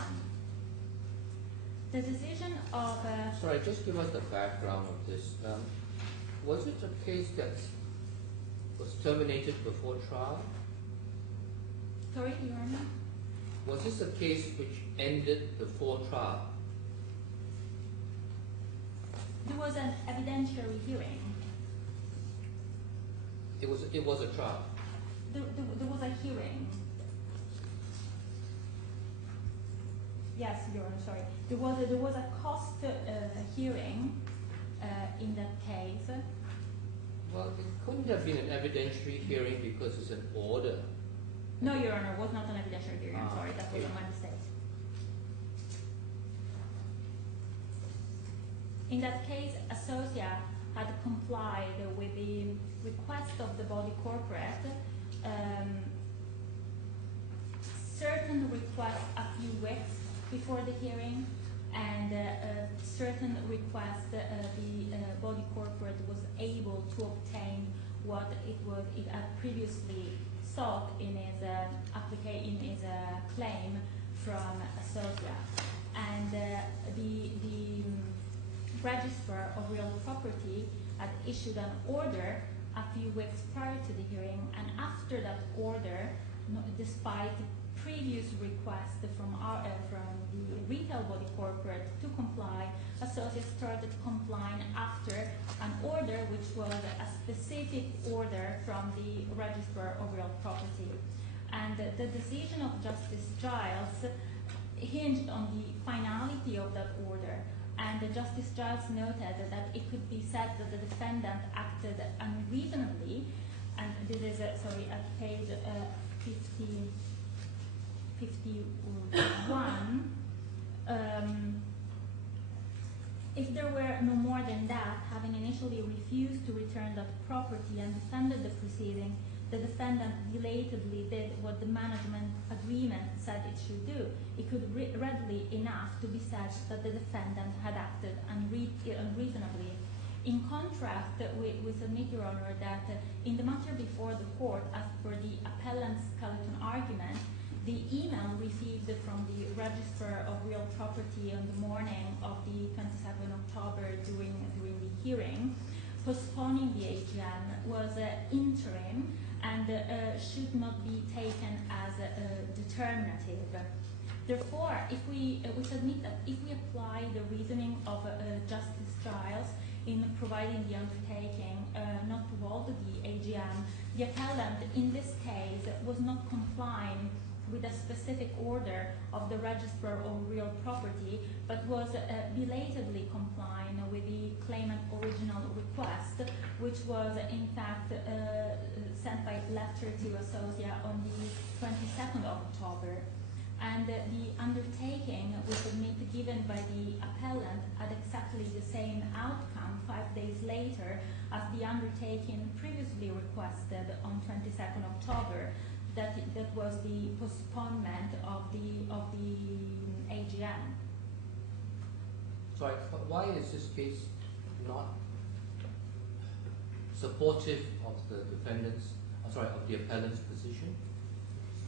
The decision of Sorry, just give us the background of this. Was it a case that was terminated before trial? sorry, Your Honor? Was this a case which ended before trial? There was an evidentiary hearing. It was a trial. There was a hearing. Yes, Your Honor, sorry. There was a cost hearing in that case. Well, it couldn't have been an evidentiary hearing because it's an order. No, Your Honor, it was not an evidentiary hearing. I'm sorry, that was okay. my mistake. In that case, Associa had complied with the request of the body corporate. Certain requests a few weeks before the hearing, and certain requests the body corporate was able to obtain what it had previously sought in his claim from Associa, and the Registrar of Real Property had issued an order a few weeks prior to the hearing, and after that order, despite previous requests from the retail body corporate to comply, Associa started complying after an order which was a specific order from the Registrar of Real Property. And the decision of Justice Giles hinged on the finality of that order. And Justice Giles noted that it could be said that the defendant acted unreasonably and this is, sorry, at page 51, if there were no more than that, having initially refused to return that property and defended the proceeding, the defendant belatedly did what the management agreement said it should do. It could readily enough to be said that the defendant had acted unreasonably. In contrast, we submit, Your Honor, that in the matter before the court, as per the appellant's skeleton argument, the email received from the Registrar of Real Property on the morning of the 22nd October during the hearing, postponing the AGM, was interim and should not be taken as determinative. Therefore, if we submit that if we apply the reasoning of Justice Giles in providing the undertaking not to hold the AGM, the appellant in this case was not complying with a specific order of the Registrar of Real Property, but was belatedly complying with the claimant's original request, which was in fact sent by letter to Associa on the 22nd of October. And the undertaking was submitted given by the appellant at exactly the same outcome 5 days later as the undertaking previously requested on 22nd October. That was the postponement of the AGM. Sorry, why is this case not supportive of the defendant's, of the appellant's position?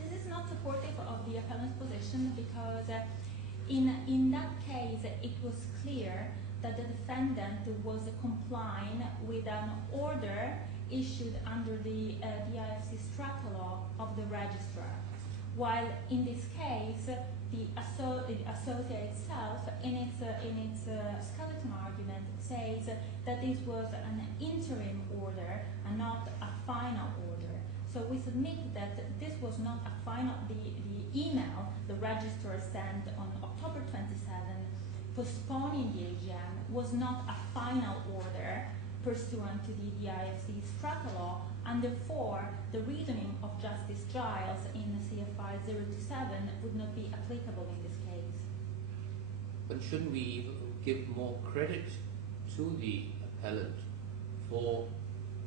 This is not supportive of the appellant's position because in that case it was clear that the defendant was complying with an order issued under the DIFC strata law of the registrar, while in this case the associate itself in its skeleton argument says that this was an interim order and not a final order. So we submit that this was not a final, the email the registrar sent on October 27 postponing the AGM was not a final order pursuant to the DIFC strata law, and therefore the reasoning of Justice Giles in CFR 027 would not be applicable in this case. But shouldn't we give more credit to the appellant for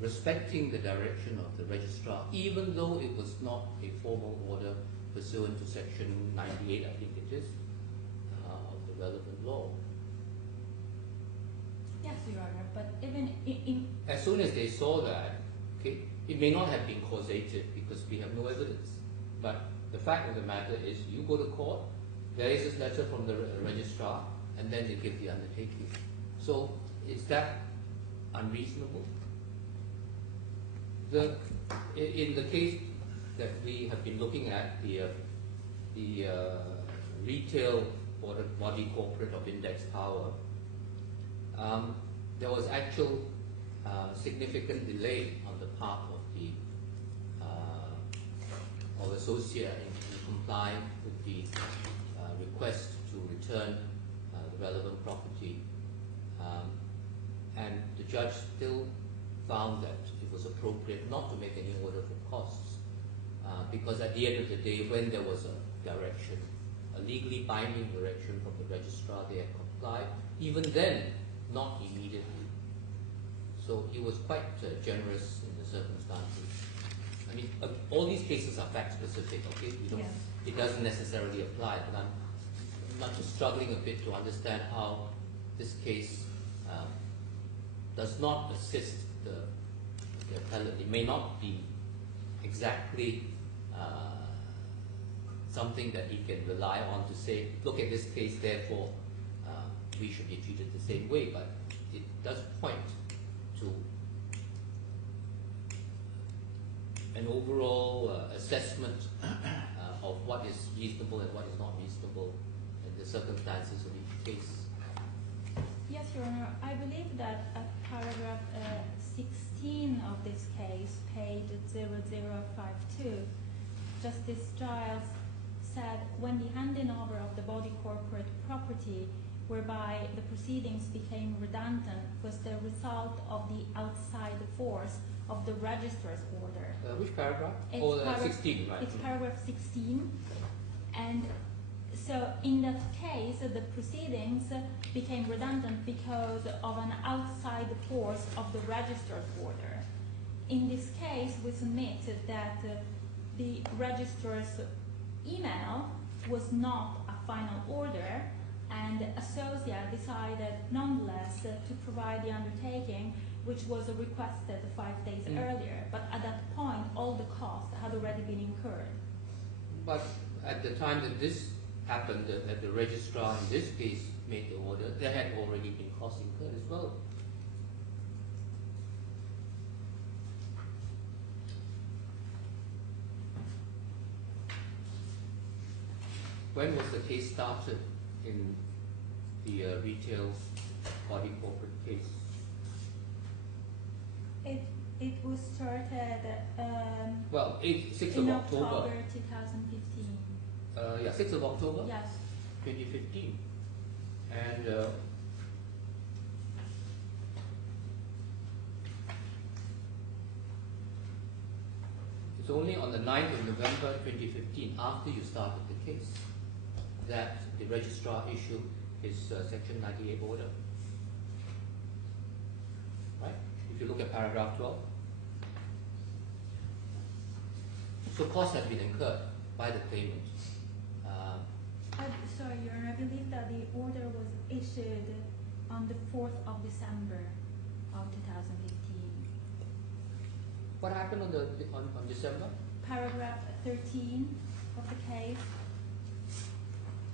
respecting the direction of the registrar, even though it was not a formal order pursuant to section 98, I think it is, of the relevant law? Yes, Your Honor, but even in... As soon as they saw that, okay, it may not have been causative because we have no evidence, but the fact of the matter is you go to court, there is this letter from the registrar, and then they give the undertaking. So is that unreasonable? In the case that we have been looking at, the retail body corporate of Index Tower, there was actual significant delay on the part of the associate in complying with the request to return the relevant property, and the judge still found that it was appropriate not to make any order for costs, because at the end of the day, when there was a direction, a legally binding direction from the registrar, they had complied. Even then, not immediately. So he was quite generous in the circumstances. I mean, all these cases are fact specific, okay? It doesn't necessarily apply, but I'm just struggling a bit to understand how this case does not assist the appellant. It may not be exactly something that he can rely on to say, look at this case, therefore we should be treated the same way, but it does point to an overall assessment of what is reasonable and what is not reasonable in the circumstances of each case. Yes, Your Honor. I believe that at paragraph 16 of this case, page 0052, Justice Giles said, when the handing over of the body corporate property whereby the proceedings became redundant was the result of the outside force of the registrar's order. Which paragraph? It's Oh, paragraph- 16, right. It's paragraph 16, and so in that case, the proceedings became redundant because of an outside force of the registrar's order. In this case, we submit that the registrar's email was not a final order, and Associa decided nonetheless to provide the undertaking, which was requested 5 days earlier. But at that point, all the costs had already been incurred. But at the time that this happened, that the registrar in this case made the order, there had already been costs incurred as well. When was the case started in the retail body corporate case? It was started Well, 6th in of October. October 2015. Yeah, 6th of October Yes. 2015. And it's only on the 9th of November 2015, after you started the case, that the registrar issued his Section 98 order. Right? If you look at paragraph 12. So costs have been incurred by the claimant. Sorry, Your Honor, I believe that the order was issued on the 4th of December of 2015. What happened on December? Paragraph 13 of the case.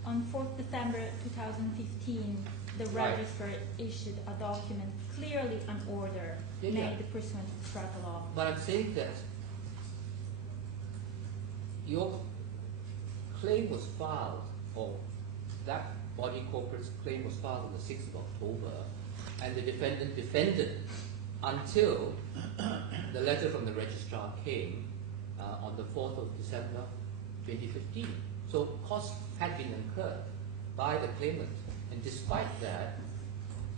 On 4th December 2015, the Right. registrar issued a document, clearly an order Yeah, made yeah. pursuant to strata law. But I'm saying that your claim was filed, or that body corporate's claim was filed on the 6th of October, and the defendant defended until the letter from the registrar came on the 4th of December 2015. So costs had been incurred by the claimant, and despite that,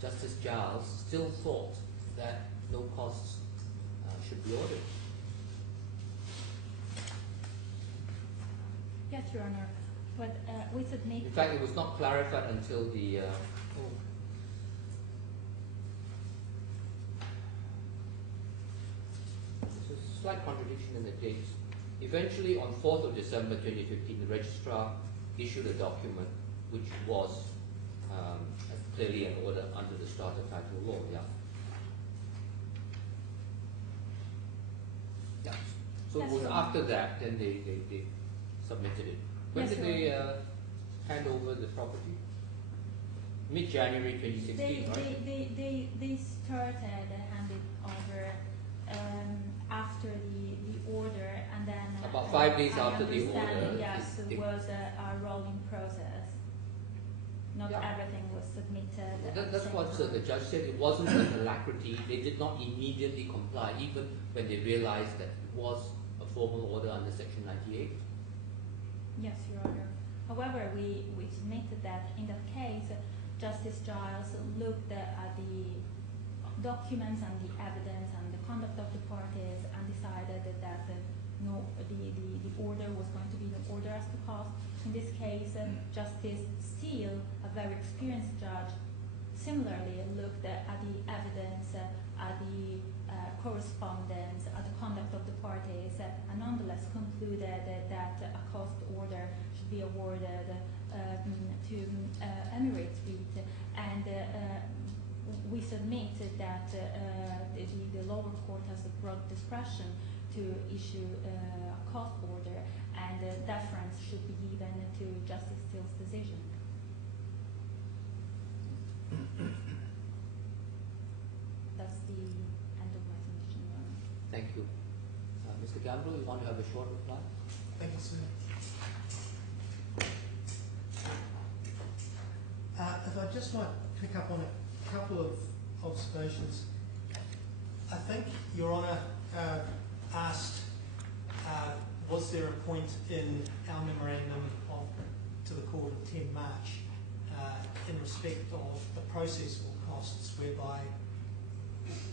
Justice Giles still thought that no costs should be ordered. Yes, Your Honor, but we submit. In fact, it was not clarified until the there's a slight contradiction in the dates. Eventually, on 4th of December 2015, the registrar issued a document which was clearly an order under the Strata Title Law. Yeah. Yeah. So Yes, it was Your Honor. after that, then they submitted it. When Yes, did Your they hand over the property? Mid-January 2016, right? They started handed over after the order, and then About 5 days I after the understand, order, yes, it- it was a rolling process. Not Yeah. everything was submitted. at the That's same what time. the judge said. It wasn't with alacrity. They did not immediately comply, even when they realized that it was a formal order under Section 98. Yes, Your Honor. However, we submitted that in that case, Justice Giles looked at the documents and the evidence and the conduct of the parties and decided that no, the order was going to be the order as to cost. In this case, Justice Steele, a very experienced judge, similarly looked at the evidence, at the correspondence, at the conduct of the parties, and nonetheless concluded that a cost order should be awarded to Emirates REIT, and we submit that the lower court has the broad discretion to issue a cost order, and deference should be given to Justice Steele's decision. That's the end of my submission, Your Honor. Thank you. Mr. Gamble, you want to have a short reply? Thank you, sir. If I just might pick up on a couple of observations. I think Your Honour asked, was there a point in our memorandum to the court of 10 March in respect of the processable costs, whereby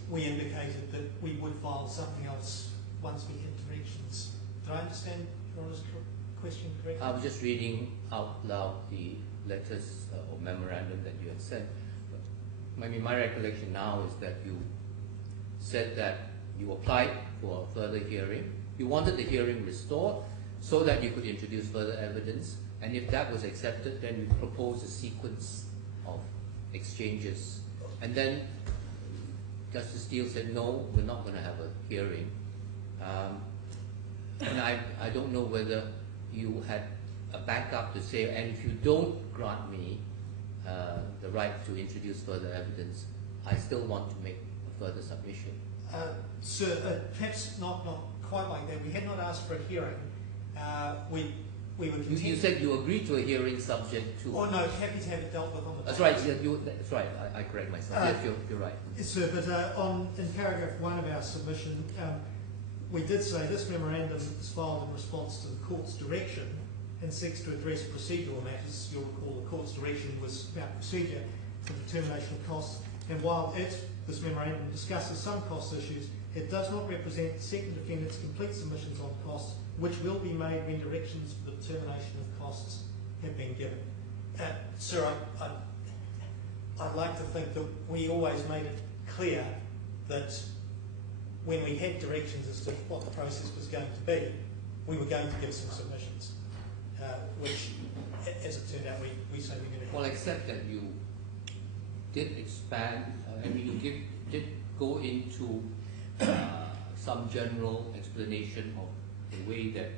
we indicated that we would file something else once we hit directions. Did I understand Your Honour's question correctly? I was just reading out loud the letters or memorandum that you had sent. I mean, my recollection now is that you said that you applied for a further hearing. You wanted the hearing restored so that you could introduce further evidence, and if that was accepted, then you proposed a sequence of exchanges. And then Justice Steele said, no, we're not going to have a hearing. And I don't know whether you had a backup to say, and if you don't grant me the right to introduce further evidence, I still want to make a further submission. Sir, perhaps not quite like that. We had not asked for a hearing. We were content. You said you agreed to a hearing subject to... Oh no, happy to have it dealt with on the... That's right, that's right, I correct myself. Yes, you're right. Yes, sir, but in paragraph 1 of our submission, we did say this memorandum is filed in response to the court's direction and seeks to address procedural matters. You'll recall the court's direction was about procedure for determination of costs, and while this memorandum discusses some cost issues, it does not represent the second defendant's complete submissions on costs, which will be made when directions for the determination of costs have been given. Sir, I'd like to think that we always made it clear that when we had directions as to what the process was going to be, we were going to give some submissions, which, as it turned out, we say we're going to... Well, except that you did expand, I mean, you did go into some general explanation of the way that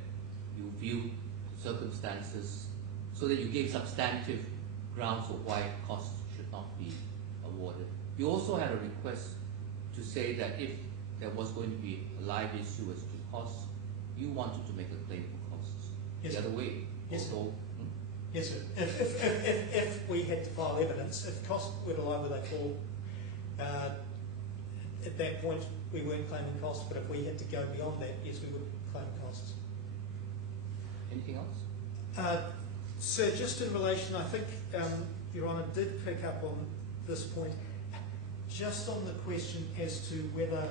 you view circumstances, so that you gave substantive grounds for why costs should not be awarded. You also had a request to say that if there was going to be a live issue as to costs, you wanted to make a claim for costs. Yes, the other way. Yes, also, yes, sir. If we had to file evidence, if costs were to lie where they fall, at that point we weren't claiming costs, but if we had to go beyond that, yes, we would claim costs. anything else? Sir, just in relation, I think Your Honour did pick up on this point, just on the question as to whether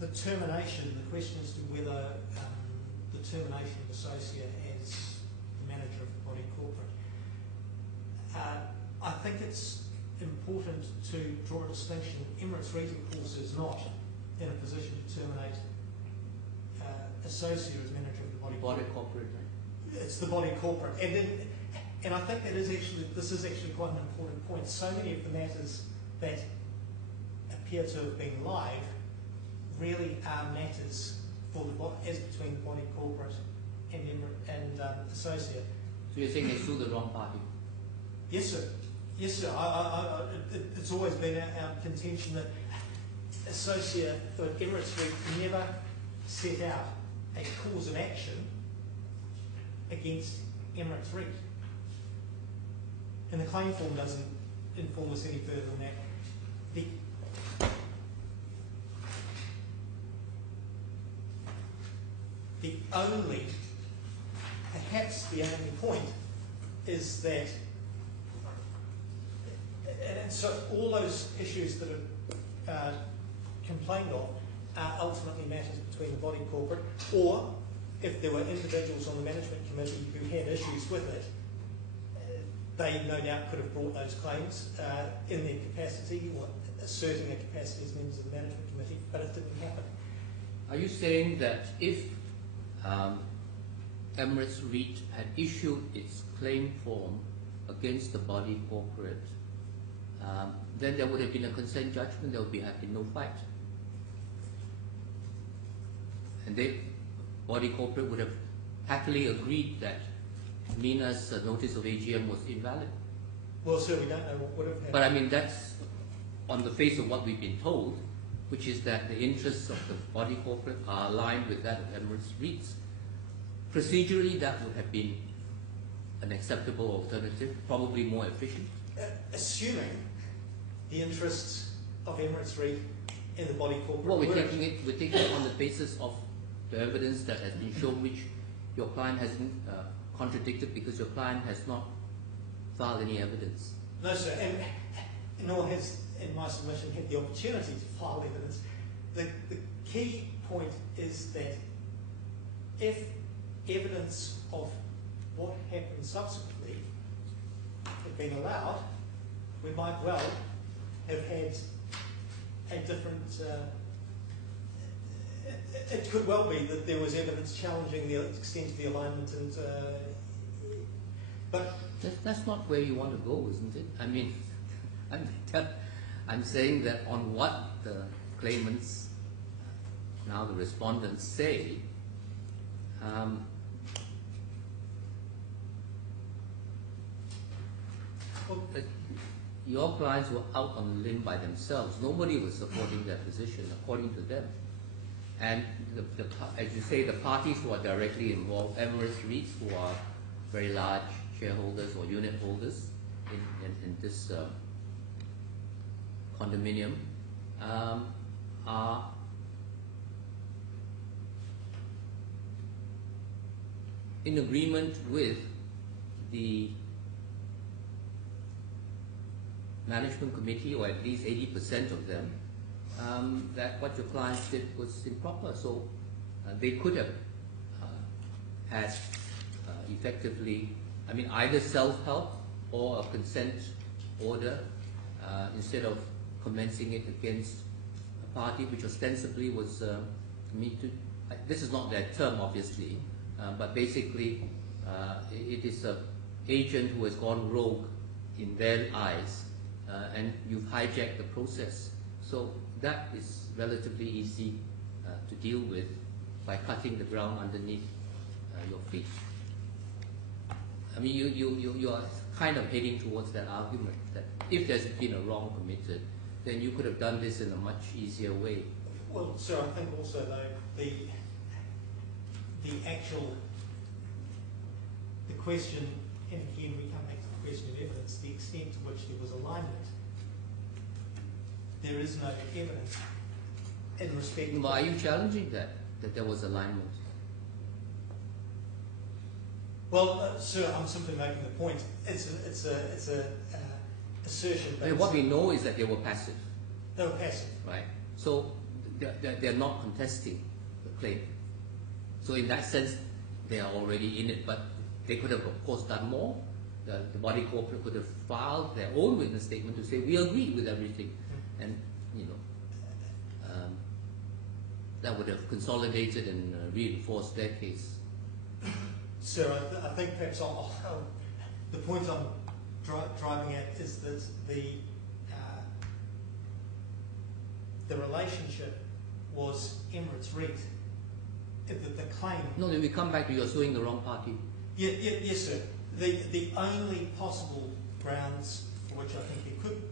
the termination, the question as to whether the termination of associate as the manager of the body corporate. I think it's important to draw a distinction. Emirates REIT, of course, is not in a position to terminate associate as manager of the body corporate. It's the body corporate, and I think this is actually quite an important point. So many of the matters that appear to have been live really are matters for the as between the body corporate and associate. So you're saying they sued the wrong party? Yes, sir. Yes, sir. It's always been our contention that associate for Emirates REIT never set out a cause of action against Emirates REIT. And the claim form doesn't inform us any further than that. The only, perhaps the only point is that, and so all those issues that are complained of are ultimately matters between the body corporate, or if there were individuals on the management committee who had issues with it, they no doubt could have brought those claims in their capacity or asserting their capacity as members of the management committee, but it didn't happen. Are you saying that if Emirates REIT had issued its claim form against the body corporate, then there would have been a consent judgment, there would have been no fight? And the body corporate would have happily agreed that Mina's notice of AGM was invalid? Well, sir, we don't know what would have happened. But I mean, that's on the face of what we've been told, which is that the interests of the body corporate are aligned with that of Emirates REIT. Procedurally, that would have been an acceptable alternative, probably more efficient. Assuming the interests of Emirates REIT in the body corporate. Well, we're taking it on the basis of the evidence that has been shown, which your client hasn't contradicted because your client has not filed any evidence. No, sir, and nor has, in my submission, had the opportunity to file evidence. The key point is that if evidence of what happened subsequently had been allowed, we might well have had a different. It could well be that there was evidence challenging the extent of the alignment, and but That's not where you want to go, isn't it? I mean, I'm saying that on what the claimants, now the respondents, say, your clients were out on a limb by themselves. Nobody was supporting their position, according to them. And as you say, the parties who are directly involved, Emirates REITs, who are very large shareholders or unit holders in this condominium, are in agreement with the management committee, or at least 80% of them, that what your clients did was improper. So they could have had effectively, I mean, either self-help or a consent order instead of commencing it against a party which ostensibly was, this is not their term obviously, but basically it is an agent who has gone rogue in their eyes, and you've hijacked the process. So that is relatively easy to deal with by cutting the ground underneath your feet. I mean, you are kind of heading towards that argument that if there's been a wrong committed, then you could have done this in a much easier way. well, sir, I think also though the question, and again we come back to the question of evidence, the extent to which there was alignment. There is no evidence in respect. But are you challenging that there was alignment? Well, sir, I'm simply making the point. It's a assertion. I mean, what we know is that they were passive, They were passive. right? So they're not contesting the claim. So in that sense, they are already in it. But they could have, of course, done more. The body corporate could have filed their own witness statement to say we agree with everything, and that would have consolidated and reinforced their case. Sir, I think perhaps the point I'm driving at is that the relationship was Emirates REIT. The claim. No, then we come back to you're suing the wrong party. Yes, sir. The only possible grounds for which I think there could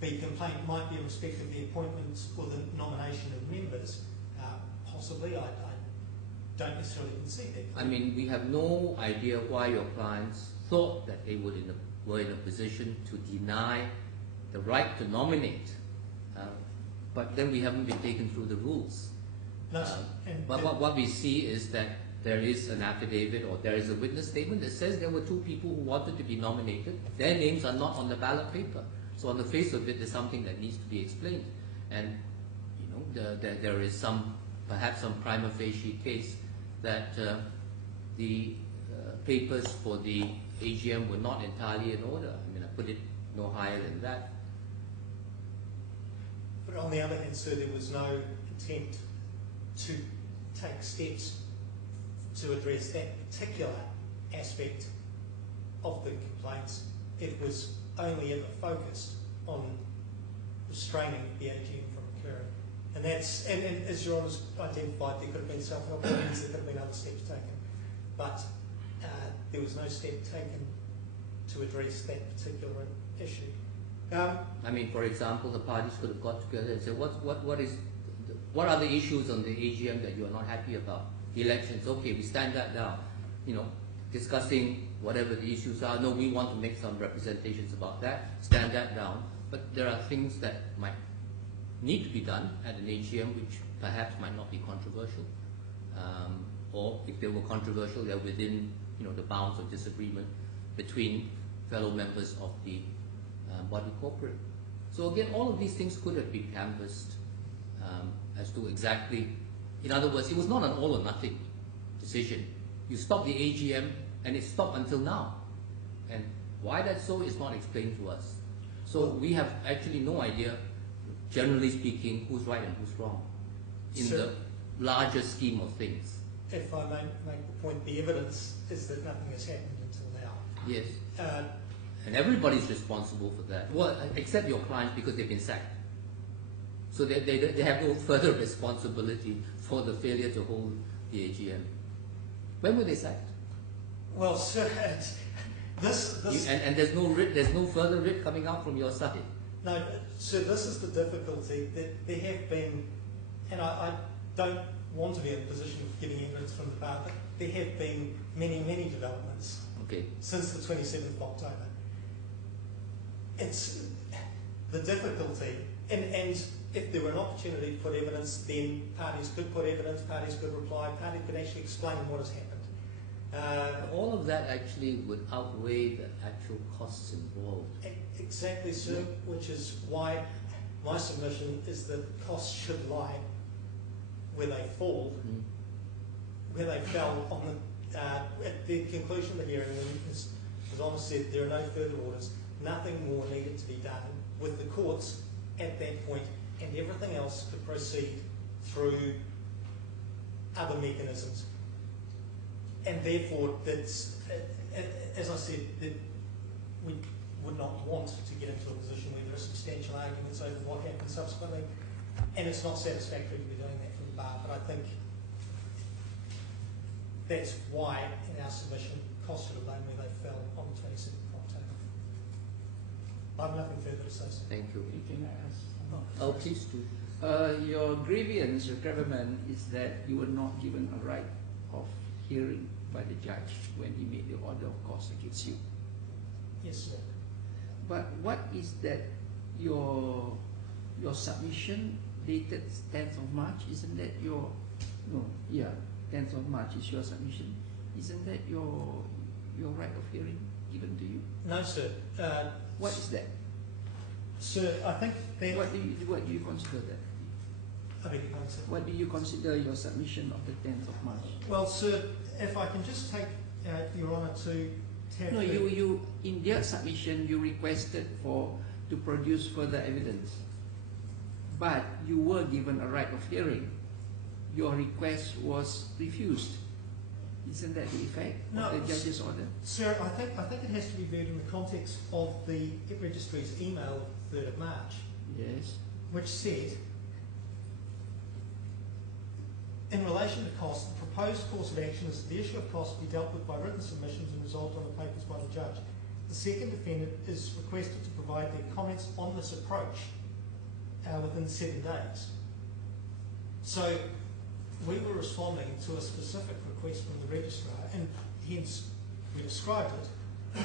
be complaint might be in respect of the appointment or the nomination of members. Possibly, I don't necessarily concede that. I mean, we have no idea why your clients thought that they were in a position to deny the right to nominate, but then we haven't been taken through the rules. No, But what we see is that there is an affidavit or there is a witness statement that says there were two people who wanted to be nominated. Their names are not on the ballot paper. So on the face of it, there's something that needs to be explained. And there is perhaps some prima facie case that the papers for the AGM were not entirely in order. I mean, I put it no higher than that. But on the other hand, sir, there was no attempt to take steps to address that particular aspect of the complaints. It was only ever focused on restraining the AGM from occurring. And that's, and as your Honour's identified, there could have been self-help means, there could have been other steps taken. But there was no step taken to address that particular issue. I mean, for example, the parties could have got together and said, what are the issues on the AGM that you are not happy about? Elections, okay, we stand that down. Discussing whatever the issues are. No, we want to make some representations about that. Stand that down. But there are things that might need to be done at an AGM which perhaps might not be controversial. or if they were controversial, they're within the bounds of disagreement between fellow members of the body corporate. So again, all of these things could have been canvassed as to exactly, in other words, it was not an all or nothing decision. You stop the AGM and it stopped until now. And why that's so is not explained to us. So we have actually no idea, generally speaking, who's right and who's wrong in the larger scheme of things. If I may make the point, the evidence is that nothing has happened until now. Yes. And everybody's responsible for that. Well, except your clients, because they've been sacked. So they have no further responsibility for the failure to hold the AGM. When were they sacked? Well, sir, and there's no writ, there's no further writ coming out from your side. No, so this is the difficulty, that there have been, and I don't want to be in a position of giving evidence from the bar, but there have been many, many developments since the 27th of October. It's the difficulty, and if there were an opportunity to put evidence, then parties could put evidence, parties could reply, parties could actually explain what has happened. All of that actually would outweigh the actual costs involved. Exactly, sir, which is why my submission is that costs should lie where they fall, where they fell on at the conclusion of the hearing, as Honour said, there are no further orders, nothing more needed to be done with the courts at that point, and everything else could proceed through other mechanisms. And therefore, that's, as I said, that we would not want to get into a position where there are substantial arguments over what happened subsequently, and it's not satisfactory to be doing that from the bar, but I think that's why, in our submission, costs should have known where they fell on the 27th of October. I have nothing further to say, sir. Thank you. Can I ask? Oh, please do. Your grievance, your gravamen, is that you were not given a right of hearing by the judge when he made the order of costs against you. Yes, sir. But what is that your submission dated 10th of March? Isn't that your 10th of March is your submission. Isn't that your right of hearing given to you? No, sir. What is that? Sir, I think that... What do you consider that? I beg your pardon, sir. What do you consider your submission of the 10th of March? Well, sir, if I can just take Your Honour to have... No, you in their submission you requested to produce further evidence, but you were given a right of hearing. Your request was refused. Isn't that the effect of the judge's order? Sir, I think it has to be viewed in the context of the registry's email of 3rd of March, Yes. which said, in relation to costs, the proposed course of action is that the issue of costs be dealt with by written submissions and resolved on the papers by the judge. The second defendant is requested to provide their comments on this approach within 7 days. So we were responding to a specific request from the registrar, and hence we described it